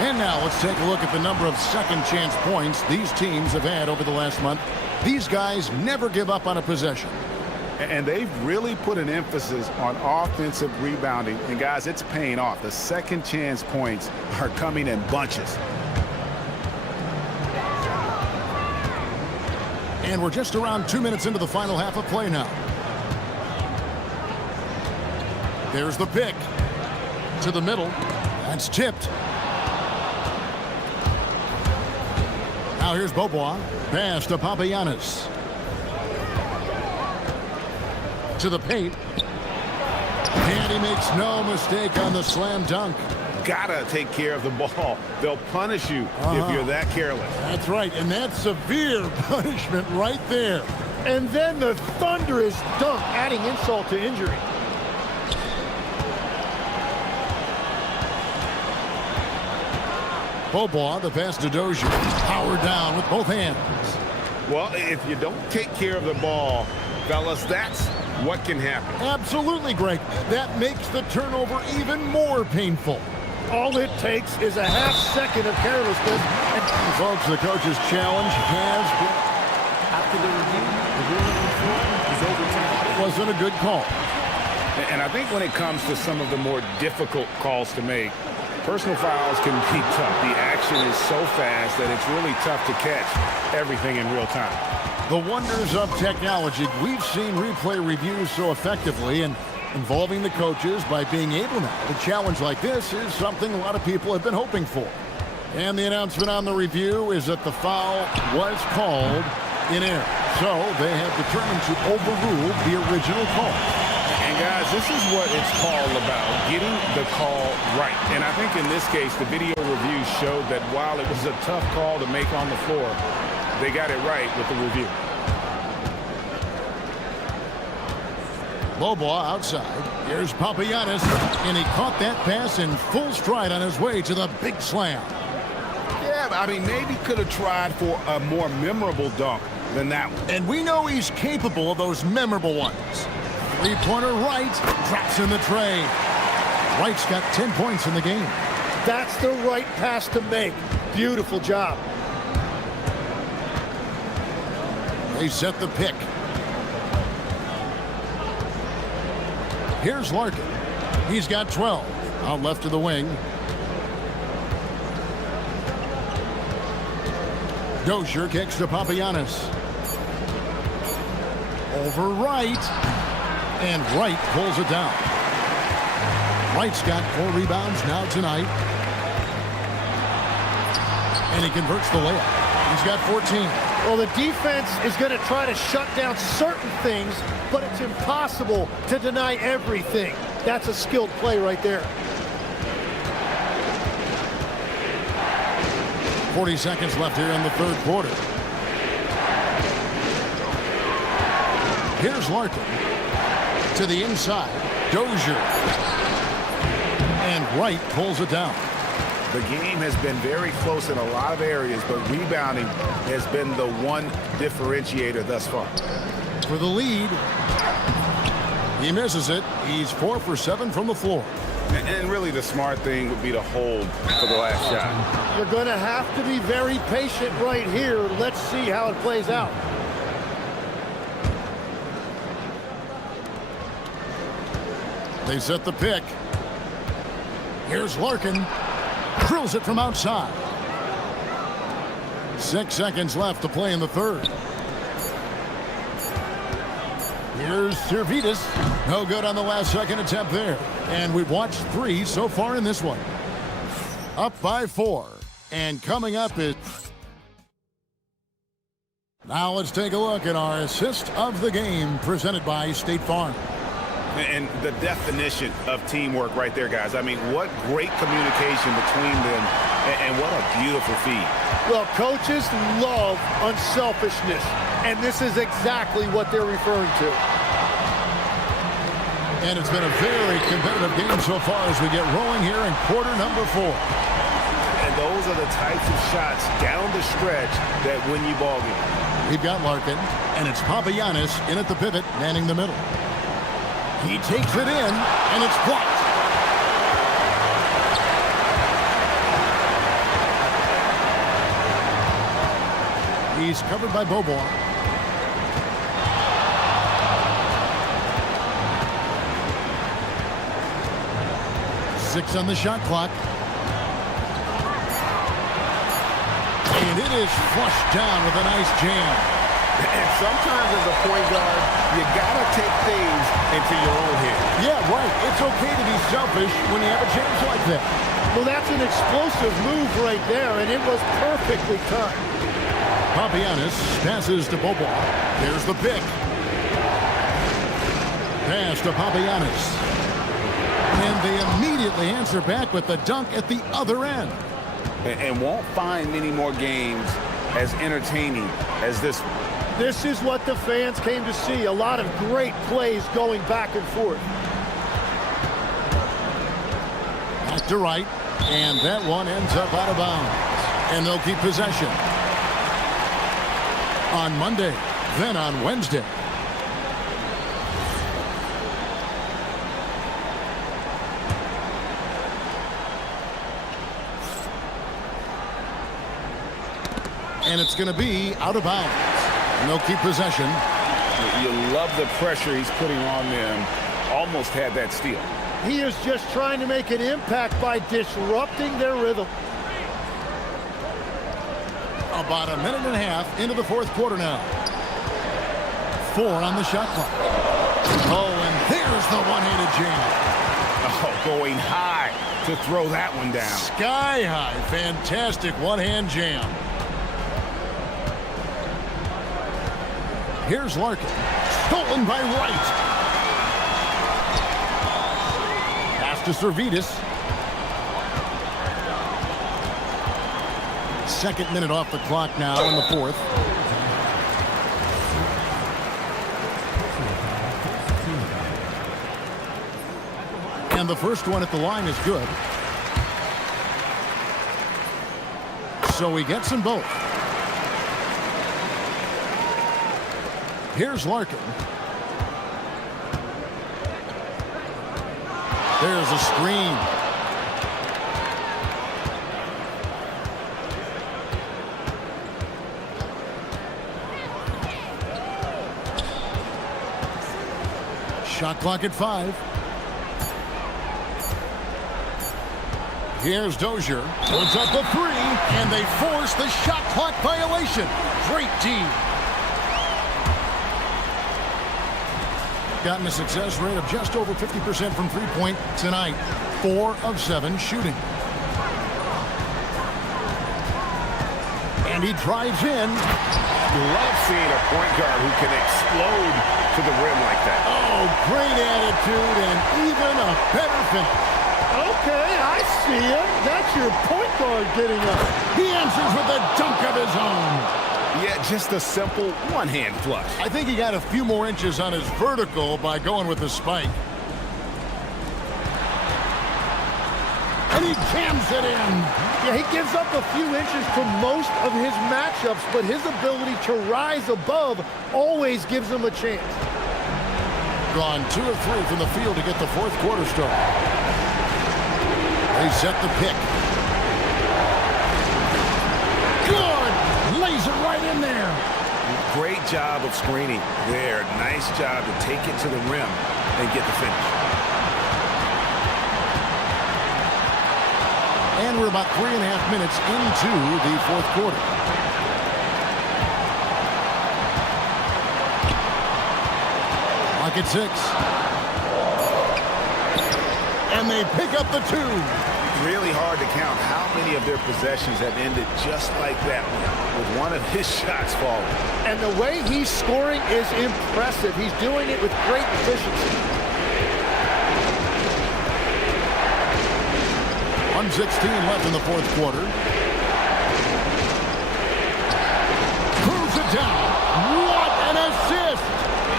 And now let's take a look at the number of second chance points these teams have had over the last month. These guys never give up on a possession. And they've really put an emphasis on offensive rebounding. And guys, it's paying off. The second chance points are coming in bunches. And we're just around 2 minutes into the final half of play now. There's the pick. To the middle. That's tipped. Now here's Bobois. Pass to Papagiannis. To the paint. And he makes no mistake on the slam dunk. Gotta take care of the ball. They'll punish you if you're that careless. That's right, and that's severe punishment right there. And then the thunderous dunk, adding insult to injury. Bobois, the pass to Dozier. Powered down with both hands. Well, if you don't take care of the ball, fellas, that's what can happen. Absolutely, Greg. That makes the turnover even more painful. All it takes is a half second of carelessness. And folks, the coach's challenge has been... After the review, the ruling on the floor is overturned. Wasn't a good call. And I think when it comes to some of the more difficult calls to make, personal fouls can be tough. The action is so fast that it's really tough to catch everything in real time. The wonders of technology. We've seen replay reviews so effectively, and involving the coaches by being able now to challenge like this is something a lot of people have been hoping for. And the announcement on the review is that the foul was called in error. So they have determined to overrule the original call. And guys, this is what it's all about, getting the call right. And I think in this case, the video review showed that while it was a tough call to make on the floor, they got it right with the review. Bobois outside. Here's Papagiannis, and he caught that pass in full stride on his way to the big slam. Yeah, I mean, maybe could have tried for a more memorable dunk than that one. And we know he's capable of those memorable ones. Three-pointer right, drops in the tray. Wright's got 10 points in the game. That's the right pass to make. Beautiful job. They set the pick. Here's Larkin. He's got 12. Out left to the wing. Dozier kicks to Papagiannis. Over Wright. And Wright pulls it down. Wright's got 4 rebounds now tonight. And he converts the layup. He's got 14. Well, the defense is going to try to shut down certain things, but it's impossible to deny everything. That's a skilled play right there. 40 seconds left here in the third quarter. Here's Larkin. To the inside. Dozier. And Wright pulls it down. The game has been very close in a lot of areas, but rebounding has been the one differentiator thus far. For the lead. He misses it. He's 4 for 7 from the floor. And really the smart thing would be to hold for the last shot. You're going to have to be very patient right here. Let's see how it plays out. They set the pick. Here's Larkin. Drills it from outside. 6 seconds left to play in the third. Here's Servetus. No good on the last second attempt there. And we've watched 3 so far in this one. Up by 4. And coming up is... Now let's take a look at our assist of the game presented by State Farm. And the definition of teamwork right there, guys. I mean, what great communication between them, and what a beautiful feed. Well, coaches love unselfishness, and this is exactly what they're referring to. And it's been a very competitive game so far as we get rolling here in quarter number 4. And those are the types of shots down the stretch that win you ball games. We've got Larkin, and it's Papagiannis in at the pivot, manning the middle. He takes it in, and it's blocked. He's covered by Bobois. Six on the shot clock. And it is flushed down with a nice jam. And sometimes as a point guard, you gotta take things into your own hands. Yeah, right. It's okay to be selfish when you have a chance like that. Well, that's an explosive move right there, and it was perfectly timed. Papagiannis passes to Bobois. There's the pick. Pass to Papagiannis. And they immediately answer back with the dunk at the other end. And won't find many more games as entertaining as this one. This is what the fans came to see. A lot of great plays going back and forth. Back to right. And that one ends up out of bounds. And they'll keep possession. On Monday, then on Wednesday. And it's going to be out of bounds. And they'll keep possession. You love the pressure he's putting on them. Almost had that steal. He is just trying to make an impact by disrupting their rhythm. About a minute and a half into the fourth quarter now. 4 on the shot clock. Oh, and there's the one-handed jam. Oh, going high to throw that one down. Sky high. Fantastic one-hand jam. Here's Larkin. Stolen by Wright. Pass to Servetus. Second minute off the clock now in the fourth. And the first one at the line is good. So he gets them both. Here's Larkin. There's a screen. Shot clock at 5. Here's Dozier. Puts up the 3, and they force the shot clock violation. Great D. Gotten a success rate of just over 50% from three-point tonight. 4 of 7 shooting. And he drives in. Love seeing a point guard who can explode to the rim like that. Oh, great attitude and even a better finish. Okay, I see him. That's your point guard getting up. He answers with a dunk of his own. Yeah, just a simple one-hand flush. I think he got a few more inches on his vertical by going with the spike. And he jams it in. Yeah, he gives up a few inches to most of his matchups, but his ability to rise above always gives him a chance. Gone 2 of 3 from the field to get the fourth quarter started. They set the pick. Good! Lays it right in there. Great job of screening there. Nice job to take it to the rim and get the finish. And we're about 3.5 minutes into the fourth quarter. Clock at 6. And they pick up the 2. really hard to count how many of their possessions have ended just like that one, with one of his shots falling. And the way he's scoring is impressive. He's doing it with great efficiency. 1:16 left in the fourth quarter. Cruise it down. What an assist!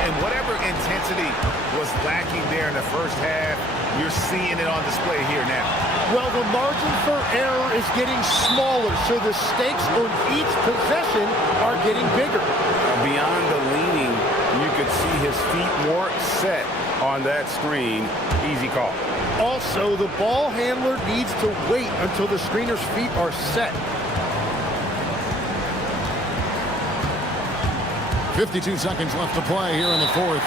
And whatever intensity was lacking there in the first half, you're seeing it on display here now. Well, the margin for error is getting smaller, so the stakes on each possession are getting bigger. Beyond the leaning, you could see his feet more set on that screen. Easy call. Also, the ball handler needs to wait until the screener's feet are set. 52 seconds left to play here in the fourth.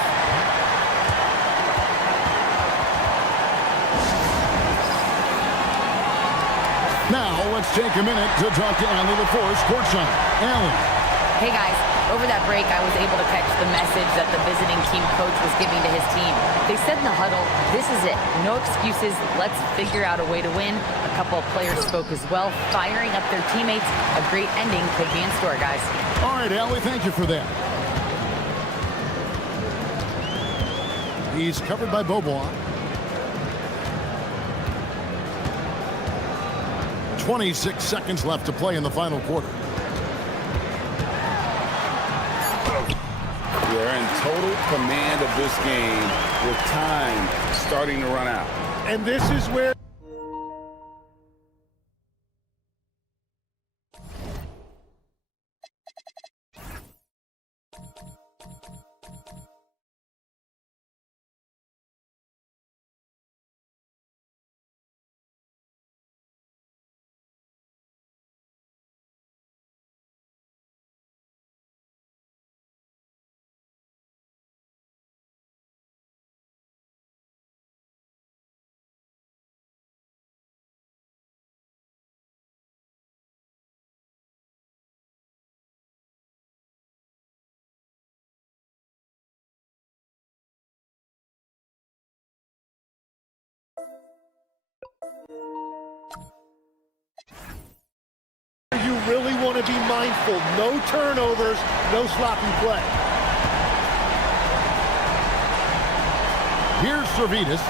Now, let's take a minute to talk to Allie LaForce, courtside. Allie. Hey guys, over that break I was able to catch the message that the visiting team coach was giving to his team. They said in the huddle, this is it, no excuses, let's figure out a way to win. A couple of players spoke as well, firing up their teammates. A great ending could be in store, guys. All right, Allie, thank you for that. He's covered by Bobois. 26 seconds left to play in the final quarter. They're in total command of this game with time starting to run out. And this is where you really want to be mindful. No turnovers, no sloppy play. Here's Servetus.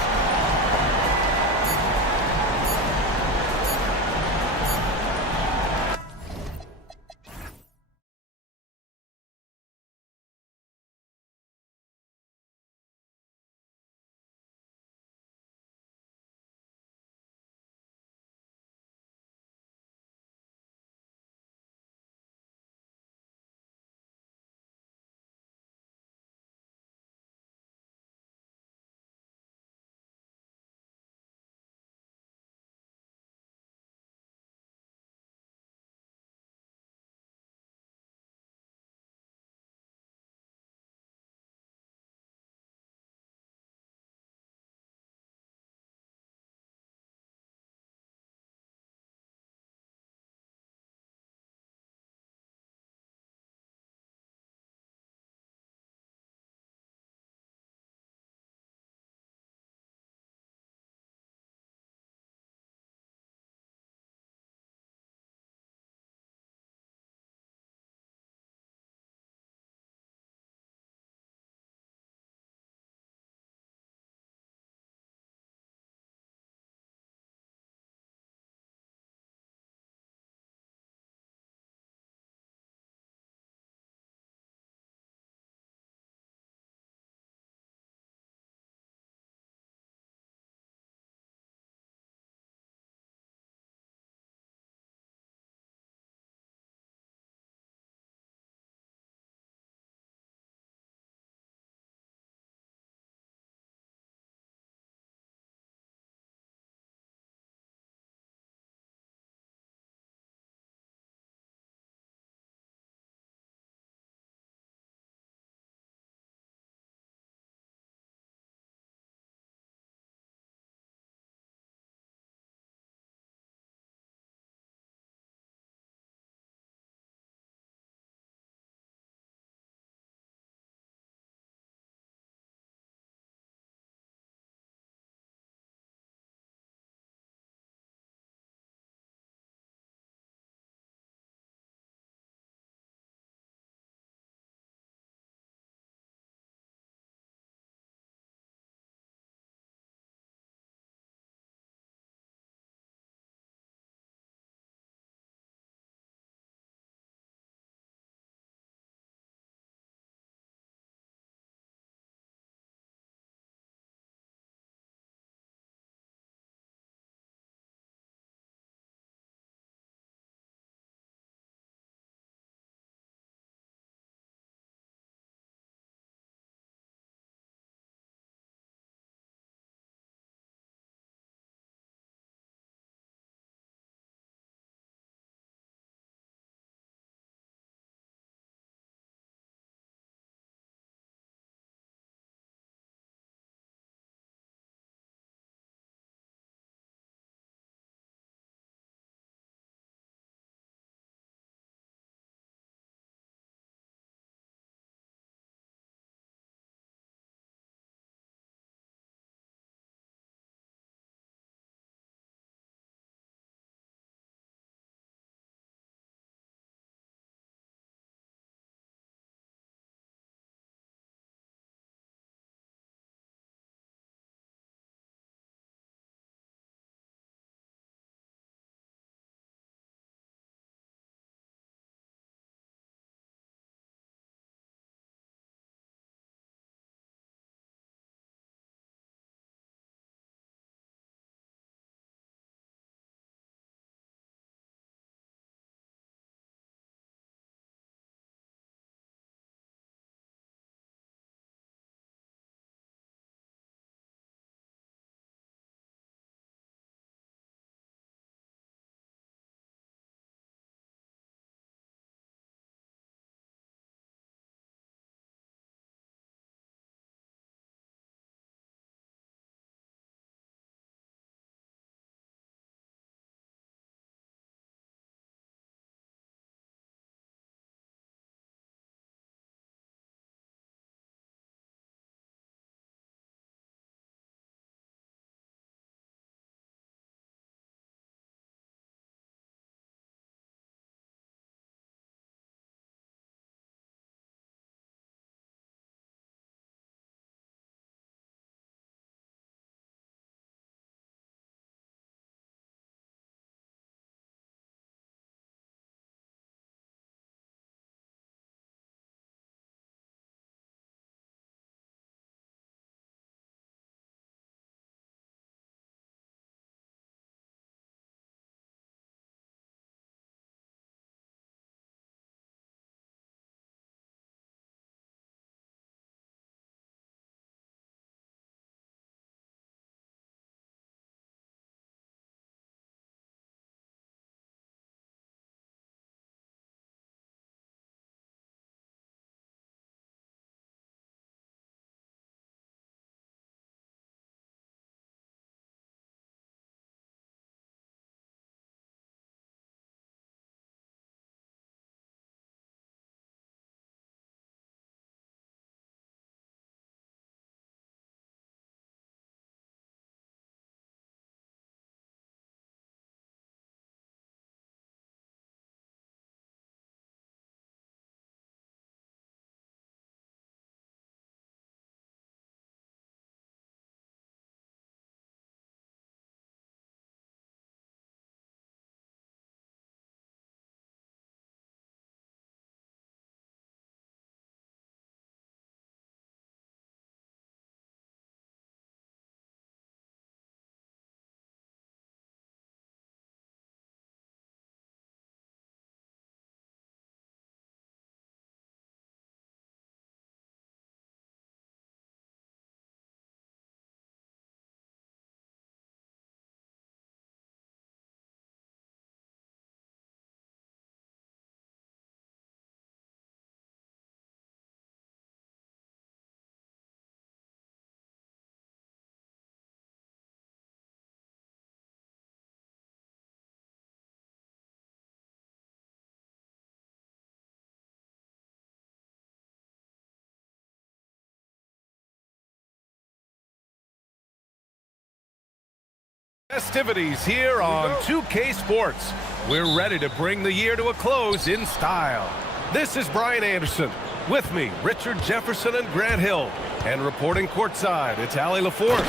Festivities here on 2K Sports. We're ready to bring the year to a close in style. This is Brian Anderson. With me, Richard Jefferson and Grant Hill. And reporting courtside, it's Allie LaForce.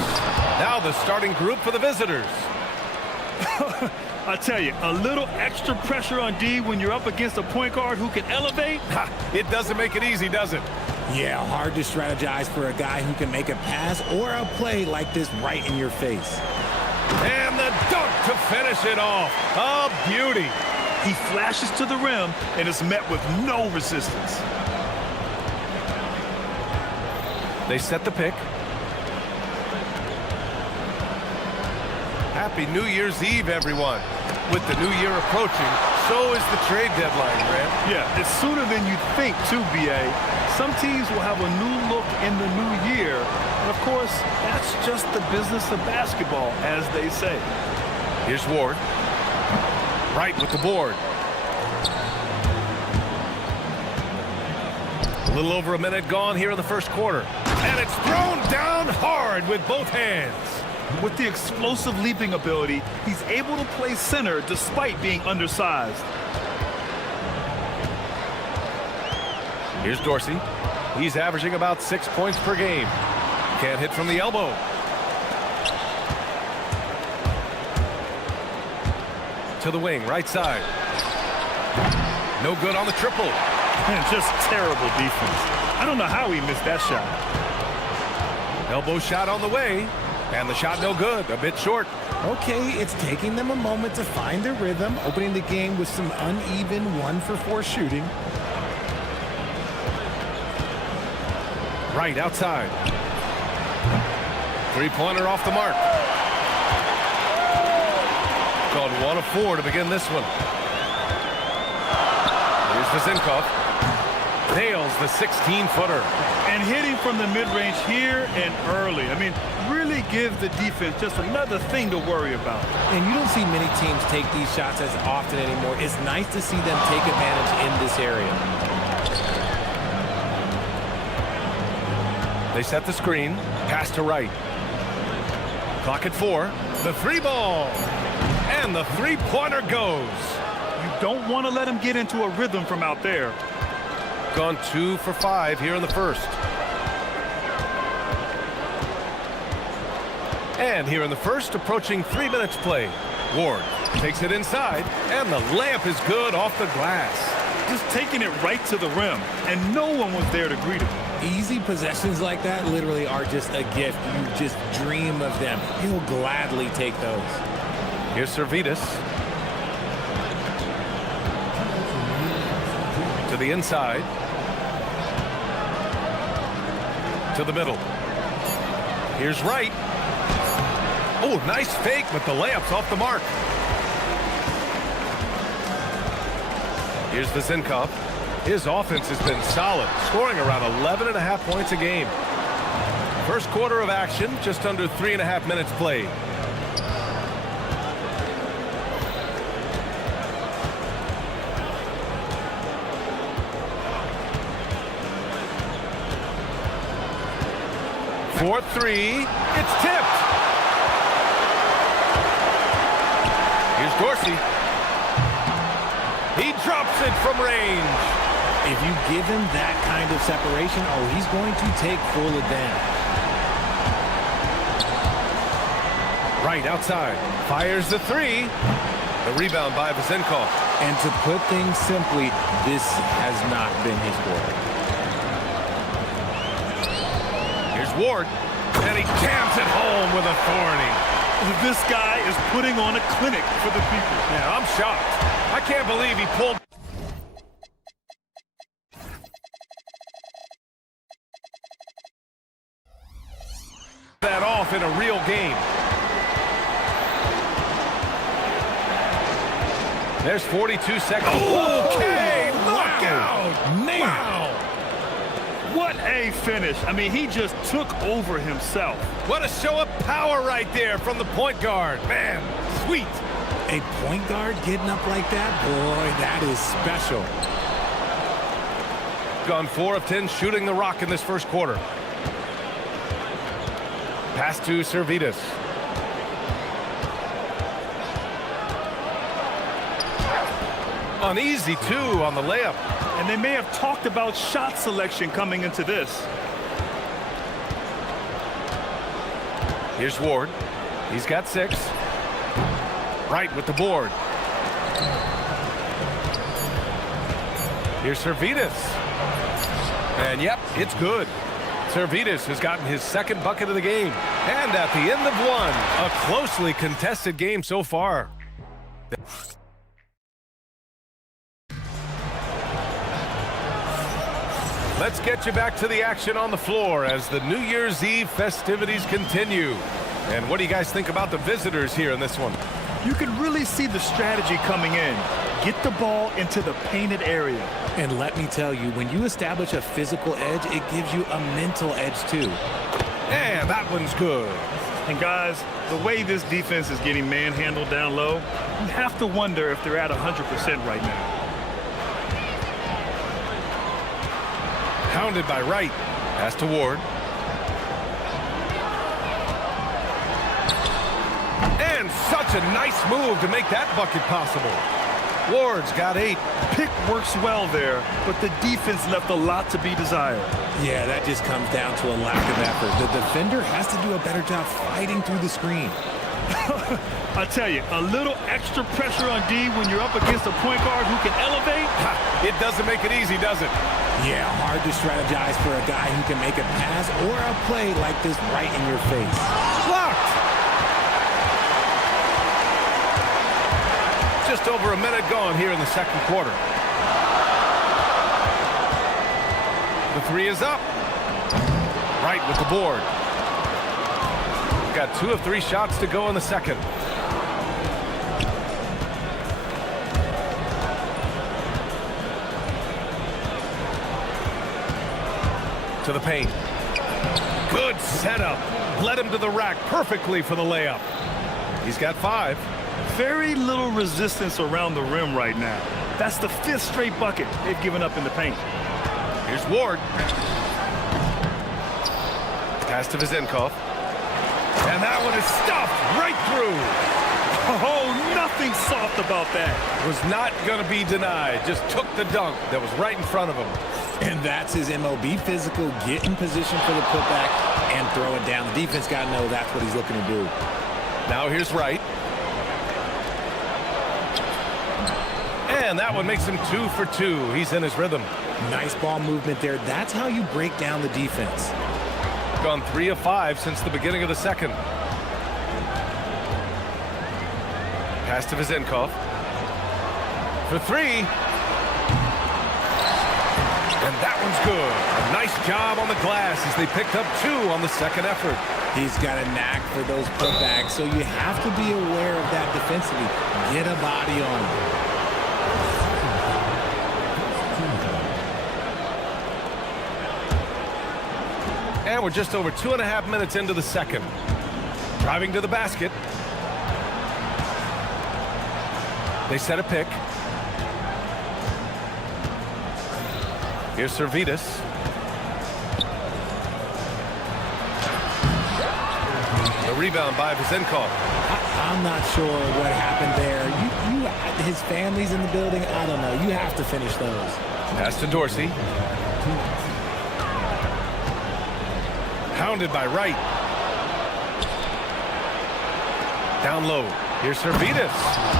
Now the starting group for the visitors. I tell you, a little extra pressure on D when you're up against a point guard who can elevate. It doesn't make it easy, does it? Yeah, hard to strategize for a guy who can make a pass or a play like this right in your face. And the dunk to finish it off. A beauty. He flashes to the rim and is met with no resistance. They set the pick. Happy New Year's Eve, everyone. With the new year approaching, so is the trade deadline, Grant. Yeah, it's sooner than you'd think, too, BA. Some teams will have a new look in the new year. And, of course, that's just the business of basketball, as they say. Here's Ward. Right with the board. A little over a minute gone here in the first quarter. And it's thrown down hard with both hands. With the explosive leaping ability, he's able to play center despite being undersized. Here's Dorsey. He's averaging about 6 points per game. Can't hit from the elbow. To the wing, right side. No good on the triple. And just terrible defense. I don't know how he missed that shot. Elbow shot on the way. And the shot no good, a bit short. Okay, it's taking them a moment to find their rhythm, opening the game with some uneven 1-for-4 shooting. Right outside. Three-pointer off the mark. Gone 1 of 4 to begin this one. Here's Vezinkov. Nails the 16-footer. And hitting from the mid-range here and early. I mean, really gives the defense just another thing to worry about. And you don't see many teams take these shots as often anymore. It's nice to see them take advantage in this area. They set the screen. Pass to right. Clock at 4. The three ball. And the three-pointer goes. You don't want to let him get into a rhythm from out there. Gone 2 for 5 here in the first. And here in the first, approaching 3 minutes play. Ward takes it inside, and the layup is good off the glass. Just taking it right to the rim, and no one was there to greet him. Easy possessions like that literally are just a gift. You just dream of them. He'll gladly take those. Here's Servetus. To the inside. To the middle. Here's Wright. Oh, nice fake, but the layup's off the mark. Here's Vezinkov. His offense has been solid, scoring around 11.5 points a game. First quarter of action, just under 3.5 minutes played. For 3, it's tipped. Here's Dorsey. He drops it from range. If you give him that kind of separation, oh, he's going to take full advantage. Right outside. Fires the 3. The rebound by Vezinkov. And to put things simply, this has not been his work. Ward, and he jams it home with authority. This guy is putting on a clinic for the people. Yeah, I'm shocked. I can't believe he pulled that off in a real game. There's 42 seconds. Okay, knockout. Man. Wow. What a finish. I mean, he just took over himself. What a show of power right there from the point guard. Man, sweet. A point guard getting up like that? Boy, that is special. Gone 4 of 10 shooting the rock in this first quarter. Pass to Servetus. Uneasy, too, on the layup. And they may have talked about shot selection coming into this. Here's Ward. He's got 6. Right with the board. Here's Servetus. And yep, it's good. Servetus has gotten his second bucket of the game. And at the end of one, a closely contested game so far. Let's get you back to the action on the floor as the New Year's Eve festivities continue. And what do you guys think about the visitors here in this one? You can really see the strategy coming in. Get the ball into the painted area. And let me tell you, when you establish a physical edge, it gives you a mental edge too. And that one's good. And guys, the way this defense is getting manhandled down low, you have to wonder if they're at 100% right now. Hounded by Wright. Pass to Ward. And such a nice move to make that bucket possible. Ward's got 8. Pick works well there, but the defense left a lot to be desired. Yeah, that just comes down to a lack of effort. The defender has to do a better job fighting through the screen. I tell you, a little extra pressure on D when you're up against a point guard who can elevate. It doesn't make it easy, does it? Yeah, hard to strategize for a guy who can make a pass or a play like this right in your face. Blocked! Just over a minute gone here in the second quarter. The 3 is up. Right with the board. Got 2 of 3 shots to go in the second. To the paint. Good setup. Led him to the rack perfectly for the layup. He's got 5. Very little resistance around the rim right now. That's the 5th straight bucket they've given up in the paint. Here's Ward. Pass to Vizenkov. And that one is stuffed right through. Oh, nothing soft about that. Was not going to be denied. Just took the dunk that was right in front of him. And that's his MLB physical. Get in position for the putback and throw it down. The defense got to know that's what he's looking to do. Now here's Wright. And that one makes him 2 for 2. He's in his rhythm. Nice ball movement there. That's how you break down the defense. Gone 3 of 5 since the beginning of the second. Pass to Vizenkov. For 3. And that one's good. A nice job on the glass as they picked up 2 on the second effort. He's got a knack for those putbacks, so you have to be aware of that defensively. Get a body on him. And we're just over 2.5 minutes into the second. Driving to the basket. They set a pick. Here's Servetus. The rebound by Vizenkov. I'm not sure what happened there. His family's in the building. I don't know. You have to finish those. Pass to Dorsey. Hounded by Wright. Down low. Here's Servetus.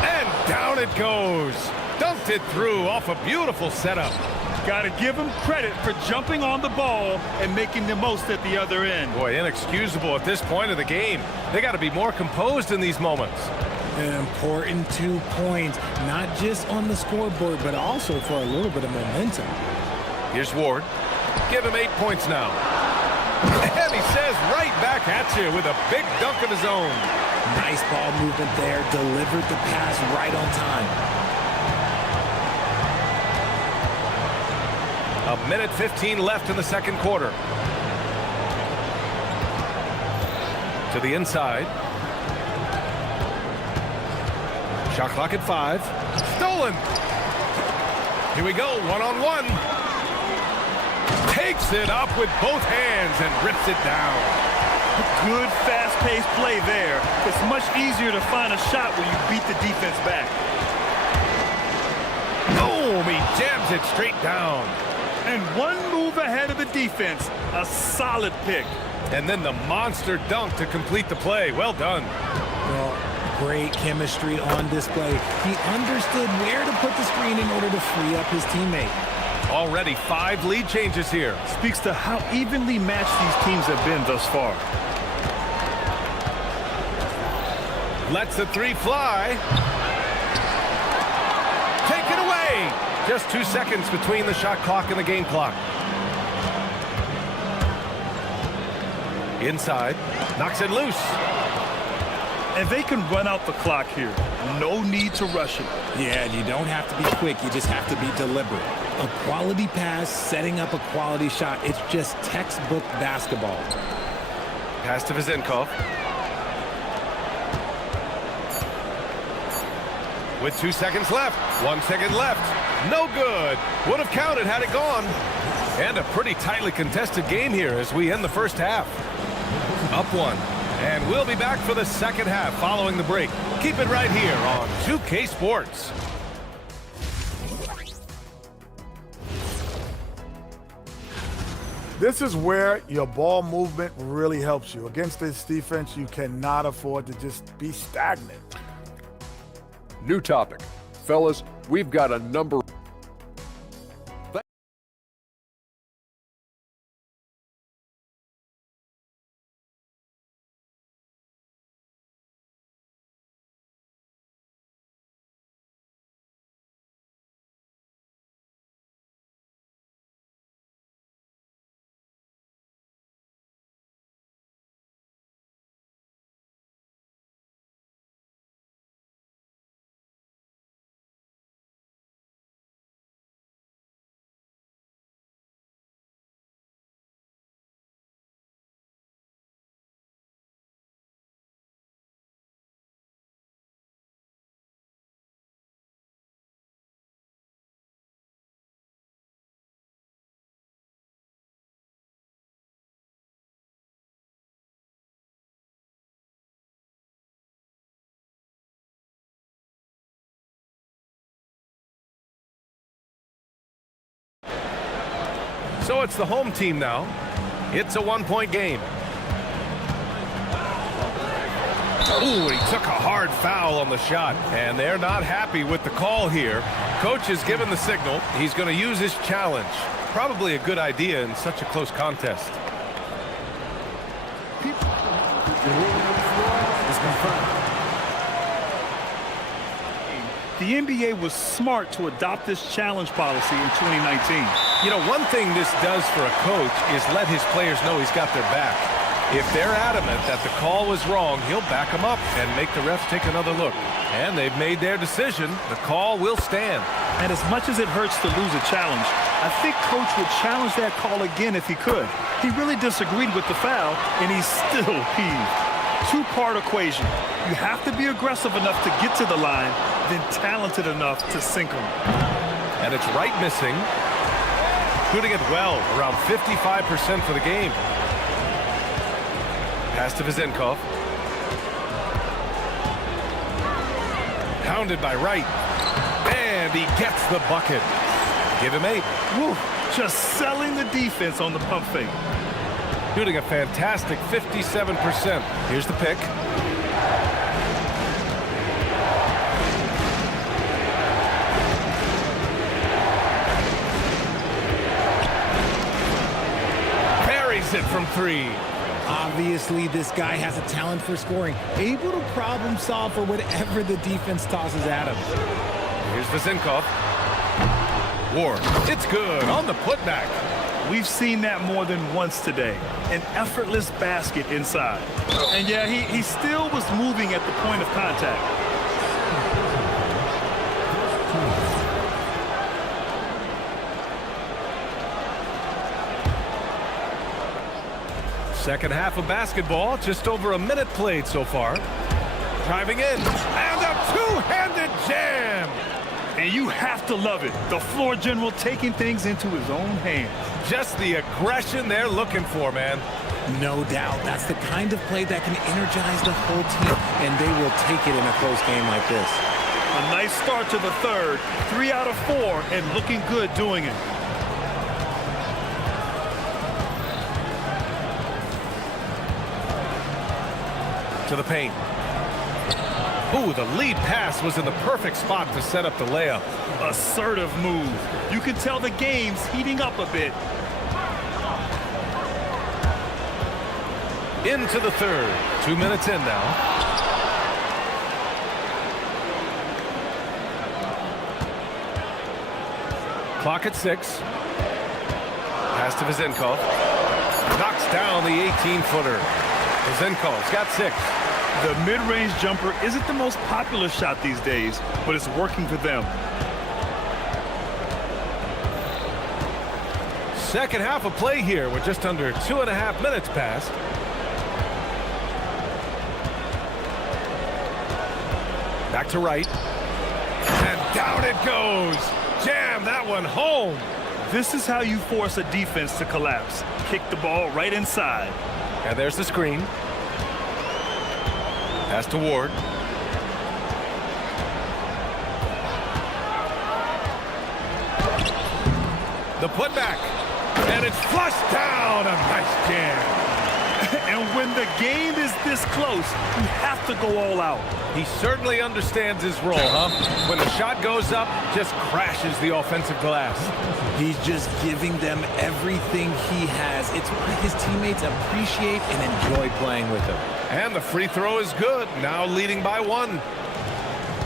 And down it goes. Dunked it through off a beautiful setup. Got to give him credit for jumping on the ball and making the most at the other end. Boy, inexcusable at this point of the game. They got to be more composed in these moments. An important 2 points, not just on the scoreboard, but also for a little bit of momentum. Here's Ward. Give him 8 points now. And he says right back at you with a big dunk of his own. Nice ball movement there. Delivered the pass right on time. 1:15 left in the second quarter. To the inside. Shot clock at 5. Stolen. Here we go, one-on-one. Takes it up with both hands and rips it down. Good fast-paced play there. It's much easier to find a shot when you beat the defense back. Boom! He jams it straight down. And one move ahead of the defense. A solid pick. And then the monster dunk to complete the play. Well done. Well, great chemistry on display. He understood where to put the screen in order to free up his teammate. Already 5 lead changes here. Speaks to how evenly matched these teams have been thus far. Lets the 3 fly. Take it away. Just 2 seconds between the shot clock and the game clock. Inside, knocks it loose. And they can run out the clock here. No need to rush it. Yeah, and you don't have to be quick. You just have to be deliberate. A quality pass, setting up a quality shot. It's just textbook basketball. Pass to Vizenkov. With 2 seconds left. 1 second left. No good. Would have counted had it gone. And a pretty tightly contested game here as we end the first half. Up 1. And we'll be back for the second half following the break. Keep it right here on 2K Sports. This is where your ball movement really helps you. Against this defense, you cannot afford to just be stagnant. New topic. Fellas, we've got a number. So it's the home team now. It's a 1-point game. Ooh, he took a hard foul on the shot, and they're not happy with the call here. Coach has given the signal. He's going to use his challenge. Probably a good idea in such a close contest. The NBA was smart to adopt this challenge policy in 2019. You know, one thing this does for a coach is let his players know he's got their back. If they're adamant that the call was wrong, he'll back them up and make the refs take another look. And they've made their decision. The call will stand. And as much as it hurts to lose a challenge, I think Coach would challenge that call again if he could. He really disagreed with the foul, and he's still peeved. Two-part equation. You have to be aggressive enough to get to the line, then talented enough to sink them. And it's right missing. Shooting it well, around 55% for the game. Pass to Vizenkov. Pounded by Wright. And he gets the bucket. Give him 8. Woo, just selling the defense on the pump fake. Shooting a fantastic 57%. Here's the pick. Buries it from 3. Obviously, this guy has a talent for scoring, able to problem solve for whatever the defense tosses at him. Here's Vizenkov. Ward, it's good on the putback. We've seen that more than once today. An effortless basket inside. And yeah, he still was moving at the point of contact. Second half of basketball, just over a minute played so far. Driving in, and a two-handed jam! And you have to love it. The floor general taking things into his own hands. Just the aggression they're looking for, man. No doubt. That's the kind of play that can energize the whole team, and they will take it in a close game like this. A nice start to the third. 3 out of 4 and looking good doing it. To the paint. Ooh, the lead pass was in the perfect spot to set up the layup. Assertive move. You can tell the game's heating up a bit. Into the third. 2 minutes in now. Clock at 6. Pass to Vezenkov. Knocks down the 18-footer. Vezenkov's got 6. The mid-range jumper isn't the most popular shot these days, but it's working for them. Second half of play here with just under 2.5 minutes passed. Back to right. And down it goes. Jam that one home. This is how you force a defense to collapse. Kick the ball right inside. And there's the screen. Pass to Ward. The putback. And it's flushed down. A nice jam. And when the game is this close, you have to go all out. He certainly understands his role, huh? When the shot goes up, just crashes the offensive glass. He's just giving them everything he has. It's why his teammates appreciate and enjoy playing with him. And the free throw is good, now leading by 1.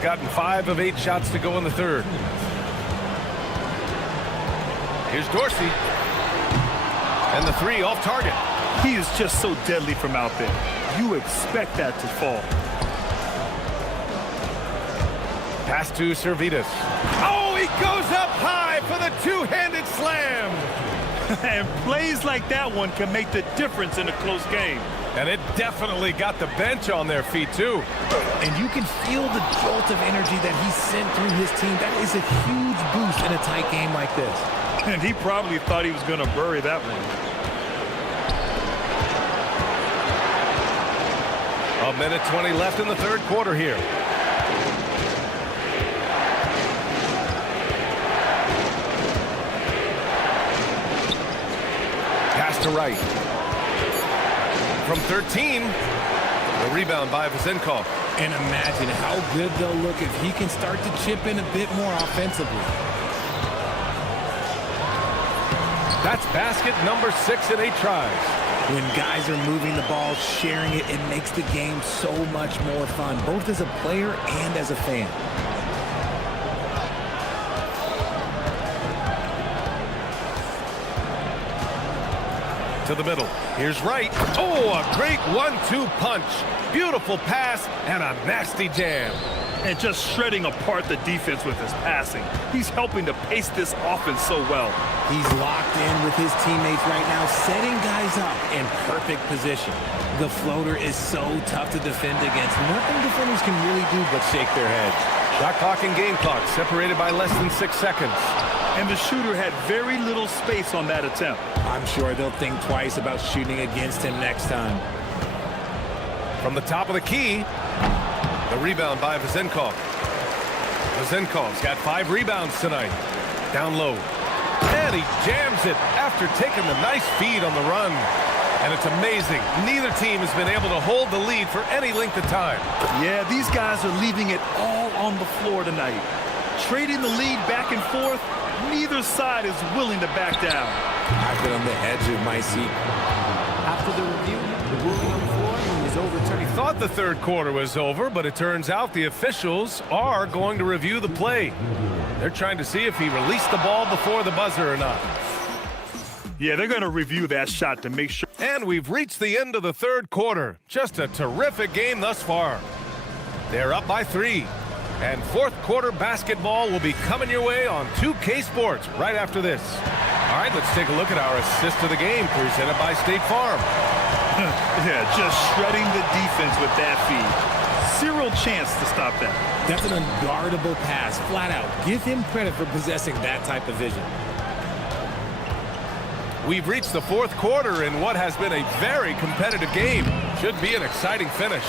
Gotten 5 of 8 shots to go in the third. Here's Dorsey. And the 3 off target. He is just so deadly from out there. You expect that to fall. Pass to Servetus. Oh, he goes up high for the two-handed slam. And plays like that one can make the difference in a close game. And it definitely got the bench on their feet, too. And you can feel the jolt of energy that he sent through his team. That is a huge boost in a tight game like this. And he probably thought he was going to bury that one. A minute 20 left in the third quarter here. Pass to right. From 13, the rebound by Vezenkov. And imagine how good they'll look if he can start to chip in a bit more offensively. That's basket number 6 in 8 tries. When guys are moving the ball, sharing it, it makes the game so much more fun, both as a player and as a fan. To the middle. Here's Wright. Oh, a great 1-2 punch. Beautiful pass and a nasty jam. And just shredding apart the defense with his passing. He's helping to pace this offense so well. He's locked in with his teammates right now, setting guys up in perfect position. The floater is so tough to defend against. Nothing defenders can really do but shake their heads. Shot clock and game clock separated by less than 6 seconds. And the shooter had very little space on that attempt. I'm sure they'll think twice about shooting against him next time. From the top of the key, the rebound by Vezenkov. Vezenkov's got 5 rebounds tonight. Down low. And he jams it after taking the nice feed on the run. And it's amazing. Neither team has been able to hold the lead for any length of time. Yeah, these guys are leaving it all on the floor tonight. Trading the lead back and forth, neither side is willing to back down. I've been on the edge of my seat. After the review, the ruling on the floor is overturned. We thought the third quarter was over, but it turns out the officials are going to review the play. They're trying to see if he released the ball before the buzzer or not. Yeah, they're going to review that shot to make sure. And we've reached the end of the third quarter. Just a terrific game thus far. They're up by 3. And fourth quarter basketball will be coming your way on 2K Sports right after this. All right, let's take a look at our assist of the game presented by State Farm. Yeah, just shredding the defense with that feed. Zero chance to stop that. That's an unguardable pass, flat out. Give him credit for possessing that type of vision. We've reached the fourth quarter in what has been a very competitive game. Should be an exciting finish.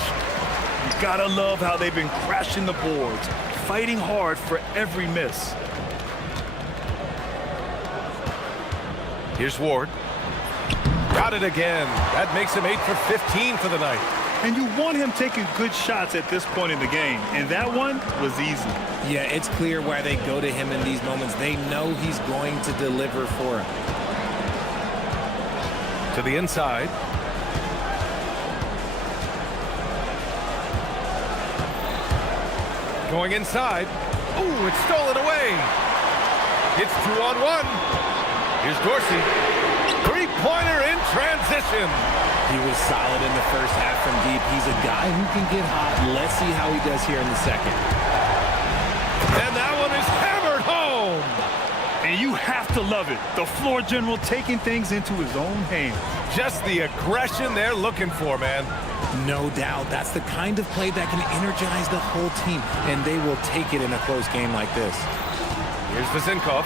You gotta love how they've been crashing the boards, fighting hard for every miss. Here's Ward. Got it again. That makes him 8 for 15 for the night. And you want him taking good shots at this point in the game, and that one was easy. Yeah, it's clear why they go to him in these moments. They know he's going to deliver for them. To the inside. Going inside. Ooh, it's stolen away. It's 2-on-1. Here's Dorsey. Three-pointer in transition. He was solid in the first half from deep. He's a guy who can get hot. Let's see how he does here in the second. And that one is hammered home. And you have to love it. The floor general taking things into his own hands. Just the aggression they're looking for, man. No doubt. That's the kind of play that can energize the whole team, and they will take it in a close game like this. Here's Vizinkov.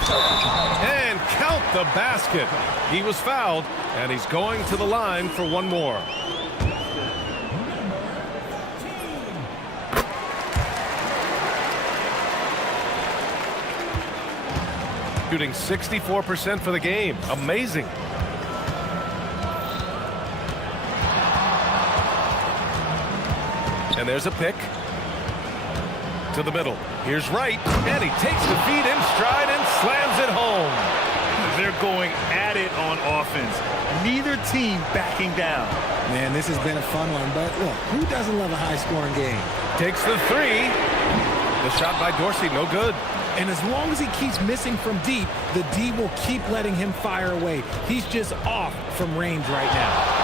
And count the basket. He was fouled, and he's going to the line for one more. Shooting 64% for the game. Amazing. And there's a pick. To the middle. Here's Wright. And he takes the feed in stride and slams it home. They're going at it on offense. Neither team backing down. Man, this has been a fun one, but look, who doesn't love a high-scoring game? Takes the three. The shot by Dorsey, no good. And as long as he keeps missing from deep, the D will keep letting him fire away. He's just off from range right now.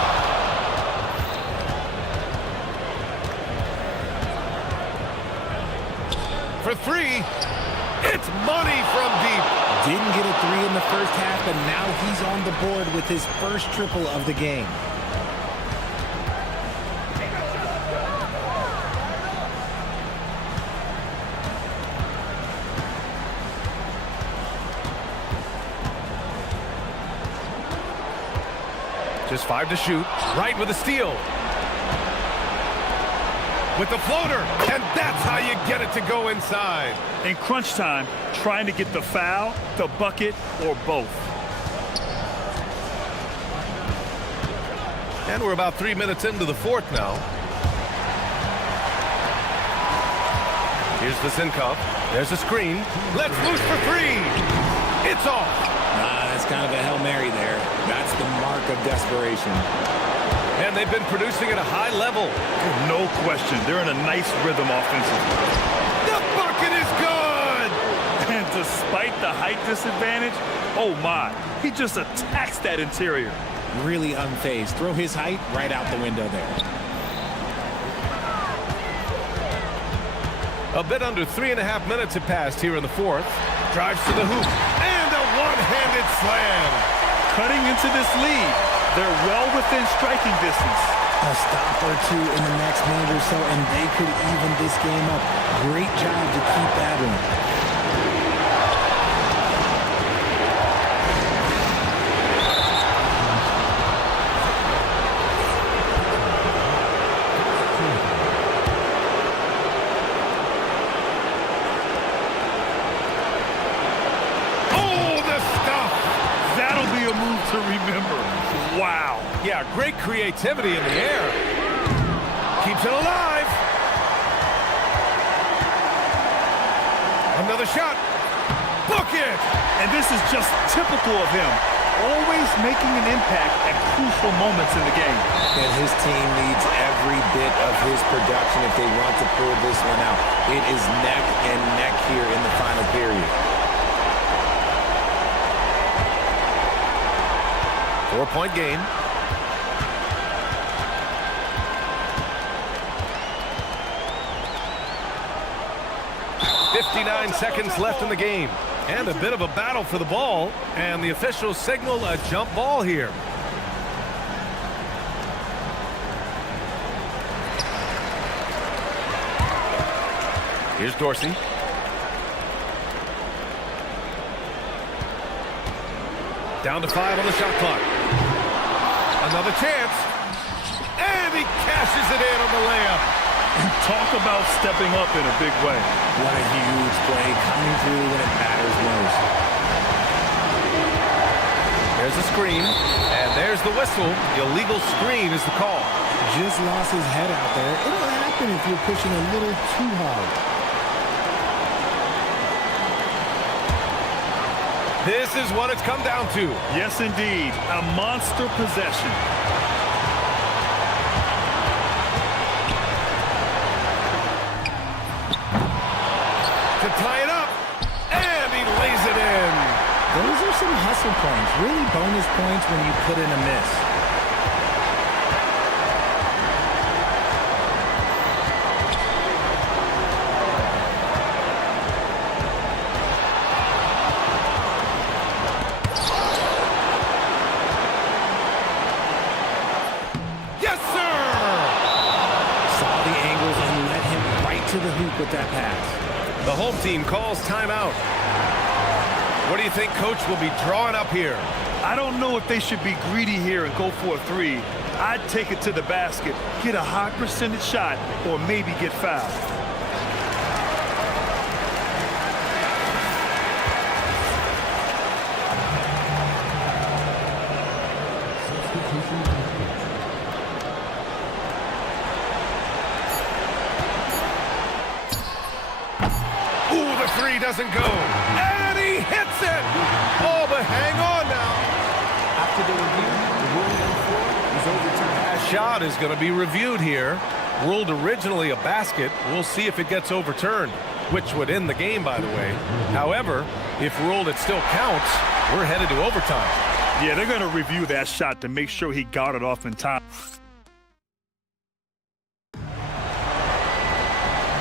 For three, it's money from deep. Didn't get a three in the first half, but now he's on the board with his first triple of the game. Just 5 to shoot. Right with a steal. With the floater, and that's how you get it to go inside. In crunch time, trying to get the foul, the bucket, or both. And we're about 3 minutes into the fourth now. Here's Vizinkov. There's a screen. Let's loose for three. It's off. That's kind of a Hail Mary there. That's the mark of desperation. And they've been producing at a high level. No question. They're in a nice rhythm offensively. The bucket is good! And despite the height disadvantage, oh my, he just attacks that interior. Really unfazed. Throw his height right out the window there. A bit under 3.5 minutes have passed here in the fourth. Drives to the hoop. And a one-handed slam. Cutting into this lead. They're well within striking distance. A stop or two in the next minute or so, and they could even this game up. Great job to keep that one. To remember. Wow. Yeah, great creativity in the air. Keeps it alive. Another shot. Book it. And this is just typical of him. Always making an impact at crucial moments in the game. And his team needs every bit of his production if they want to pull this one out. It is neck and neck here in the final period. 4-point game. .59 seconds left in the game. And a bit of a battle for the ball. And the officials signal a jump ball here. Here's Dorsey. Down to 5 on the shot clock. Another chance. And he cashes it in on the layup. And talk about stepping up in a big way. What a huge play coming through when it matters most. There's a screen, and there's the whistle. Illegal screen is the call. Just lost his head out there. It'll happen if you're pushing a little too hard. This is what it's come down to. Yes, indeed. A monster possession. To tie it up, and he lays it in. Those are some hustle points, really bonus points when you put in a miss. Yes, sir! Saw the angles and led him right to the hoop with that pass. The home team calls timeout. What do you think Coach will be drawing up here? I don't know if they should be greedy here and go for a three. I'd take it to the basket, get a high percentage shot, or maybe get fouled. Ooh, the three doesn't go. And he hits it! Oh, but hang on now. After the review, the ruling on the floor is overturned. That shot is going to be reviewed here. Ruled originally a basket. We'll see if it gets overturned, which would end the game, by the way. However, if ruled it still counts, we're headed to overtime. Yeah, they're going to review that shot to make sure he got it off in time.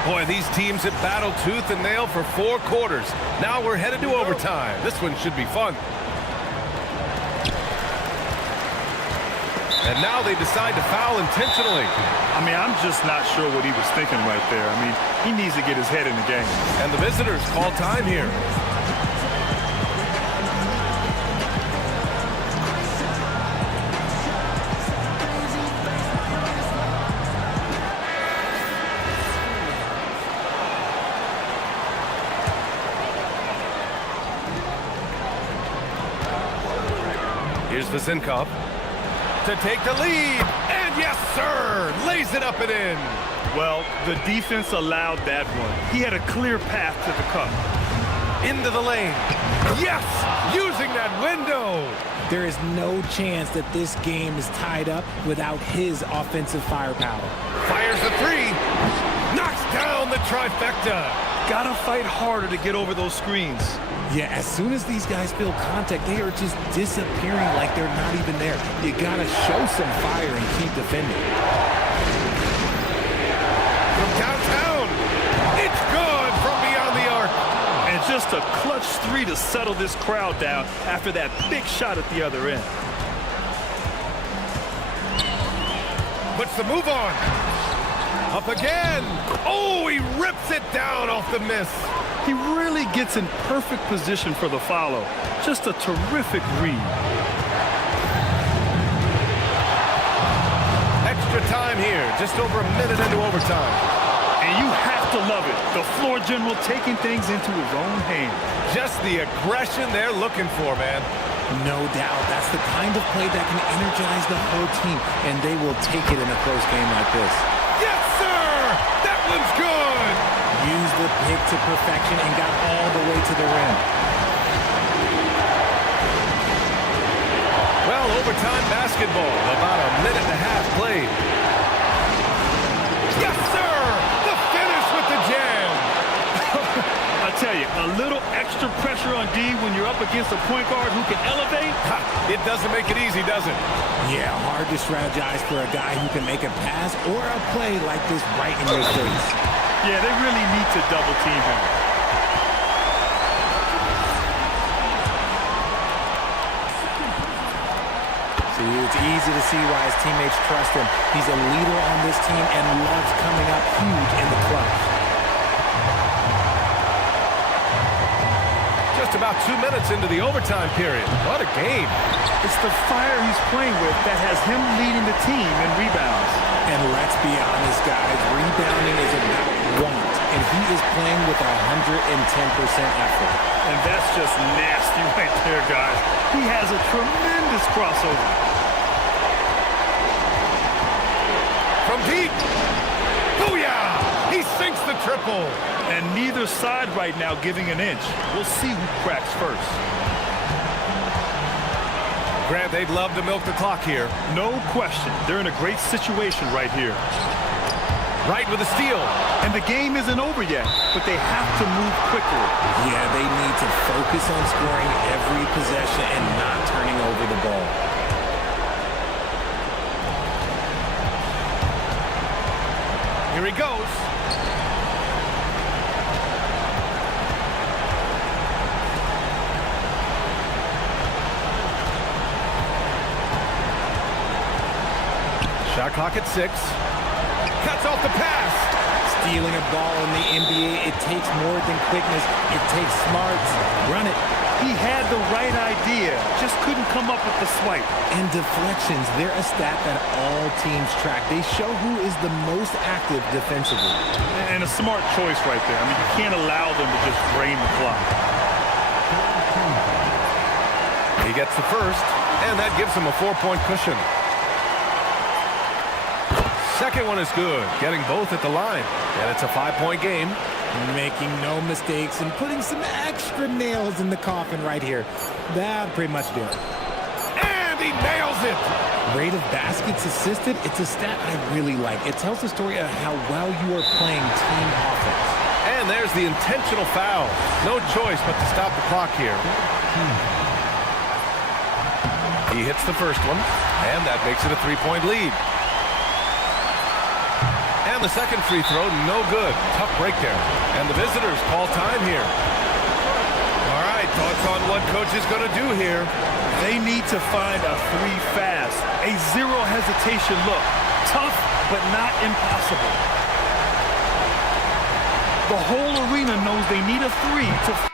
Boy, these teams have battled tooth and nail for 4 quarters. Now we're headed to overtime. This one should be fun. And now they decide to foul intentionally. I mean, I'm just not sure what he was thinking right there. I mean, he needs to get his head in the game. And the visitors call time here. Here's Vazenkov to take the lead. And yes, sir, lays it up and in. Well, the defense allowed that one. He had a clear path to the cup. Into the lane. Yes, using that window. There is no chance that this game is tied up without his offensive firepower. Fires the three. Knocks down the trifecta. Gotta fight harder to get over those screens. Yeah, as soon as these guys feel contact, they are just disappearing like they're not even there. You gotta show some fire and keep defending. From downtown, it's good from beyond the arc. And just a clutch three to settle this crowd down after that big shot at the other end. Puts the move on. Up again. Oh, he rips it down off the miss. He really gets in perfect position for the follow. Just a terrific read. Extra time here, just over a minute into overtime. And you have to love it. The floor general taking things into his own hands. Just the aggression they're looking for, man. No doubt. That's the kind of play that can energize the whole team, and they will take it in a close game like this. Yes, sir! That one's good! Used the pick to perfection and got all the way to the rim. Well, overtime basketball, about a minute and a half played. Yes, sir! The finish with the jam! I tell you, a little extra pressure on D when you're up against a point guard who can elevate. It doesn't make it easy, does it? Yeah, hard to strategize for a guy who can make a pass or a play like this right in your face. Yeah, they really need to double team him. See, it's easy to see why his teammates trust him. He's a leader on this team and loves coming up huge in the clutch. Just about 2 minutes into the overtime period. What a game. It's the fire he's playing with that has him leading the team in rebounds. And let's be honest, guys, rebounding is about want, and he is playing with 110% effort. And that's just nasty right there, guys. He has a tremendous crossover. From deep. Booyah! He sinks the triple. And neither side right now giving an inch. We'll see who cracks first. Grant, they'd love to milk the clock here. No question. They're in a great situation right here. Right with a steal. And the game isn't over yet, but they have to move quickly. Yeah, they need to focus on scoring every possession and not turning over the ball. Here he goes. Shot clock at 6. Cuts off the pass. Stealing a ball in the NBA, it takes more than quickness. It takes smarts. Run it. He had the right idea, just couldn't come up with the swipe. And deflections, they're a stat that all teams track. They show who is the most active defensively. And a smart choice right there. I mean, you can't allow them to just drain the clock. He gets the first, and that gives him a 4-point cushion. Second one is good, getting both at the line. And it's a 5-point game. Making no mistakes and putting some extra nails in the coffin right here. That pretty much do it. And he nails it! Rate of baskets assisted, it's a stat I really like. It tells the story of how well you are playing team offense. And there's the intentional foul. No choice but to stop the clock here. He hits the first one, and that makes it a 3-point lead. And the second free throw, no good. Tough break there. And the visitors call time here. All right, thoughts on what coach is going to do here? They need to find a 3 fast. A zero hesitation look. Tough, but not impossible. The whole arena knows they need a 3 to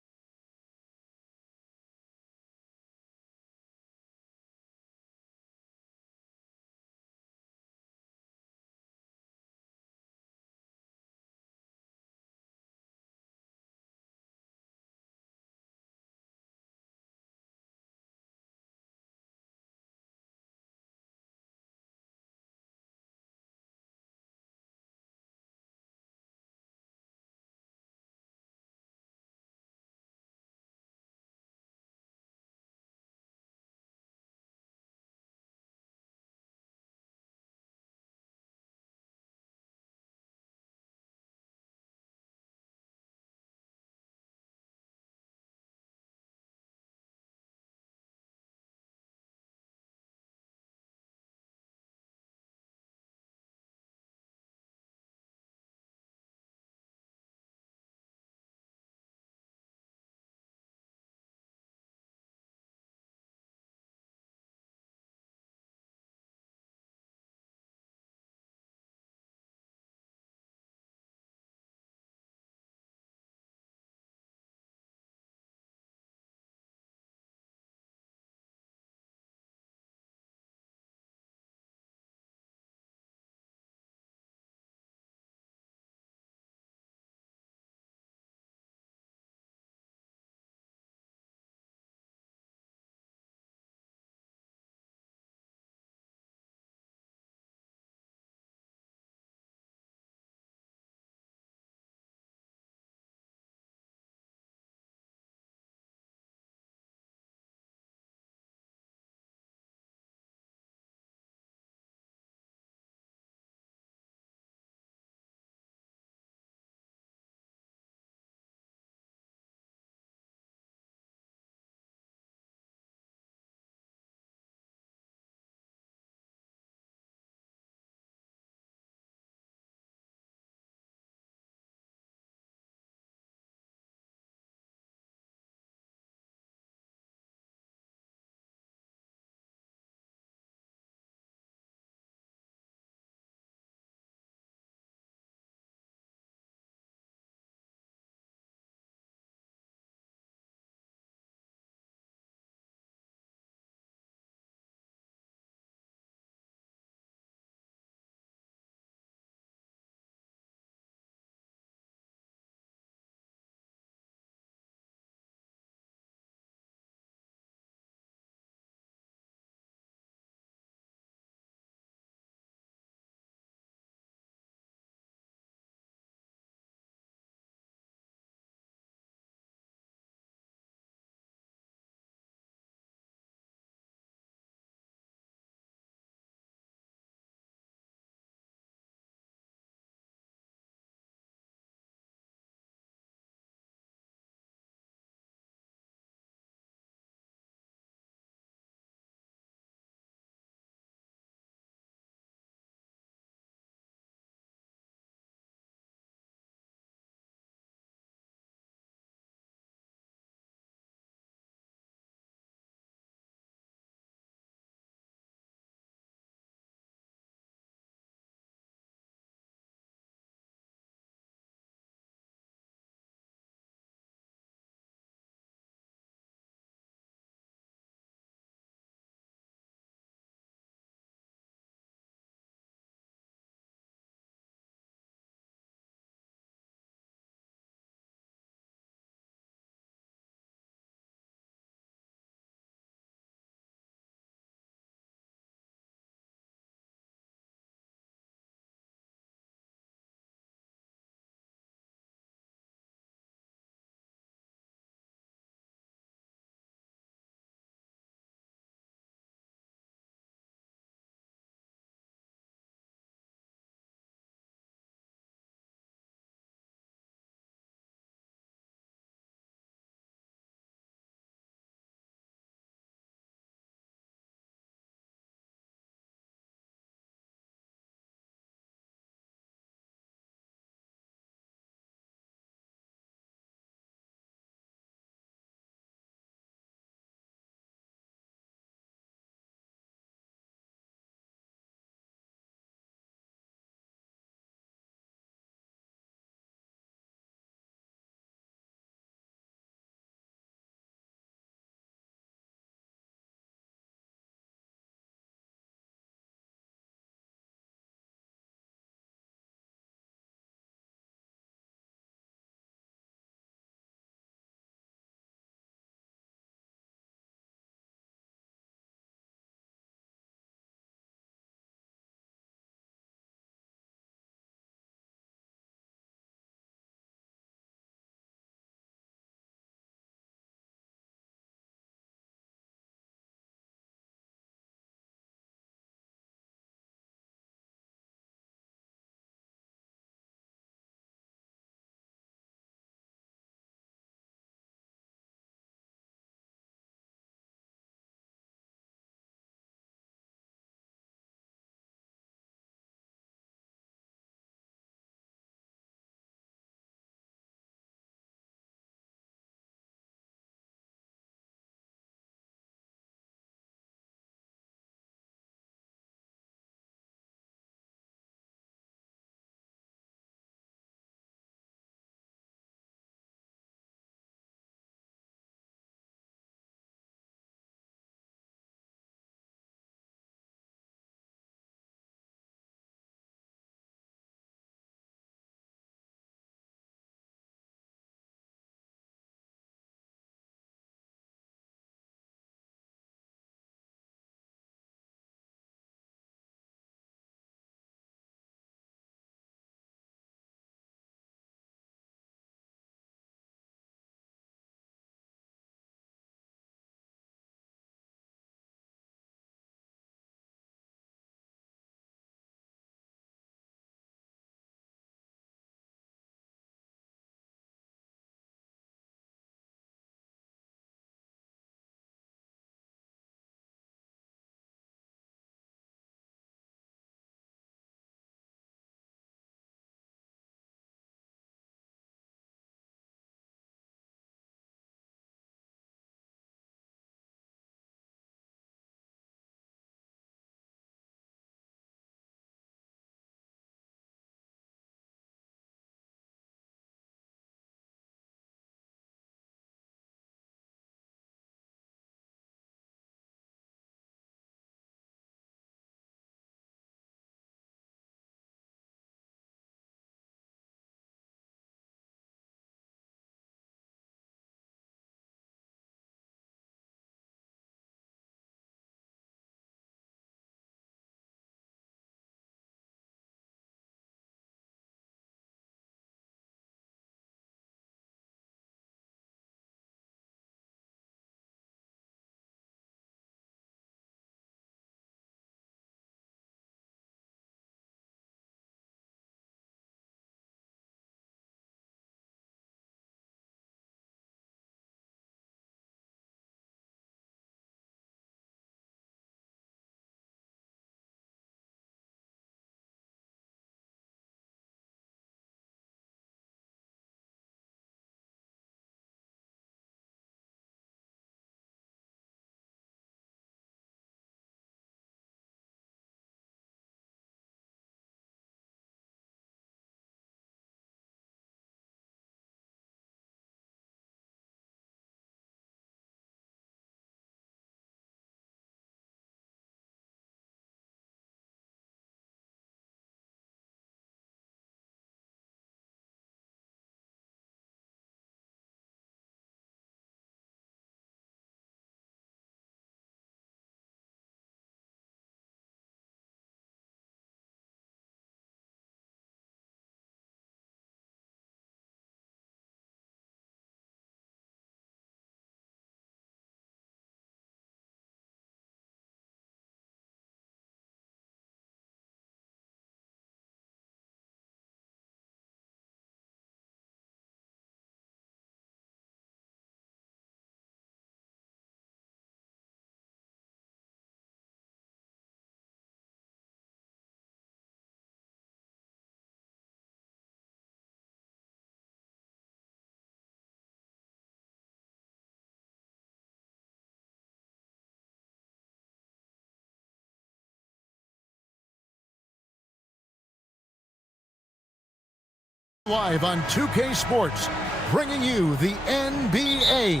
Live on 2K Sports, bringing you the NBA.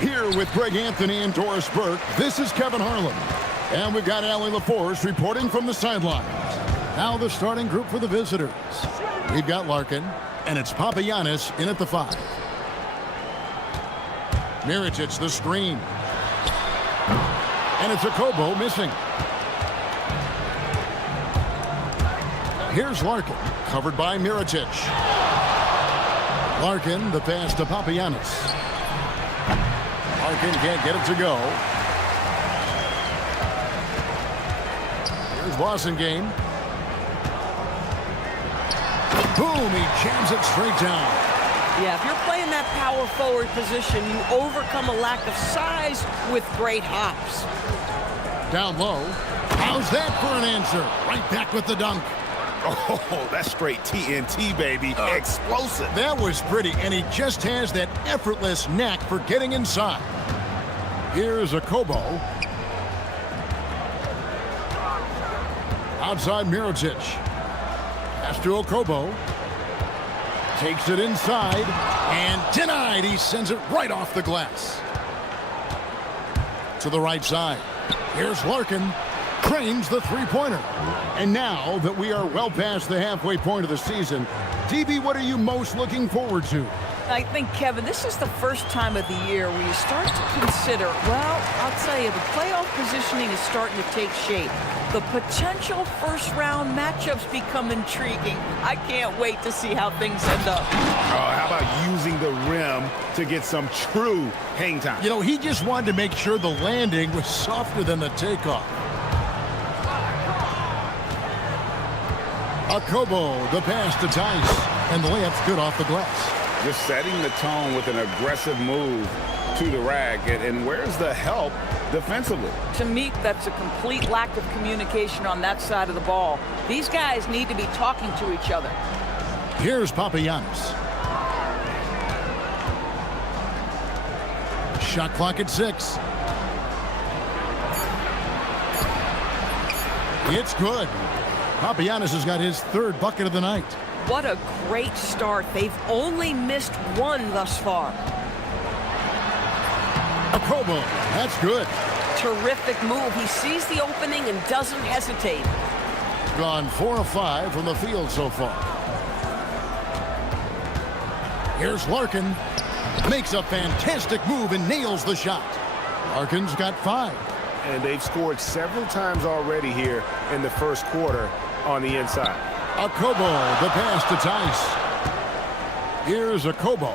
Here with Greg Anthony and Doris Burke, this is Kevin Harlan. And we've got Allie LaForce reporting from the sidelines. Now the starting group for the visitors. We've got Larkin, and it's Papagiannis in at the 5. Mirotic, the screen. And it's Okobo missing. Here's Larkin, covered by Mirotic. Larkin, the pass to Papagiannis. Larkin can't get it to go. Here's Boston. Boom, he jams it straight down. Yeah, if you're playing that power forward position, you overcome a lack of size with great hops. Down low. How's that for an answer? Right back with the dunk. Oh, that's straight TNT, baby. Explosive. That was pretty, and he just has that effortless knack for getting inside. Here's Okobo. Outside Mirotic. Pass to Okobo. Takes it inside, and denied. He sends it right off the glass. To the right side. Here's Larkin. Trains the three-pointer. And now that we are well past the halfway point of the season, DB, what are you most looking forward to? I think, Kevin, this is the first time of the year where you start to consider, well, I'll tell you, the playoff positioning is starting to take shape. The potential first-round matchups become intriguing. I can't wait to see how things end up. How about using the rim to get some true hang time? You know, he just wanted to make sure the landing was softer than the takeoff. Okobo, the pass to Tice, and the layup's good off the glass. Just setting the tone with an aggressive move to the rack. And where's the help defensively? To me, that's a complete lack of communication on that side of the ball. These guys need to be talking to each other. Here's Papagiannis. Shot clock at 6. It's good. Papagiannis has got his 3rd bucket of the night. What a great start. They've only missed 1 thus far. Okobo, that's good. Terrific move. He sees the opening and doesn't hesitate. Gone 4 of 5 from the field so far. Here's Larkin. Makes a fantastic move and nails the shot. Larkin's got 5. And they've scored several times already here in the first quarter on the inside. Okobo, the pass to Tice. Here's Okobo.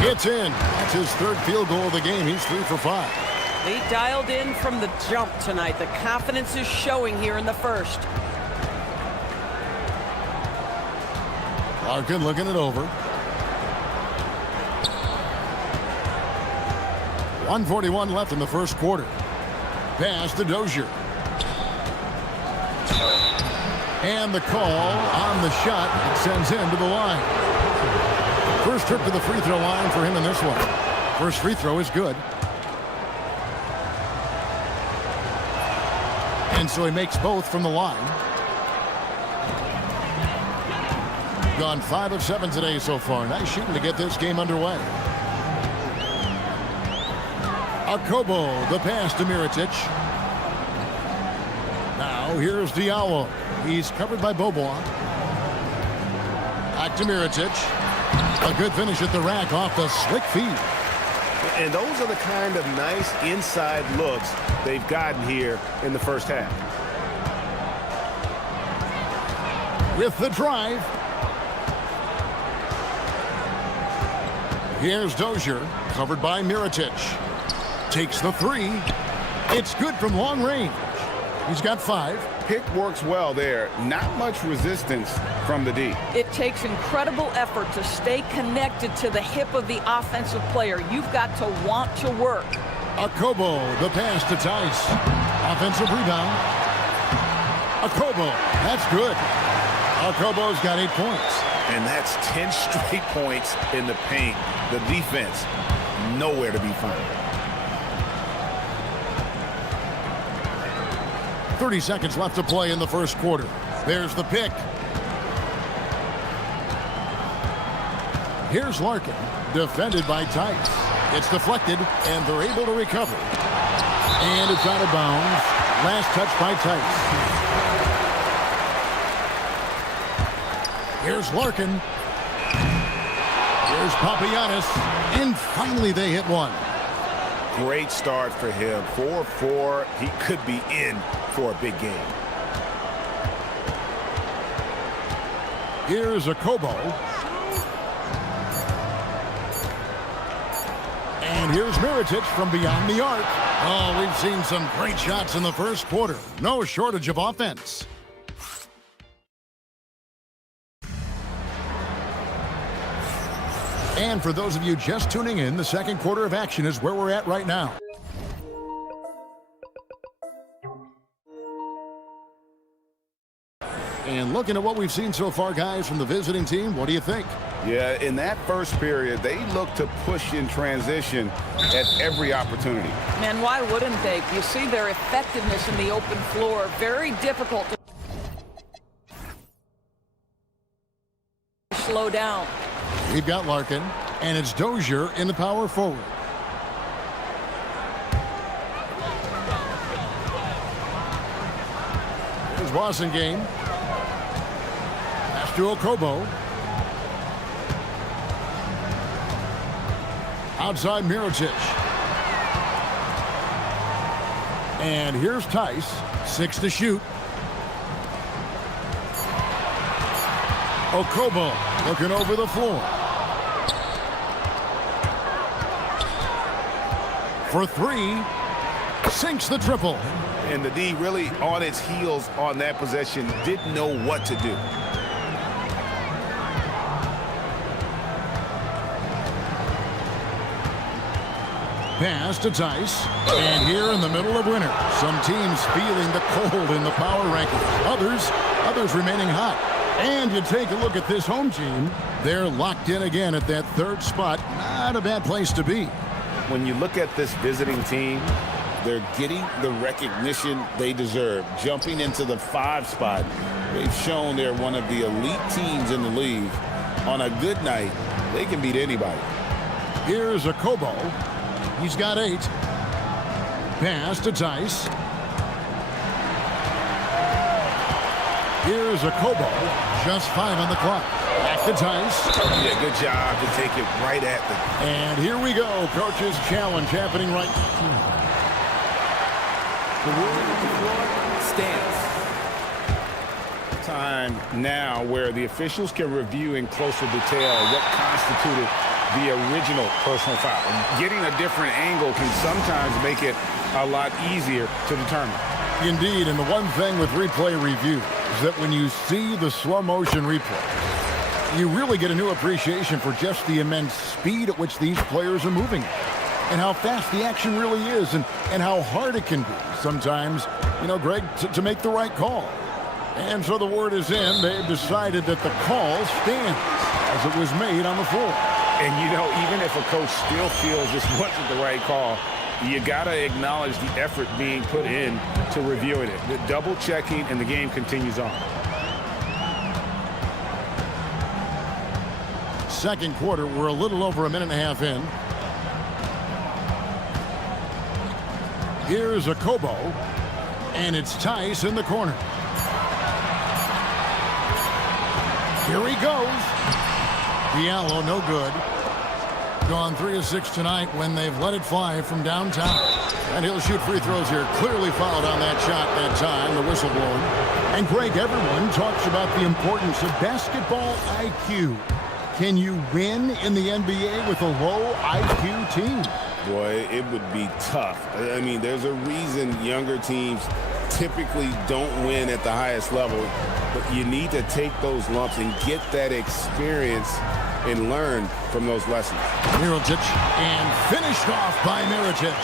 It's in. That's his 3rd field goal of the game. He's 3 for 5. They dialed in from the jump tonight. The confidence is showing here in the first. Larkin looking it over. 1:41 left in the first quarter. Pass to Dozier. And the call on the shot. It sends him to the line. First trip to the free throw line for him in this one. First free throw is good. And so he makes both from the line. Gone 5 of 7 today so far. Nice shooting to get this game underway. Okobo, the pass to Mirotic. Now here's Diallo. He's covered by Bobois. Back to Mirotic. A good finish at the rack off the slick feed. And those are the kind of nice inside looks they've gotten here in the first half. With the drive. Here's Dozier, covered by Mirotic. Takes the 3. It's good from long range. He's got 5. Pick works well there. Not much resistance from the D. It takes incredible effort to stay connected to the hip of the offensive player. You've got to want to work. Okobo, the pass to Tice. Offensive rebound. Okobo, that's good. Okobo's got 8 points. And that's 10 straight points in the paint. The defense, nowhere to be found. 30 seconds left to play in the first quarter. There's the pick. Here's Larkin, defended by Tice. It's deflected, and they're able to recover. And it's out of bounds. Last touch by Tice. Here's Larkin. Here's Papagiannis. And finally they hit one. Great start for him. 4-4. He could be in for a big game. Here's a Kobo. And here's Mirotic from beyond the arc. Oh, we've seen some great shots in the first quarter. No shortage of offense. And for those of you just tuning in, the second quarter of action is where we're at right now. And looking at what we've seen so far, guys, from the visiting team, what do you think? Yeah, in that first period, they looked to push in transition at every opportunity. Man, why wouldn't they? You see their effectiveness in the open floor. Very difficult to slow down. We've got Larkin, and it's Dozier in the power forward. Here's Boston game. Pass to Okobo. Outside Mirotic. And here's Tice. 6 to shoot. Okobo looking over the floor. For 3. Sinks the triple. And the D really on its heels on that possession. Didn't know what to do. Pass to Tice. And here in the middle of winter, some teams feeling the cold in the power rankings. Others remaining hot. And you take a look at this home team. They're locked in again at that third spot. Not a bad place to be. When you look at this visiting team, they're getting the recognition they deserve. Jumping into the 5 spot, they've shown they're one of the elite teams in the league. On a good night, they can beat anybody. Here's a Kobo. He's got 8. Pass to Tice. Here's a Kobo. Just 5 on the clock. Back to Tice. Yeah, good job to take it right at them. And here we go. Coach's challenge happening right now. The rule of the floor stands. Time now where the officials can review in closer detail what constituted the original personal foul. Getting a different angle can sometimes make it a lot easier to determine. Indeed, and the one thing with replay review is that when you see the slow motion replay, you really get a new appreciation for just the immense speed at which these players are moving and how fast the action really is and how hard it can be sometimes, Greg, to make the right call. And so the word is in. They've decided that the call stands as it was made on the floor. And, even if a coach still feels this wasn't the right call, you got to acknowledge the effort being put in to reviewing it. The double checking, and the game continues on. Second quarter, we're a little over a minute and a half in. Here's a Kobo, and it's Tice in the corner. Here he goes. Diallo, no good. Gone 3 of 6 tonight when they've let it fly from downtown. And he'll shoot free throws here. Clearly fouled on that shot that time, the whistle blown. And Greg, everyone talks about the importance of basketball IQ. Can you win in the NBA with a low IQ team? Boy, it would be tough. I mean, there's a reason younger teams typically don't win at the highest level, but you need to take those lumps and get that experience and learn from those lessons. Mirotic, and finished off by Mirotic.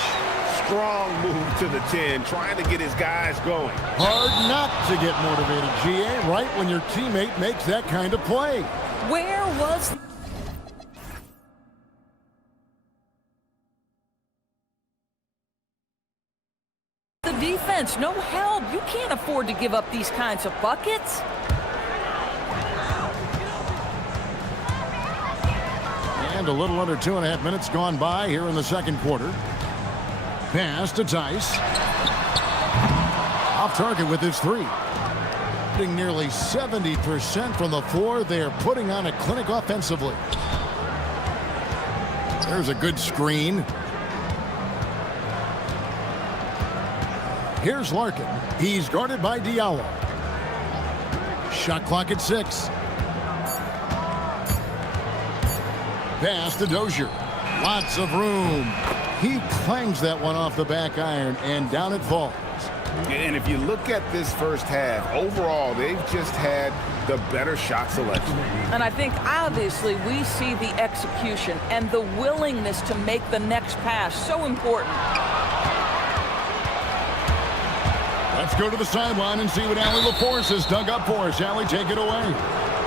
Strong move to the 10, trying to get his guys going. Hard not to get motivated, GA, right when your teammate makes that kind of play. Where was the defense? defense, no help. You can't afford to give up these kinds of buckets. And a little under 2.5 minutes gone by here in the second quarter. Pass to Tice. Off target with his three. Shooting nearly 70% from the floor. They are putting on a clinic offensively. There's a good screen. Here's Larkin. He's guarded by Diallo. Shot clock at 6. Pass to Dozier. Lots of room. He clangs that one off the back iron, and down it falls. And if you look at this first half, overall, they've just had the better shot selection. And I think, obviously, we see the execution and the willingness to make the next pass so important. Let's go to the sideline and see what Allie LaForce has dug up for us. Allie, take it away.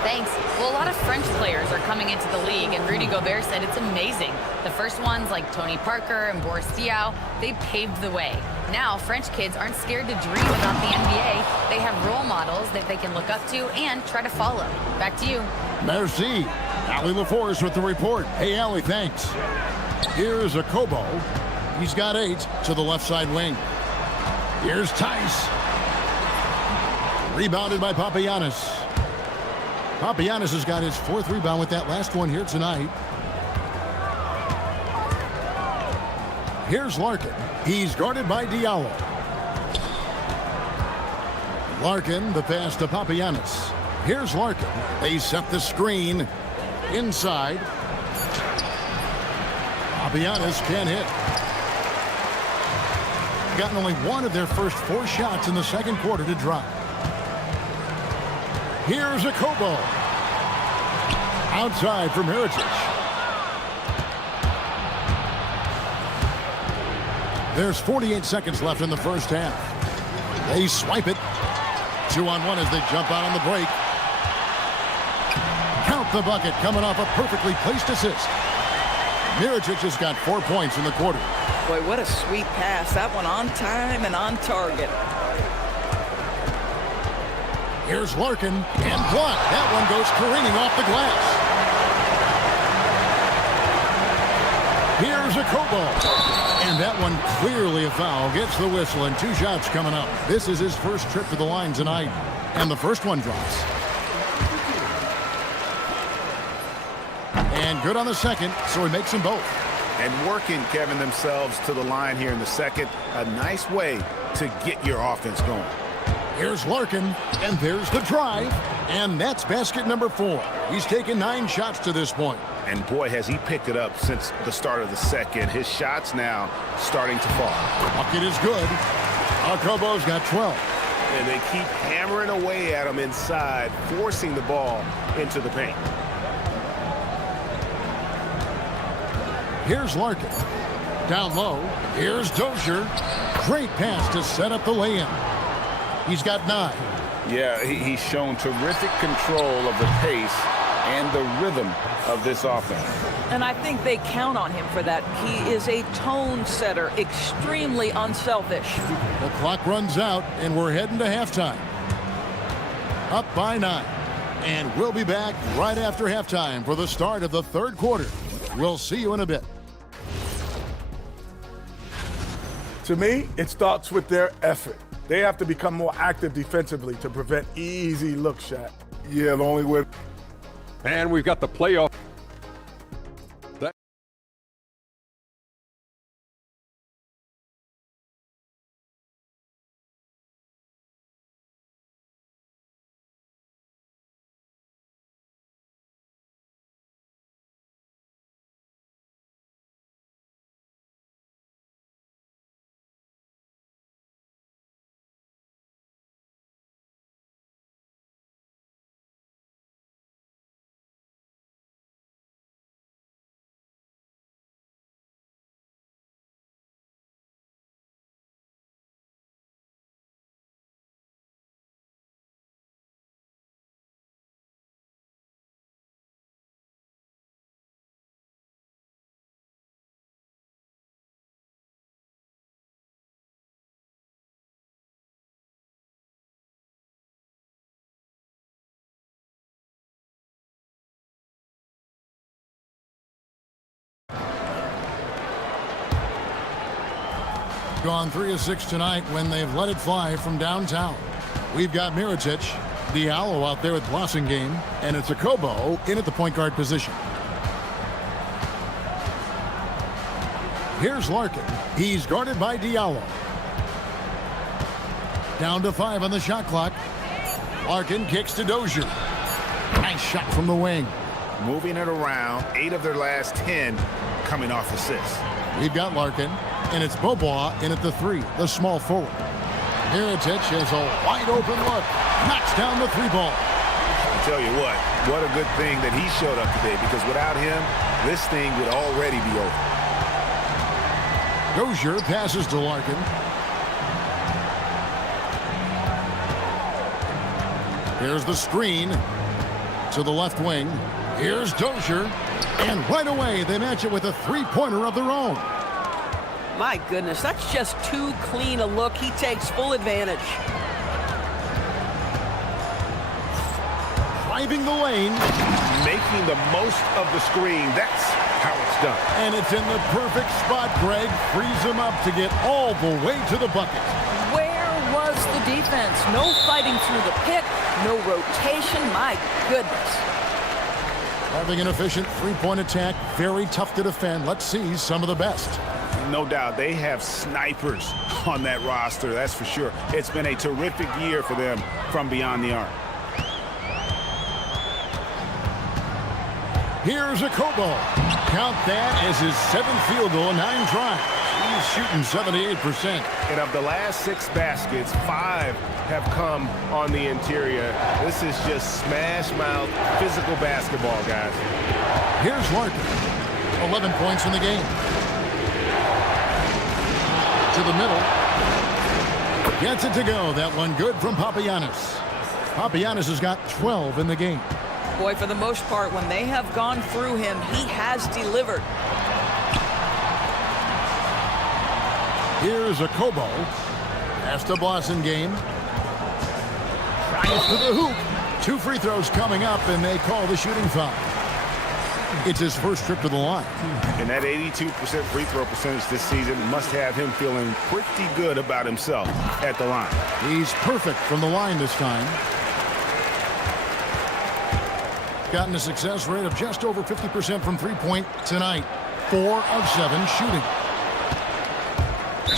Thanks. Well, a lot of French players are coming into the league, and Rudy Gobert said it's amazing. The first ones, like Tony Parker and Boris Diaw, they paved the way. Now, French kids aren't scared to dream about the NBA. They have role models that they can look up to and try to follow. Back to you. Merci. Allie LaForce with the report. Hey, Allie, thanks. Here's a Kobo. He's got 8 to the left side wing. Here's Tice. Rebounded by Papagiannis. Papagiannis has got his 4th rebound with that last one here tonight. Here's Larkin. He's guarded by Diallo. Larkin, the pass to Papagiannis. Here's Larkin. They set the screen inside. Papagiannis can't hit. Gotten only one of their first 4 shots in the second quarter to drop. Here's a Kobo. Outside from Mirotic. There's 48 seconds left in the first half. They swipe it. 2-on-1 as they jump out on the break. Count the bucket coming off a perfectly placed assist. Mirotic has got 4 points in the quarter. Boy, what a sweet pass. That one on time and on target. Here's Larkin, and blocked. That one goes careening off the glass. Here's a Kobo. And that one clearly a foul. Gets the whistle, and 2 shots coming up. This is his first trip to the line tonight. And the first one drops. And good on the second, so he makes them both. And working, Kevin, themselves to the line here in the second. A nice way to get your offense going. Here's Larkin, and there's the drive, and that's basket number 4. He's taken 9 shots to this point. And boy, has he picked it up since the start of the second. His shots now starting to fall. Bucket is good. Kobo's got 12. And they keep hammering away at him inside, forcing the ball into the paint. Here's Larkin. Down low. Here's Dozier. Great pass to set up the lay-in. He's got 9. Yeah, he's shown terrific control of the pace and the rhythm of this offense. And I think they count on him for that. He is a tone setter, extremely unselfish. The clock runs out, and we're heading to halftime. Up by 9. And we'll be back right after halftime for the start of the third quarter. We'll see you in a bit. To me, it starts with their effort. They have to become more active defensively to prevent easy look shot. Yeah, the only way. And we've got the playoff. gone 3 of 6 tonight when they've let it fly from downtown. We've got Mirotic, Diallo out there with Blossingame, and it's Akobo in at the point guard position. Here's Larkin. He's guarded by Diallo. Down to 5 on the shot clock. Larkin kicks to Dozier. Nice shot from the wing. Moving it around, 8 of their last 10 coming off assists. We've got Larkin, and it's Bobois in at the 3, the small forward. Mirotic has a wide open look. Knocks down the 3 ball. I tell you what a good thing that he showed up today, because without him, this thing would already be over. Dozier passes to Larkin. Here's the screen to the left wing. Here's Dozier. And right away, they match it with a 3-pointer of their own. My goodness, that's just too clean a look. He takes full advantage. Driving the lane. Making the most of the screen. That's how it's done. And it's in the perfect spot, Greg. Frees him up to get all the way to the bucket. Where was the defense? No fighting through the pick, no rotation. My goodness. Having an efficient 3-point attack, very tough to defend. Let's see some of the best. No doubt, they have snipers on that roster, that's for sure. It's been a terrific year for them from beyond the arc. Here's Akobo. Count that as his 7th field goal in 9 tries. He's shooting 78%. And of the last 6 baskets, 5 have come on the interior. This is just smash-mouth physical basketball, guys. Here's Larkin. 11 points in the game. To the middle. Gets it to go. That one good from Papagiannis. Papagiannis has got 12 in the game. Boy, for the most part, when they have gone through him, he has delivered. Here's Akobo. Pass to Blossingame. Tries to the hoop. 2 free throws coming up, and they call the shooting foul. It's his first trip to the line. And that 82% free throw percentage this season must have him feeling pretty good about himself at the line. He's perfect from the line this time. Gotten a success rate of just over 50% from 3-point tonight. 4 of 7 shooting.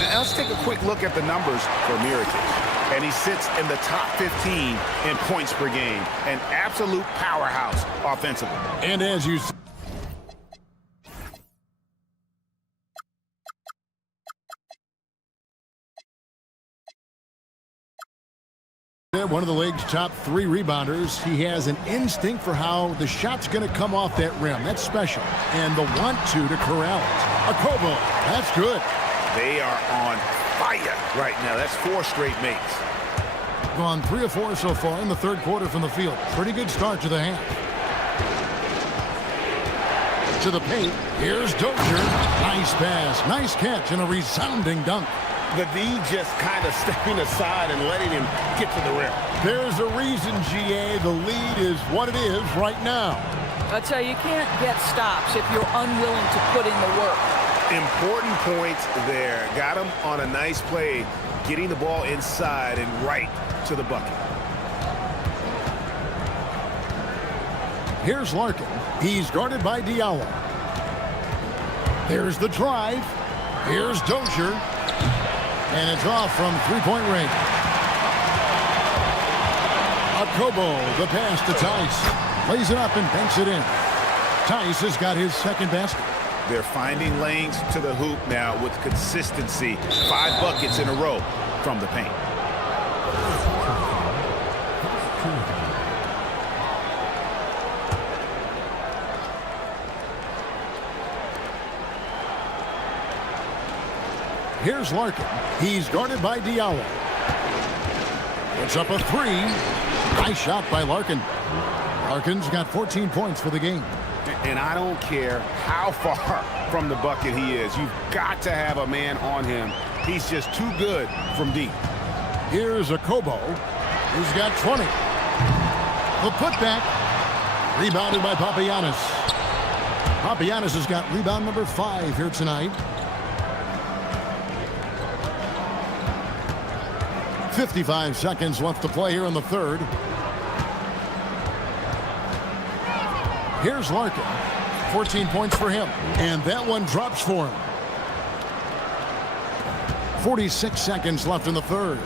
Now let's take a quick look at the numbers for Mirotic. And he sits in the top 15 in points per game. An absolute powerhouse offensively. And as you see, one of the league's top 3 rebounders. He has an instinct for how the shot's going to come off that rim. That's special. And the want-to corral it. Akobo, that's good. They are on fire right now. That's 4 straight makes. Gone 3 of 4 so far in the 3rd quarter from the field. Pretty good start to the half. To the paint. Here's Dozier. Nice pass. Nice catch and a resounding dunk. The D just kind of stepping aside and letting him get to the rim. There's a reason, GA. The lead is what it is right now. I tell you, you can't get stops if you're unwilling to put in the work. Important points there. Got him on a nice play, getting the ball inside and right to the bucket. Here's Larkin. He's guarded by Diallo. There's the drive. Here's Dozier. And it's off from 3-point range. Akobo, the pass to Tice. Plays it up and banks it in. Tice has got his 2nd basket. They're finding lanes to the hoop now with consistency. 5 buckets in a row from the paint. Here's Larkin. He's guarded by Diallo. Puts up a 3. Nice shot by Larkin. Larkin's got 14 points for the game. And I don't care how far from the bucket he is. You've got to have a man on him. He's just too good from deep. Here's Akobo, who's got 20. The putback. Rebounded by Papagiannis. Papagiannis has got rebound number 5 here tonight. 55 seconds left to play here in the third. Here's Larkin. 14 points for him. And that one drops for him. 46 seconds left in the third.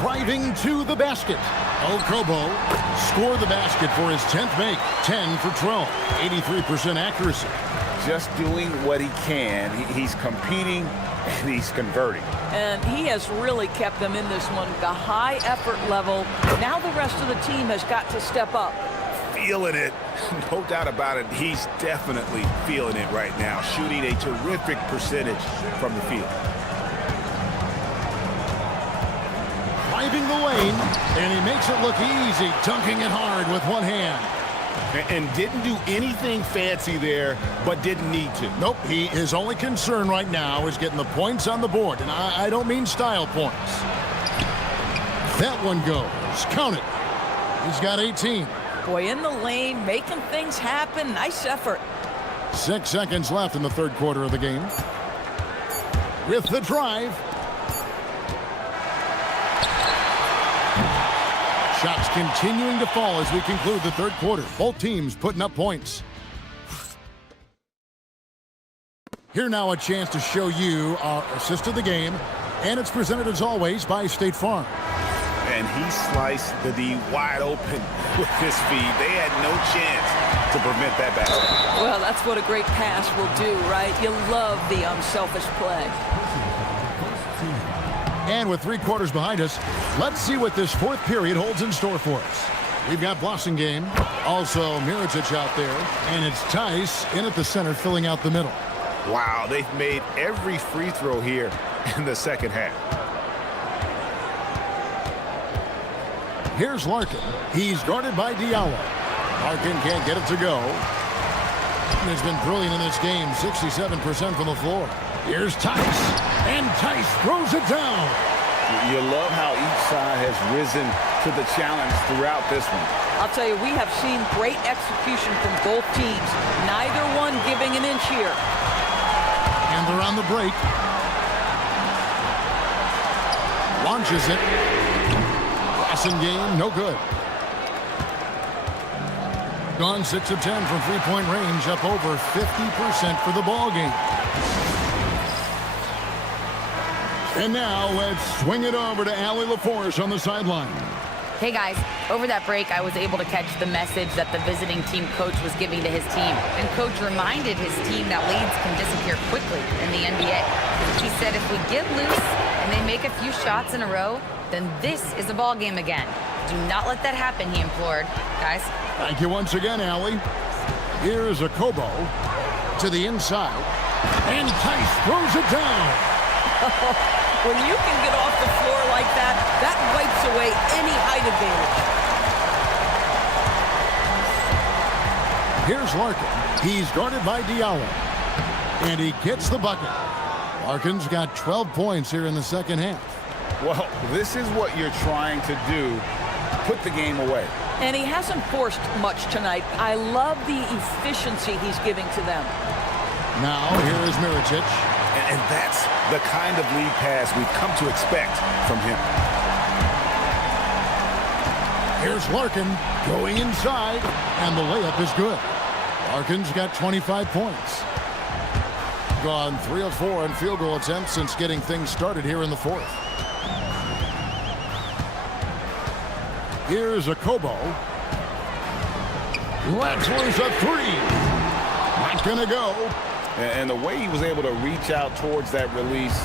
Driving to the basket. Okobo scored the basket for his 10th make. 10 for 12. 83% accuracy. Just doing what he can. He's competing and he's converting. And he has really kept them in this one. The high effort level. Now the rest of the team has got to step up. Feeling it. No doubt about it. He's definitely feeling it right now. Shooting a terrific percentage from the field. Driving the lane, and he makes it look easy, dunking it hard with one hand. And didn't do anything fancy there, but didn't need to. Nope, his only concern right now is getting the points on the board, and I don't mean style points. That one goes. Count it. He's got 18. Boy, in the lane, making things happen. Nice effort. 6 seconds left in the third quarter of the game. With the drive. Shots continuing to fall as we conclude the third quarter. Both teams putting up points. Here now a chance to show you our assist of the game. And it's presented as always by State Farm. And he sliced the D wide open with his feed. They had no chance to prevent that basket. Well, that's what a great pass will do, right? You love the unselfish play. And with 3 quarters behind us, let's see what this fourth period holds in store for us. We've got Blossingame, also Mirotic out there, and it's Tice in at the center filling out the middle. Wow, they've made every free throw here in the second half. Here's Larkin. He's guarded by Diallo. Larkin can't get it to go. And has been brilliant in this game, 67% from the floor. Here's Tice, and Tice throws it down. You love how each side has risen to the challenge throughout this one. I'll tell you, we have seen great execution from both teams. Neither one giving an inch here. And they're on the break. Launches it. Blossingame, no good. Gone 6 of 10 from three-point range, up over 50% for the ball game. And now let's swing it over to Allie LaForce on the sideline. Hey guys, over that break I was able to catch the message that the visiting team coach was giving to his team. And coach reminded his team that leads can disappear quickly in the NBA. He said if we get loose and they make a few shots in a row, then this is a ball game again. Do not let that happen, he implored. Guys. Thank you once again, Allie. Here's a Kobo to the inside. And Tice throws it down. When you can get off the floor like that, that wipes away any height advantage. Here's Larkin. He's guarded by Diallo. And he gets the bucket. Larkin's got 12 points here in the second half. Well, this is what you're trying to do. Put the game away. And he hasn't forced much tonight. I love the efficiency he's giving to them. Now, here is Mirotic. And that's the kind of lead pass we've come to expect from him. Here's Larkin going inside, and the layup is good. Larkin's got 25 points. Gone 3 of 4 on field goal attempts since getting things started here in the fourth. Here's a Kobo. Let's a 3. Not gonna go. And the way he was able to reach out towards that release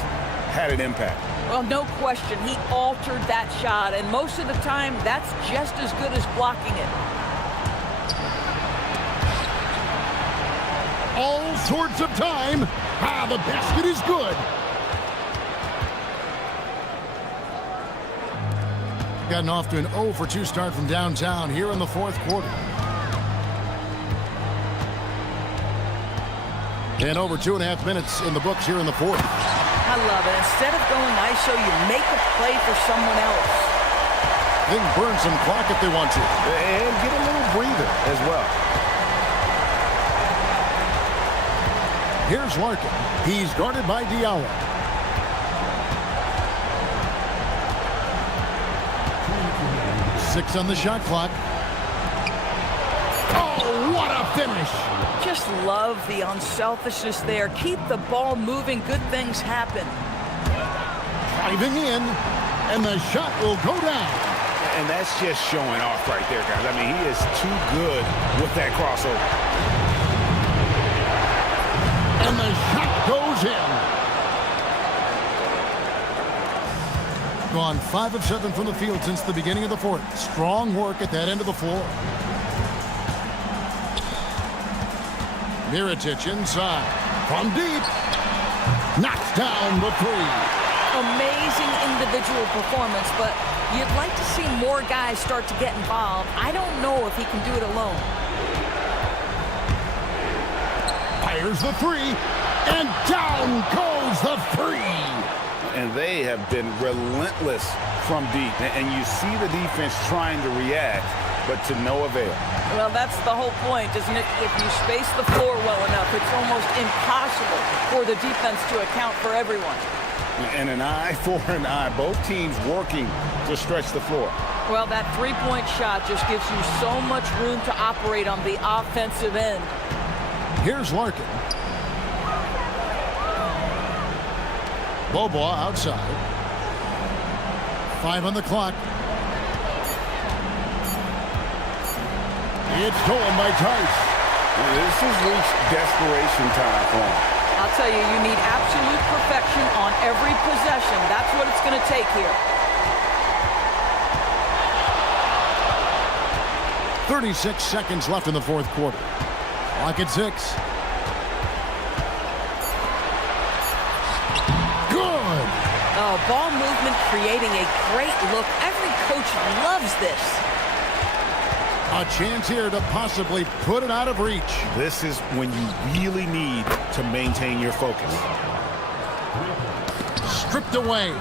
had an impact. Well, no question. He altered that shot, and most of the time, that's just as good as blocking it. All sorts of time. The basket is good. Gotten off to an 0 for 2 start from downtown here in the fourth quarter. And over 2.5 minutes in the books here in the fourth. I love it. Instead of going ISO, you make a play for someone else. They can burn some clock if they want to. And get a little breather as well. Here's Larkin. He's guarded by Diallo. 6 on the shot clock. Oh, what a finish! Just love the unselfishness there. Keep the ball moving. Good things happen. Driving in, and the shot will go down. And that's just showing off right there, guys. I mean, he is too good with that crossover. And the shot goes in. Gone 5 of 7 from the field since the beginning of the fourth. Strong work at that end of the floor. Mirotic inside. From deep. Knocks down the three. Amazing individual performance, but you'd like to see more guys start to get involved. I don't know if he can do it alone. Fires the three, and down goes the three. And they have been relentless from deep. And you see the defense trying to react, but to no avail. Well, that's the whole point, isn't it? If you space the floor well enough, it's almost impossible for the defense to account for everyone. And an eye for an eye. Both teams working to stretch the floor. Well, that three-point shot just gives you so much room to operate on the offensive end. Here's Larkin. Bobois outside. 5 on the clock. It's stolen by Tice. This has reached desperation time for him. I'll tell you, you need absolute perfection on every possession. That's what it's going to take here. 36 seconds left in the fourth quarter. Clock at 6. Good. Oh, ball movement creating a great look. Every coach loves this. A chance here to possibly put it out of reach. This is when you really need to maintain your focus. Stripped away.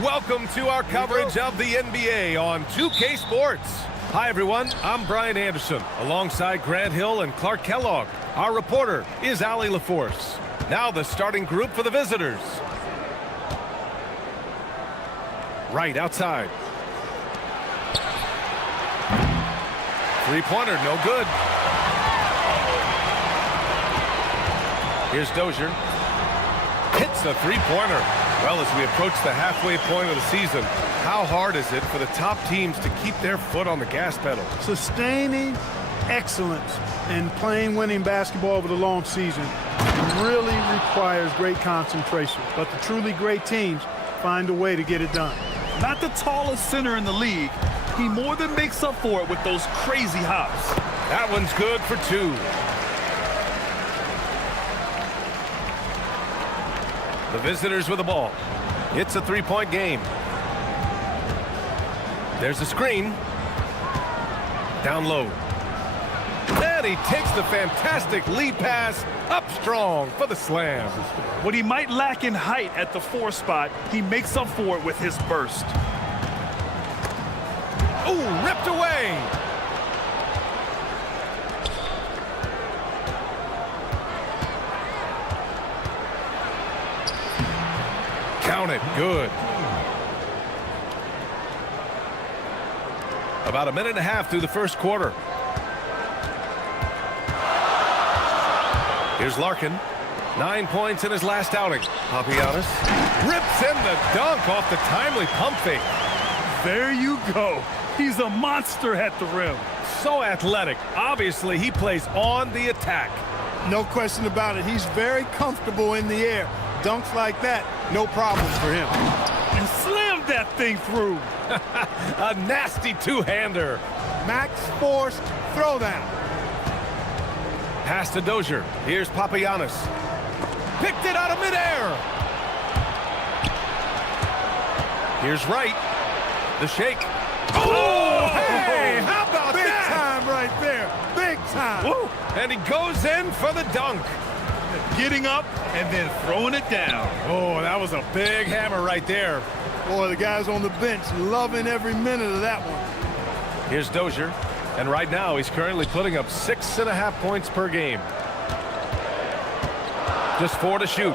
Welcome to our coverage of the NBA on 2K Sports. Hi, everyone. I'm Brian Anderson, alongside Grant Hill and Clark Kellogg. Our reporter is Allie LaForce. Now the starting group for the visitors. Right outside. Three-pointer, no good. Here's Dozier. Hits a three-pointer. Well, as we approach the halfway point of the season, how hard is it for the top teams to keep their foot on the gas pedal? Sustaining excellence and playing winning basketball over the long season really requires great concentration. But the truly great teams find a way to get it done. Not the tallest center in the league, he more than makes up for it with those crazy hops. That one's good for two. The visitors with the ball. It's a three-point game. There's a screen. Down low. And he takes the fantastic lead pass up strong for the slam. What he might lack in height at the 4 spot, he makes up for it with his burst. Ooh, ripped away. Count it, good. About a minute and a half through the first quarter. Here's Larkin. 9 points in his last outing. Papagiannis rips in the dunk off the timely pump fake. There you go. He's a monster at the rim. So athletic. Obviously, he plays on the attack. No question about it. He's very comfortable in the air. Dunks like that, no problem for him. And slammed that thing through. A nasty two-hander. Max Force throwdown. Pass to Dozier. Here's Papagiannis. Picked it out of midair. Here's Wright. The shake. Oh, hey, how about Big that? time right there. Big time. Woo. And he goes in for the dunk. Getting up and then throwing it down. Oh, that was a big hammer right there. Boy, the guys on the bench loving every minute of that one. Here's Dozier. And right now, he's currently putting up 6.5 points per game. Just 4 to shoot.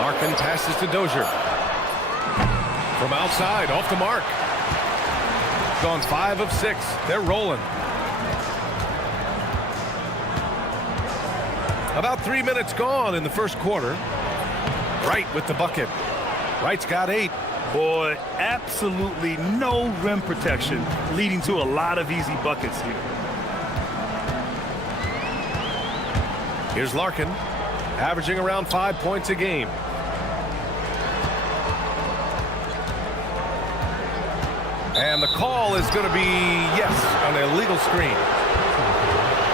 Larkin passes to Dozier. From outside, off the mark. Gone 5 of 6. They're rolling. About 3 minutes gone in the first quarter. Wright with the bucket. Wright's got 8. Boy, absolutely no rim protection, leading to a lot of easy buckets here. Here's Larkin, averaging around 5 points a game. And the call is going to be, yes, an illegal screen.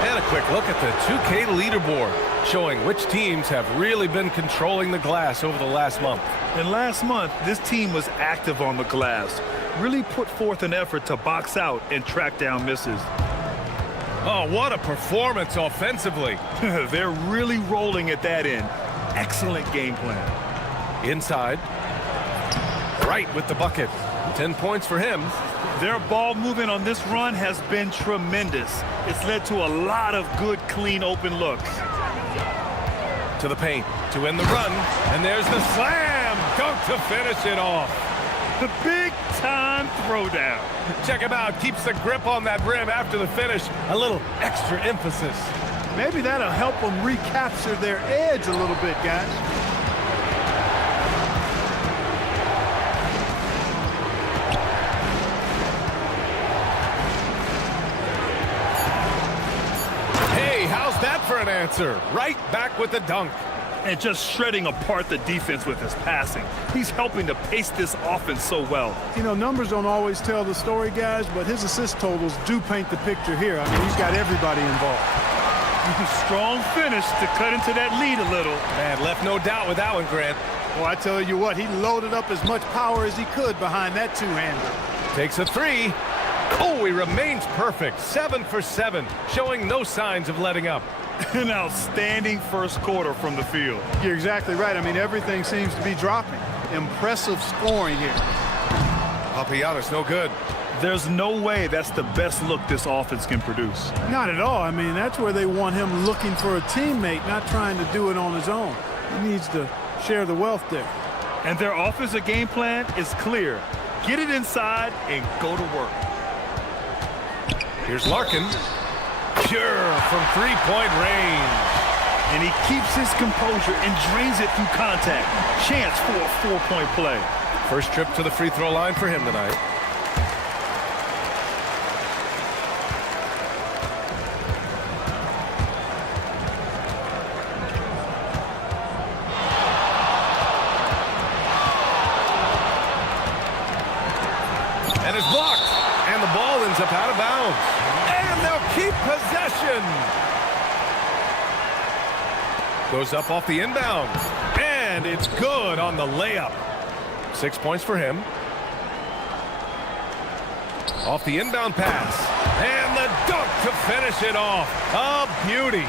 And a quick look at the 2K leaderboard, showing which teams have really been controlling the glass over the last month. And last month, this team was active on the glass, really put forth an effort to box out and track down misses. Oh, what a performance offensively. They're really rolling at that end. Excellent game plan. Inside. Wright with the bucket. 10 points for him. Their ball movement on this run has been tremendous. It's led to a lot of good, clean, open looks. To the paint to end the run. And there's the slam dunk to finish it off. The big-time throwdown. Check him out. Keeps the grip on that rim after the finish. A little extra emphasis. Maybe that'll help them recapture their edge a little bit, guys. Hey, how's that for an answer? Right back with the dunk. And just shredding apart the defense with his passing. He's helping to pace this offense so well. You know, numbers don't always tell the story, guys, but his assist totals do paint the picture here. I mean, he's got everybody involved. Strong finish to cut into that lead a little. Man, left no doubt with that one, Grant. Well, I tell you what, he loaded up as much power as he could behind that two-hander. Takes a 3. Oh, he remains perfect. 7 for 7, showing no signs of letting up. An outstanding first quarter from the field. You're exactly right. I mean, everything seems to be dropping. Impressive scoring here. Papagiannis, no good. There's no way that's the best look this offense can produce. Not at all. I mean, that's where they want him looking for a teammate, not trying to do it on his own. He needs to share the wealth there. And their offensive game plan is clear. Get it inside and go to work. Here's Larkin. Pure from three-point range. And he keeps his composure and drains it through contact. Chance for a four-point play. First trip to the free throw line for him tonight. And it's blocked. And the ball ends up out of bounds. And they'll keep possession. Goes up off the inbound. And it's good on the layup. 6 points for him. Off the inbound pass. And the dunk to finish it off. A beauty.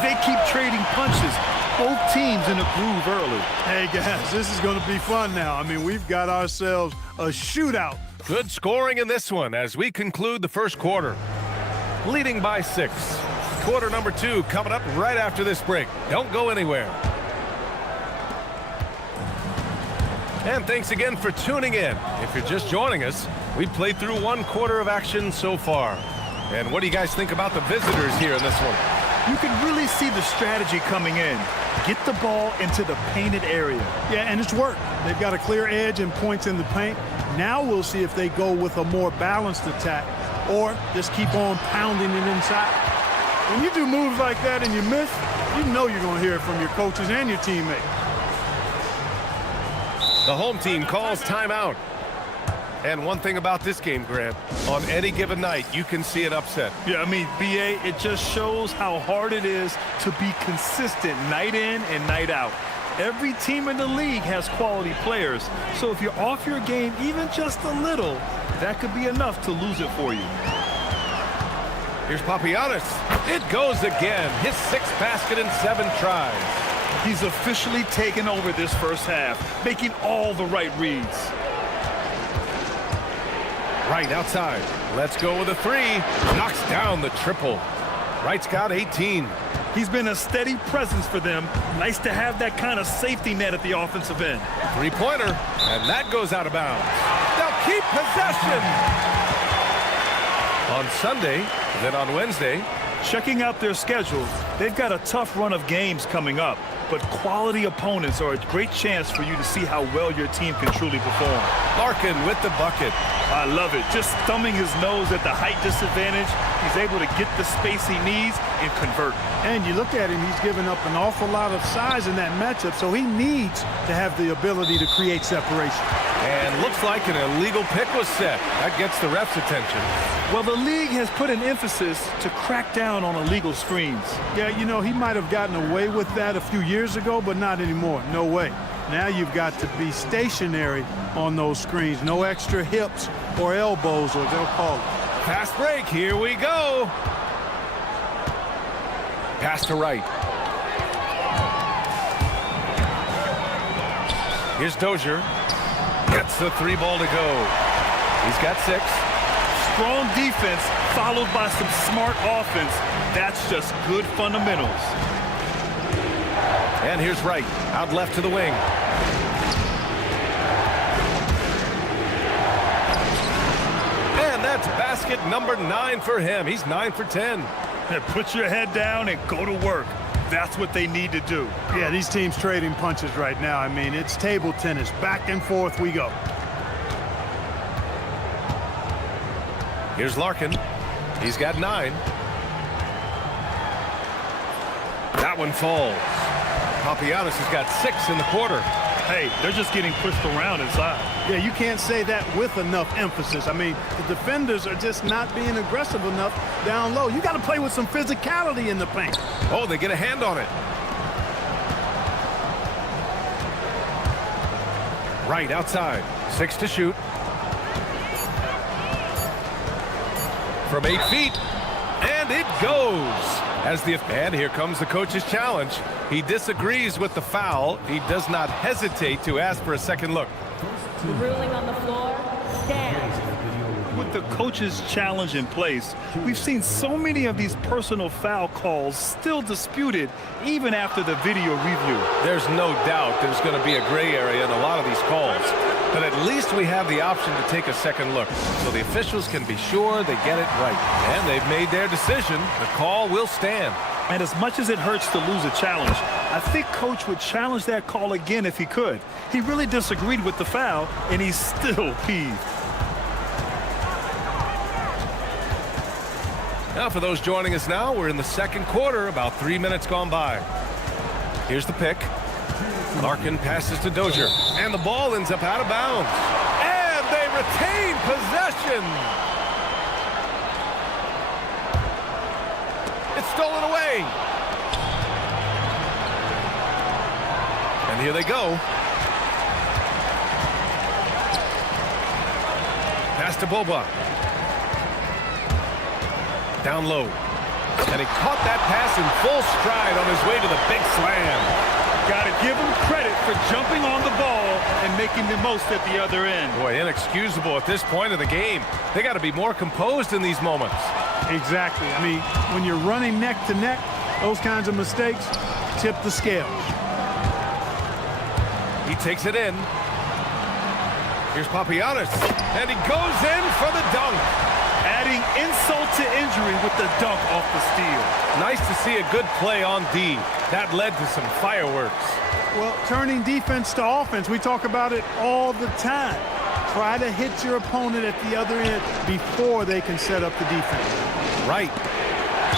They keep trading punches. Both teams in a groove early. Hey, guys, this is going to be fun now. I mean, we've got ourselves a shootout. Good scoring in this one as we conclude the first quarter. Leading by 6. Quarter number 2 coming up right after this break. Don't go anywhere. And thanks again for tuning in. If you're just joining us, we played through 1 quarter of action so far. And what do you guys think about the visitors here in this one? You can really see the strategy coming in. Get the ball into the painted area. Yeah, and it's worked. They've got a clear edge and points in the paint. Now we'll see if they go with a more balanced attack or just keep on pounding it inside. When you do moves like that and you miss, you know you're going to hear it from your coaches and your teammates. The home team calls timeout. And one thing about this game, Grant, on any given night, you can see it upset. Yeah, I mean, BA, it just shows how hard it is to be consistent night in and night out. Every team in the league has quality players, so if you're off your game even just a little, that could be enough to lose it for you. Here's Papagiannis. It goes again. His 6th basket in 7 tries. He's officially taken over this first half, making all the right reads. Right outside. Let's go with a 3. Knocks down the triple. Wright's got 18. He's been a steady presence for them. Nice to have that kind of safety net at the offensive end. 3-pointer, and that goes out of bounds. They'll keep possession. On Sunday, then on Wednesday. Checking out their schedule, they've got a tough run of games coming up, but quality opponents are a great chance for you to see how well your team can truly perform. Larkin with the bucket. I love it. Just thumbing his nose at the height disadvantage, he's able to get the space he needs and convert. And you look at him, he's given up an awful lot of size in that matchup, so he needs to have the ability to create separation. And looks like an illegal pick was set. That gets the ref's attention. Well, the league has put an emphasis to crack down on illegal screens. Yeah, you know, he might have gotten away with that a few years ago, but not anymore. No way. Now you've got to be stationary on those screens. No extra hips or elbows, or they'll call it. Fast break. Here we go. Pass to Wright. Here's Dozier. Gets the 3 ball to go. He's got 6. Strong defense followed by some smart offense. That's just good fundamentals. And here's Wright, out left to the wing. And that's basket number 9 for him. He's 9 for 10. Put your head down and go to work. That's what they need to do. Yeah, these teams trading punches right now. I mean, it's table tennis. Back and forth we go. Here's Larkin. He's got 9. That one falls. Papagiannis has got 6 in the quarter. Hey, they're just getting pushed around inside. Yeah, you can't say that with enough emphasis. I mean, the defenders are just not being aggressive enough down low. You got to play with some physicality in the paint. Oh, they get a hand on it. Right outside. 6 to shoot. From 8 feet. And it goes. And here comes the coach's challenge. He disagrees with the foul. He does not hesitate to ask for a second look. Ruling on the floor, stand. With the coach's challenge in place, we've seen so many of these personal foul calls still disputed even after the video review. There's no doubt there's going to be a gray area in a lot of these calls. But at least we have the option to take a second look, so the officials can be sure they get it right. And they've made their decision. The call will stand. And as much as it hurts to lose a challenge, I think Coach would challenge that call again if he could. He really disagreed with the foul, and he's still peeved. Now, for those joining us now, we're in the second quarter, about 3 minutes gone by. Here's the pick. Larkin passes to Dozier, and the ball ends up out of bounds. And they retain possession. It's stolen away. And here they go. Pass to Boba. Down low. And he caught that pass in full stride on his way to the big slam. Got to give him credit for jumping on the ball and making the most at the other end. Boy, inexcusable at this point of the game. They got to be more composed in these moments. Exactly. I mean, when you're running neck to neck, those kinds of mistakes tip the scale. He takes it in. Here's Papagiannis, and he goes in for the dunk. Adding insult to injury with the dunk off the steal. Nice to see a good play on D. That led to some fireworks. Well, turning defense to offense, we talk about it all the time. Try to hit your opponent at the other end before they can set up the defense. Right.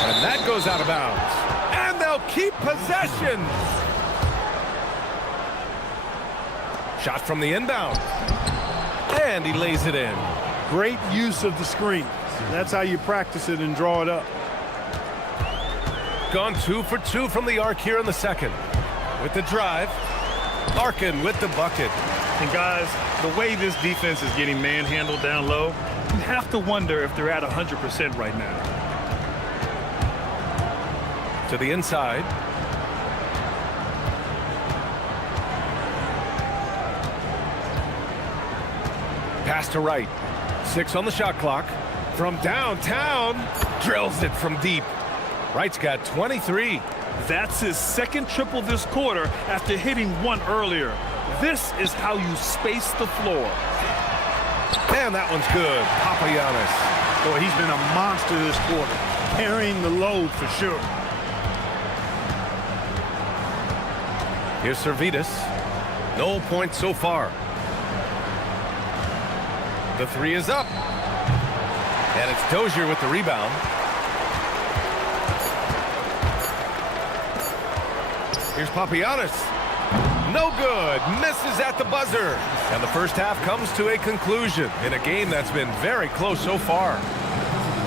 And that goes out of bounds. And they'll keep possession. Shot from the inbound. And he lays it in. Great use of the screen. That's how you practice it and draw it up. Gone 2 for 2 from the arc here in the second. With the drive, Larkin with the bucket. And guys, the way this defense is getting manhandled down low, you have to wonder if they're at 100% right now. To the inside. Pass to right. 6 on the shot clock. From downtown, drills it from deep. Wright's got 23. That's his second triple this quarter after hitting one earlier. This is how you space the floor. And that one's good. Papagiannis. Boy, he's been a monster this quarter, carrying the load for sure. Here's Servetus. No points so far. The three is up. And it's Dozier with the rebound. Here's Papagiannis. No good. Misses at the buzzer. And the first half comes to a conclusion in a game that's been very close so far.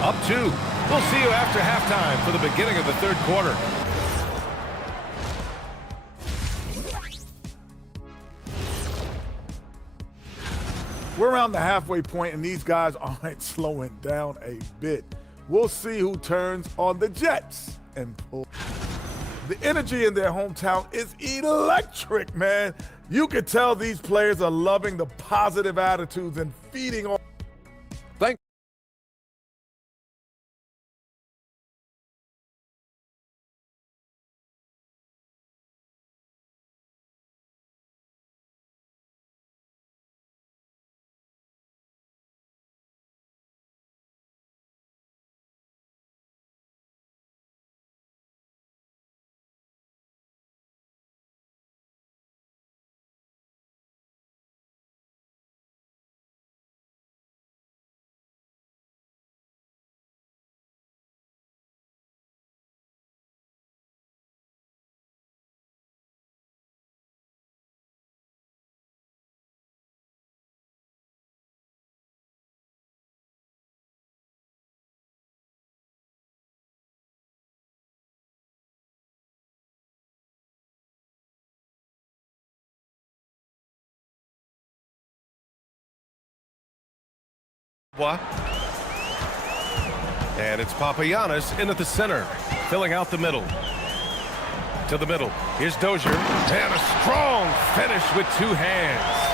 Up 2. We'll see you after halftime for the beginning of the third quarter. We're around the halfway point, and these guys aren't slowing down a bit. We'll see who turns on the Jets and pull. The energy in their hometown is electric, man. You can tell these players are loving the positive attitudes and feeding on. Thank And it's Papagiannis in at the center. filling out the middle. To the middle. Here's Dozier. And a strong finish with two hands.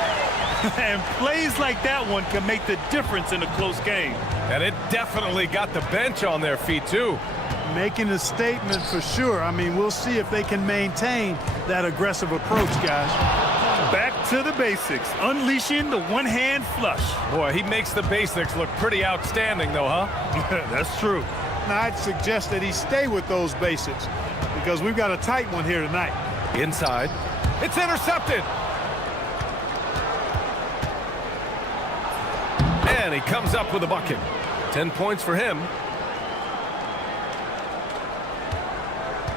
And plays like that one can make the difference in a close game. And it definitely got the bench on their feet, too. Making a statement for sure. I mean, we'll see if they can maintain that aggressive approach, guys. Back to the basics, unleashing the one-hand flush. Boy, he makes the basics look pretty outstanding, though, huh? That's true. Now, I'd suggest that he stay with those basics because we've got a tight one here tonight. Inside. It's intercepted. And he comes up with a bucket. 10 points for him.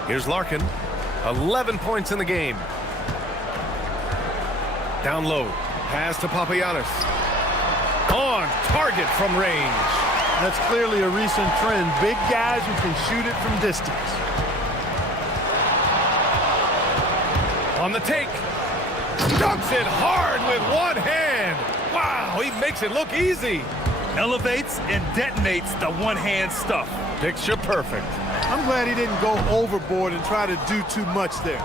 Here's Larkin. 11 points in the game. Down low. Pass to Papagiannis. On target from range. That's clearly a recent trend. Big guys who can shoot it from distance. On the take. Dunks it hard with one hand. Wow, he makes it look easy. Elevates and detonates the one-hand stuff. Picture perfect. I'm glad he didn't go overboard and try to do too much there.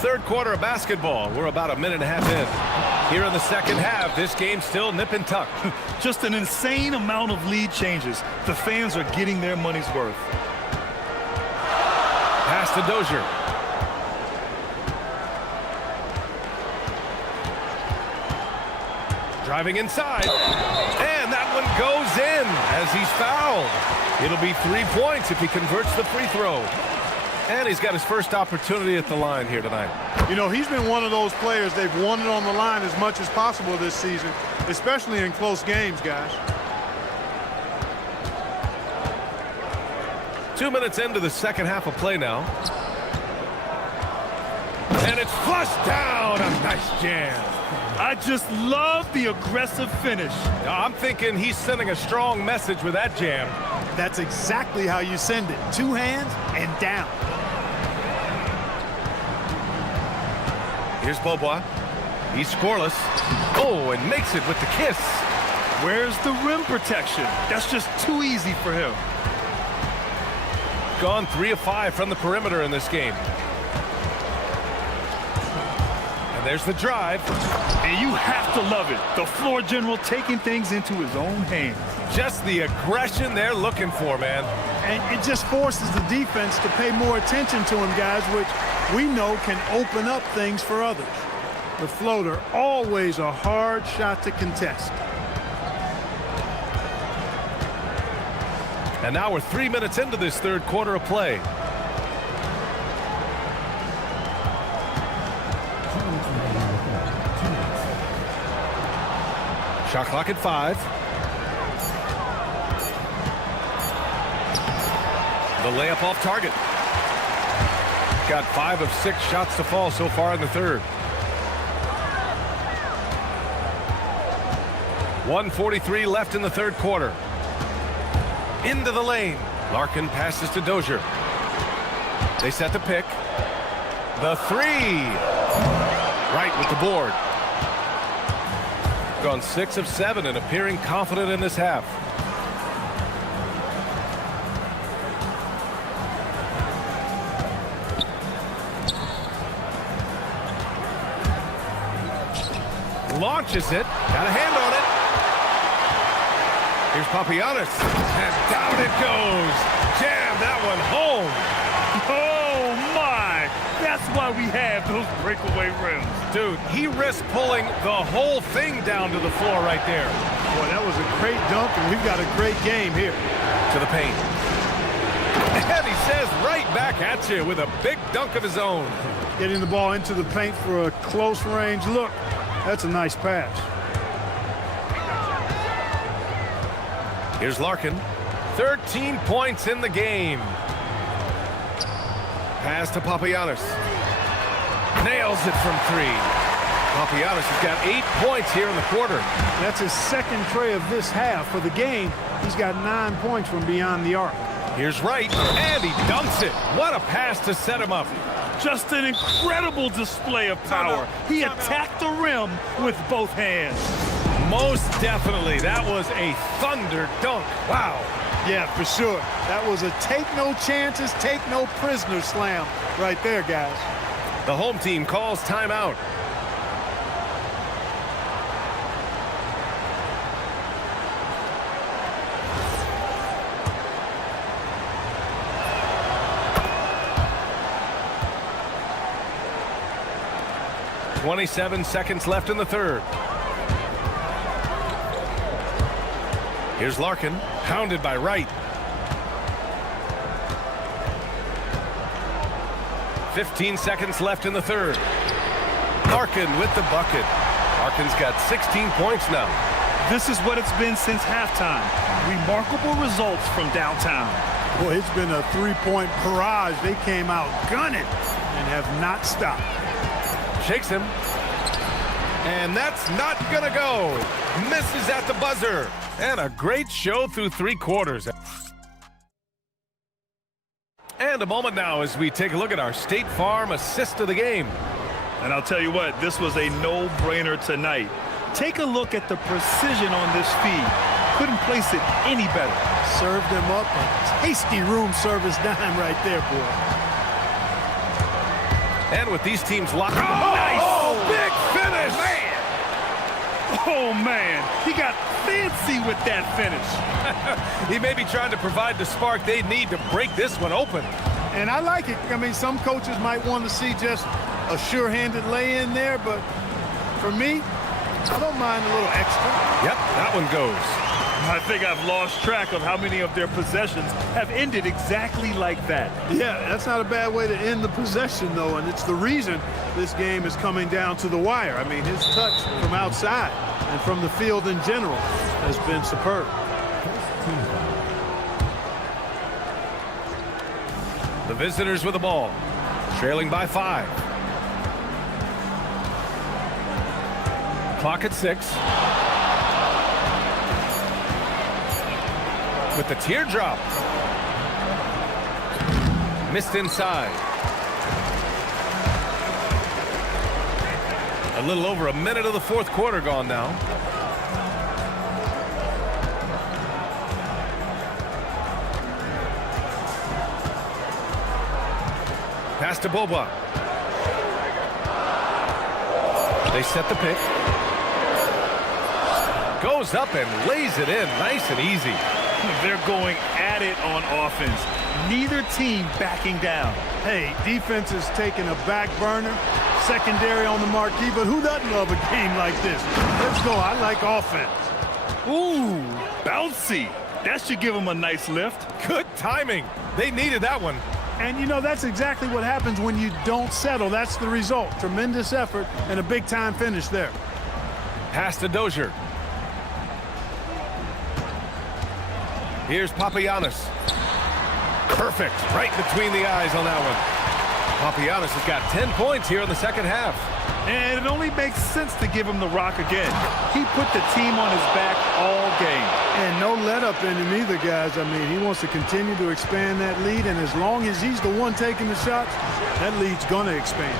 Third quarter of basketball. We're about a minute and a half in. Here in the second half, this game's still nip and tuck. Just an insane amount of lead changes. The fans are getting their money's worth. Pass to Dozier. Driving inside. And that one goes in as he's fouled. It'll be 3 points if he converts the free throw. And he's got his first opportunity at the line here tonight. You know, he's been one of those players, they've won it on the line as much as possible this season, especially in close games, guys. 2 minutes into the second half of play now. And it's flushed down. A nice jam. I just love the aggressive finish. I'm thinking he's sending a strong message with that jam. That's exactly how you send it. Two hands and down. Here's Bobois. He's scoreless. Oh, and makes it with the kiss. Where's the rim protection? That's just too easy for him. Gone 3 of 5 from the perimeter in this game. And there's the drive. And you have to love it. The floor general taking things into his own hands. Just the aggression they're looking for, man. And it just forces the defense to pay more attention to him, guys, which we know can open up things for others. The floater, always a hard shot to contest. And now we're 3 minutes into this third quarter of play. Shot clock at 5. The layup off target. Got 5 of 6 shots to fall so far in the third. 1:43 left in the third quarter. Into the lane. Larkin passes to Dozier. They set the pick. The three. Right with the board. Gone 6 of 7 and appearing confident in this half. Launches it. Got a hand on it. Here's Papagiannis. And down it goes. Jam that one home. Oh, my. That's why we have those breakaway rims. Dude, he risked pulling the whole thing down to the floor right there. Boy, that was a great dunk, and we've got a great game here. To the paint. And he says right back at you with a big dunk of his own. Getting the ball into the paint for a close range look. That's a nice pass. Here's Larkin. 13 points in the game. Pass to Papagiannis. Nails it from 3. Papagiannis has got 8 points here in the quarter. That's his second tray of this half. For the game, he's got 9 points from beyond the arc. Here's Wright, and he dunks it. What a pass to set him up. Just an incredible display of power. He attacked the rim with both hands. Most definitely. That was a thunder dunk. Wow. Yeah, for sure. That was a take no chances, take no prisoners slam right there, guys. The home team calls timeout. .27 seconds left in the third. Here's Larkin, hounded by Wright. 15 seconds left in the third. Larkin with the bucket. Larkin's got 16 points now. This is what it's been since halftime. Remarkable results from downtown. Boy, it's been a three-point barrage. They came out gunning and have not stopped. Shakes him. And that's not gonna go. Misses at the buzzer. And a great show through three quarters. And a moment now as we take a look at our State Farm assist of the game. And I'll tell you what, this was a no-brainer tonight. Take a look at the precision on this feed. Couldn't place it any better. Served him up a tasty room service dime right there, boy. And with these teams locked. Nice! Oh, big finish! Man! Oh, man. He got fancy with that finish. He may be trying to provide the spark they need to break this one open. And I like it. I mean, some coaches might want to see just a sure-handed lay-in there, but for me, I don't mind a little extra. Yep, that one goes. I think I've lost track of how many of their possessions have ended exactly like that. Yeah, that's not a bad way to end the possession, though, and it's the reason this game is coming down to the wire. I mean, his touch from outside and from the field in general has been superb. The visitors with the ball, trailing by 5. Clock at 6. With the teardrop. Missed inside. A little over a minute of the fourth quarter gone now. Pass to Boba. They set the pick. Goes up and lays it in nice and easy. They're going at it on offense. Neither team backing down. Hey, defense is taking a back burner, secondary on the marquee, but who doesn't love a game like this? Let's go. I like offense. Ooh, bouncy. That should give them a nice lift. Good timing. They needed that one. And, you know, that's exactly what happens when you don't settle. That's the result. Tremendous effort and a big-time finish there. Pass to Dozier. Here's Papagiannis. Perfect. Right between the eyes on that one. Papagiannis has got 10 points here in the second half. And it only makes sense to give him the rock again. He put the team on his back all game. And no let-up in him either, guys. I mean, he wants to continue to expand that lead, and as long as he's the one taking the shots, that lead's going to expand.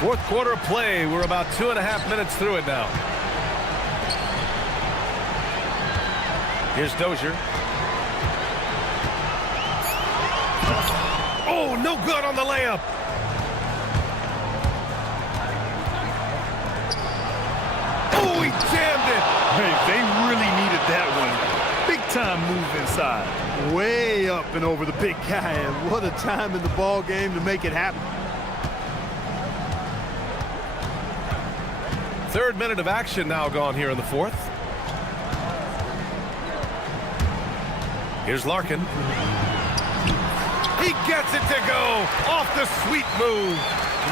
Fourth quarter of play. We're about 2.5 minutes through it now. Here's Dozier. Oh, no good on the layup. Oh, he jammed it. Hey, they really needed that one. Big time move inside. Way up and over the big guy, and what a time in the ball game to make it happen. Third minute of action now gone here in the fourth. Here's Larkin. He gets it to go off the sweet move.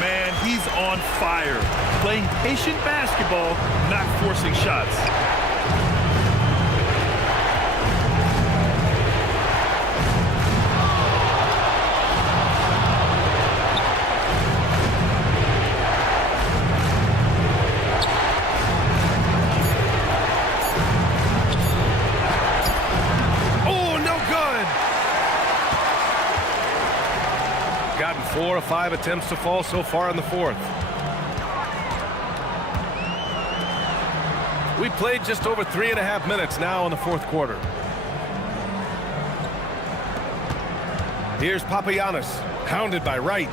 Man, he's on fire. Playing patient basketball, not forcing shots. Gotten 4 of 5 attempts to fall so far in the fourth. We played just over 3.5 minutes now in the fourth quarter. Here's Papagiannis, hounded by Wright.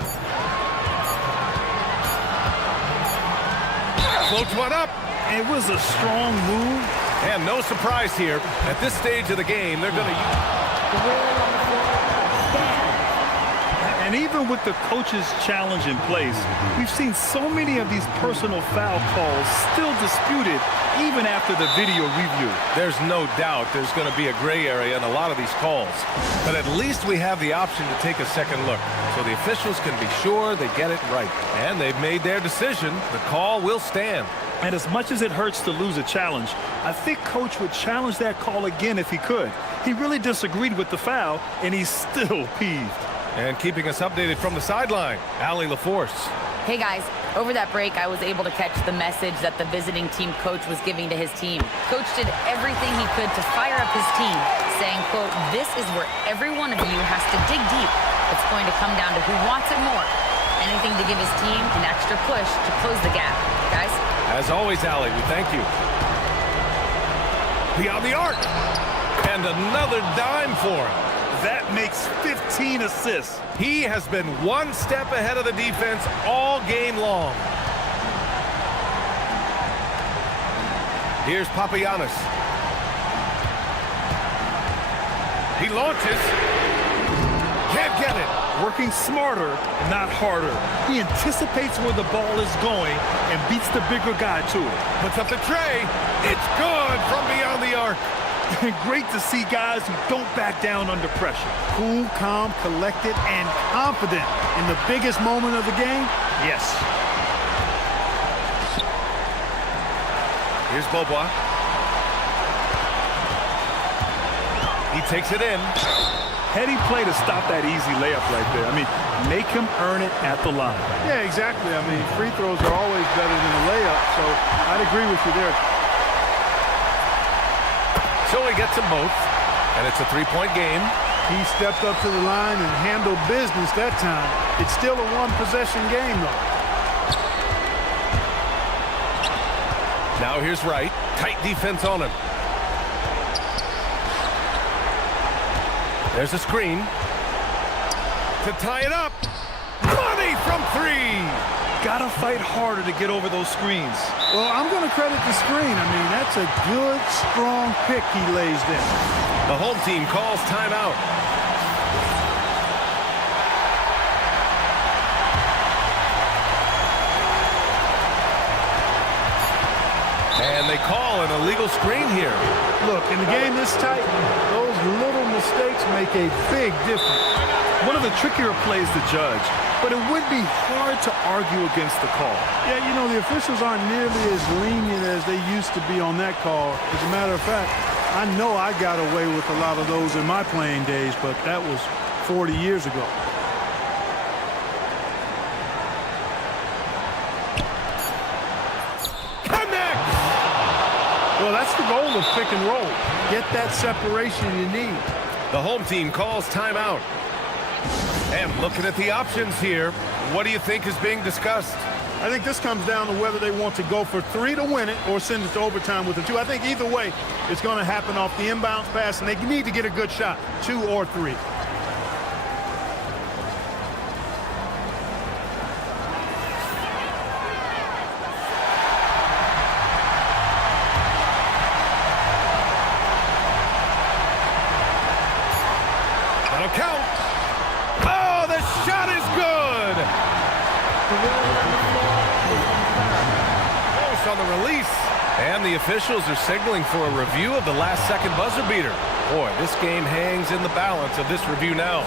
Floats one up. It was a strong move. And no surprise here. At this stage of the game, they're going to... And even with the coach's challenge in place, we've seen so many of these personal foul calls still disputed even after the video review. There's no doubt there's going to be a gray area in a lot of these calls. But at least we have the option to take a second look, so the officials can be sure they get it right. And they've made their decision. The call will stand. And as much as it hurts to lose a challenge, I think Coach would challenge that call again if he could. He really disagreed with the foul, and he's still peeved. And keeping us updated from the sideline, Allie LaForce. Hey guys, over that break I was able to catch the message that the visiting team coach was giving to his team. Coach did everything he could to fire up his team, saying, quote, "This is where every one of you has to dig deep. It's going to come down to who wants it more. Anything to give his team an extra push to close the gap." Guys? As always, Allie, we thank you. Beyond the arc. And another dime for him. That makes 15 assists. He has been one step ahead of the defense all game long. Here's Papagiannis. He launches. Can't get it. Working smarter, not harder. He anticipates where the ball is going and beats the bigger guy to it. Puts up the tray. It's good from beyond the arc. Great to see guys who don't back down under pressure. Cool, calm, collected, and confident in the biggest moment of the game? Yes. Here's Beaubois. He takes it in. Heady play to stop that easy layup right there. I mean, make him earn it at the line. Yeah, exactly. I mean, free throws are always better than a layup, so I'd agree with you there. So he gets them both, and it's a three-point game. He stepped up to the line and handled business that time. It's still a one-possession game, though. Now here's Wright. Tight defense on him. There's a screen. To tie it up. Money from three. Gotta fight harder to get over those screens. Well, I'm going to credit the screen. I mean, that's a good, strong pick he lays there. The home team calls timeout. And they call an illegal screen here. Look, in the game this tight, those little mistakes make a big difference. One of the trickier plays to judge, but it would be hard to argue against the call. Yeah, you know, the officials aren't nearly as lenient as they used to be on that call. As a matter of fact, I know I got away with a lot of those in my playing days, but that was 40 years ago. Connect! Well, that's the goal of pick and roll. Get that separation you need. The home team calls timeout. And looking at the options here, what do you think is being discussed? I think this comes down to whether they want to go for three to win it or send it to overtime with a two. I think either way, it's going to happen off the inbounds pass, and they need to get a good shot, 2 or 3. That'll count. Oh, the shot is good. Close on the release. And the officials are signaling for a review of the last-second buzzer beater. Boy, this game hangs in the balance of this review now.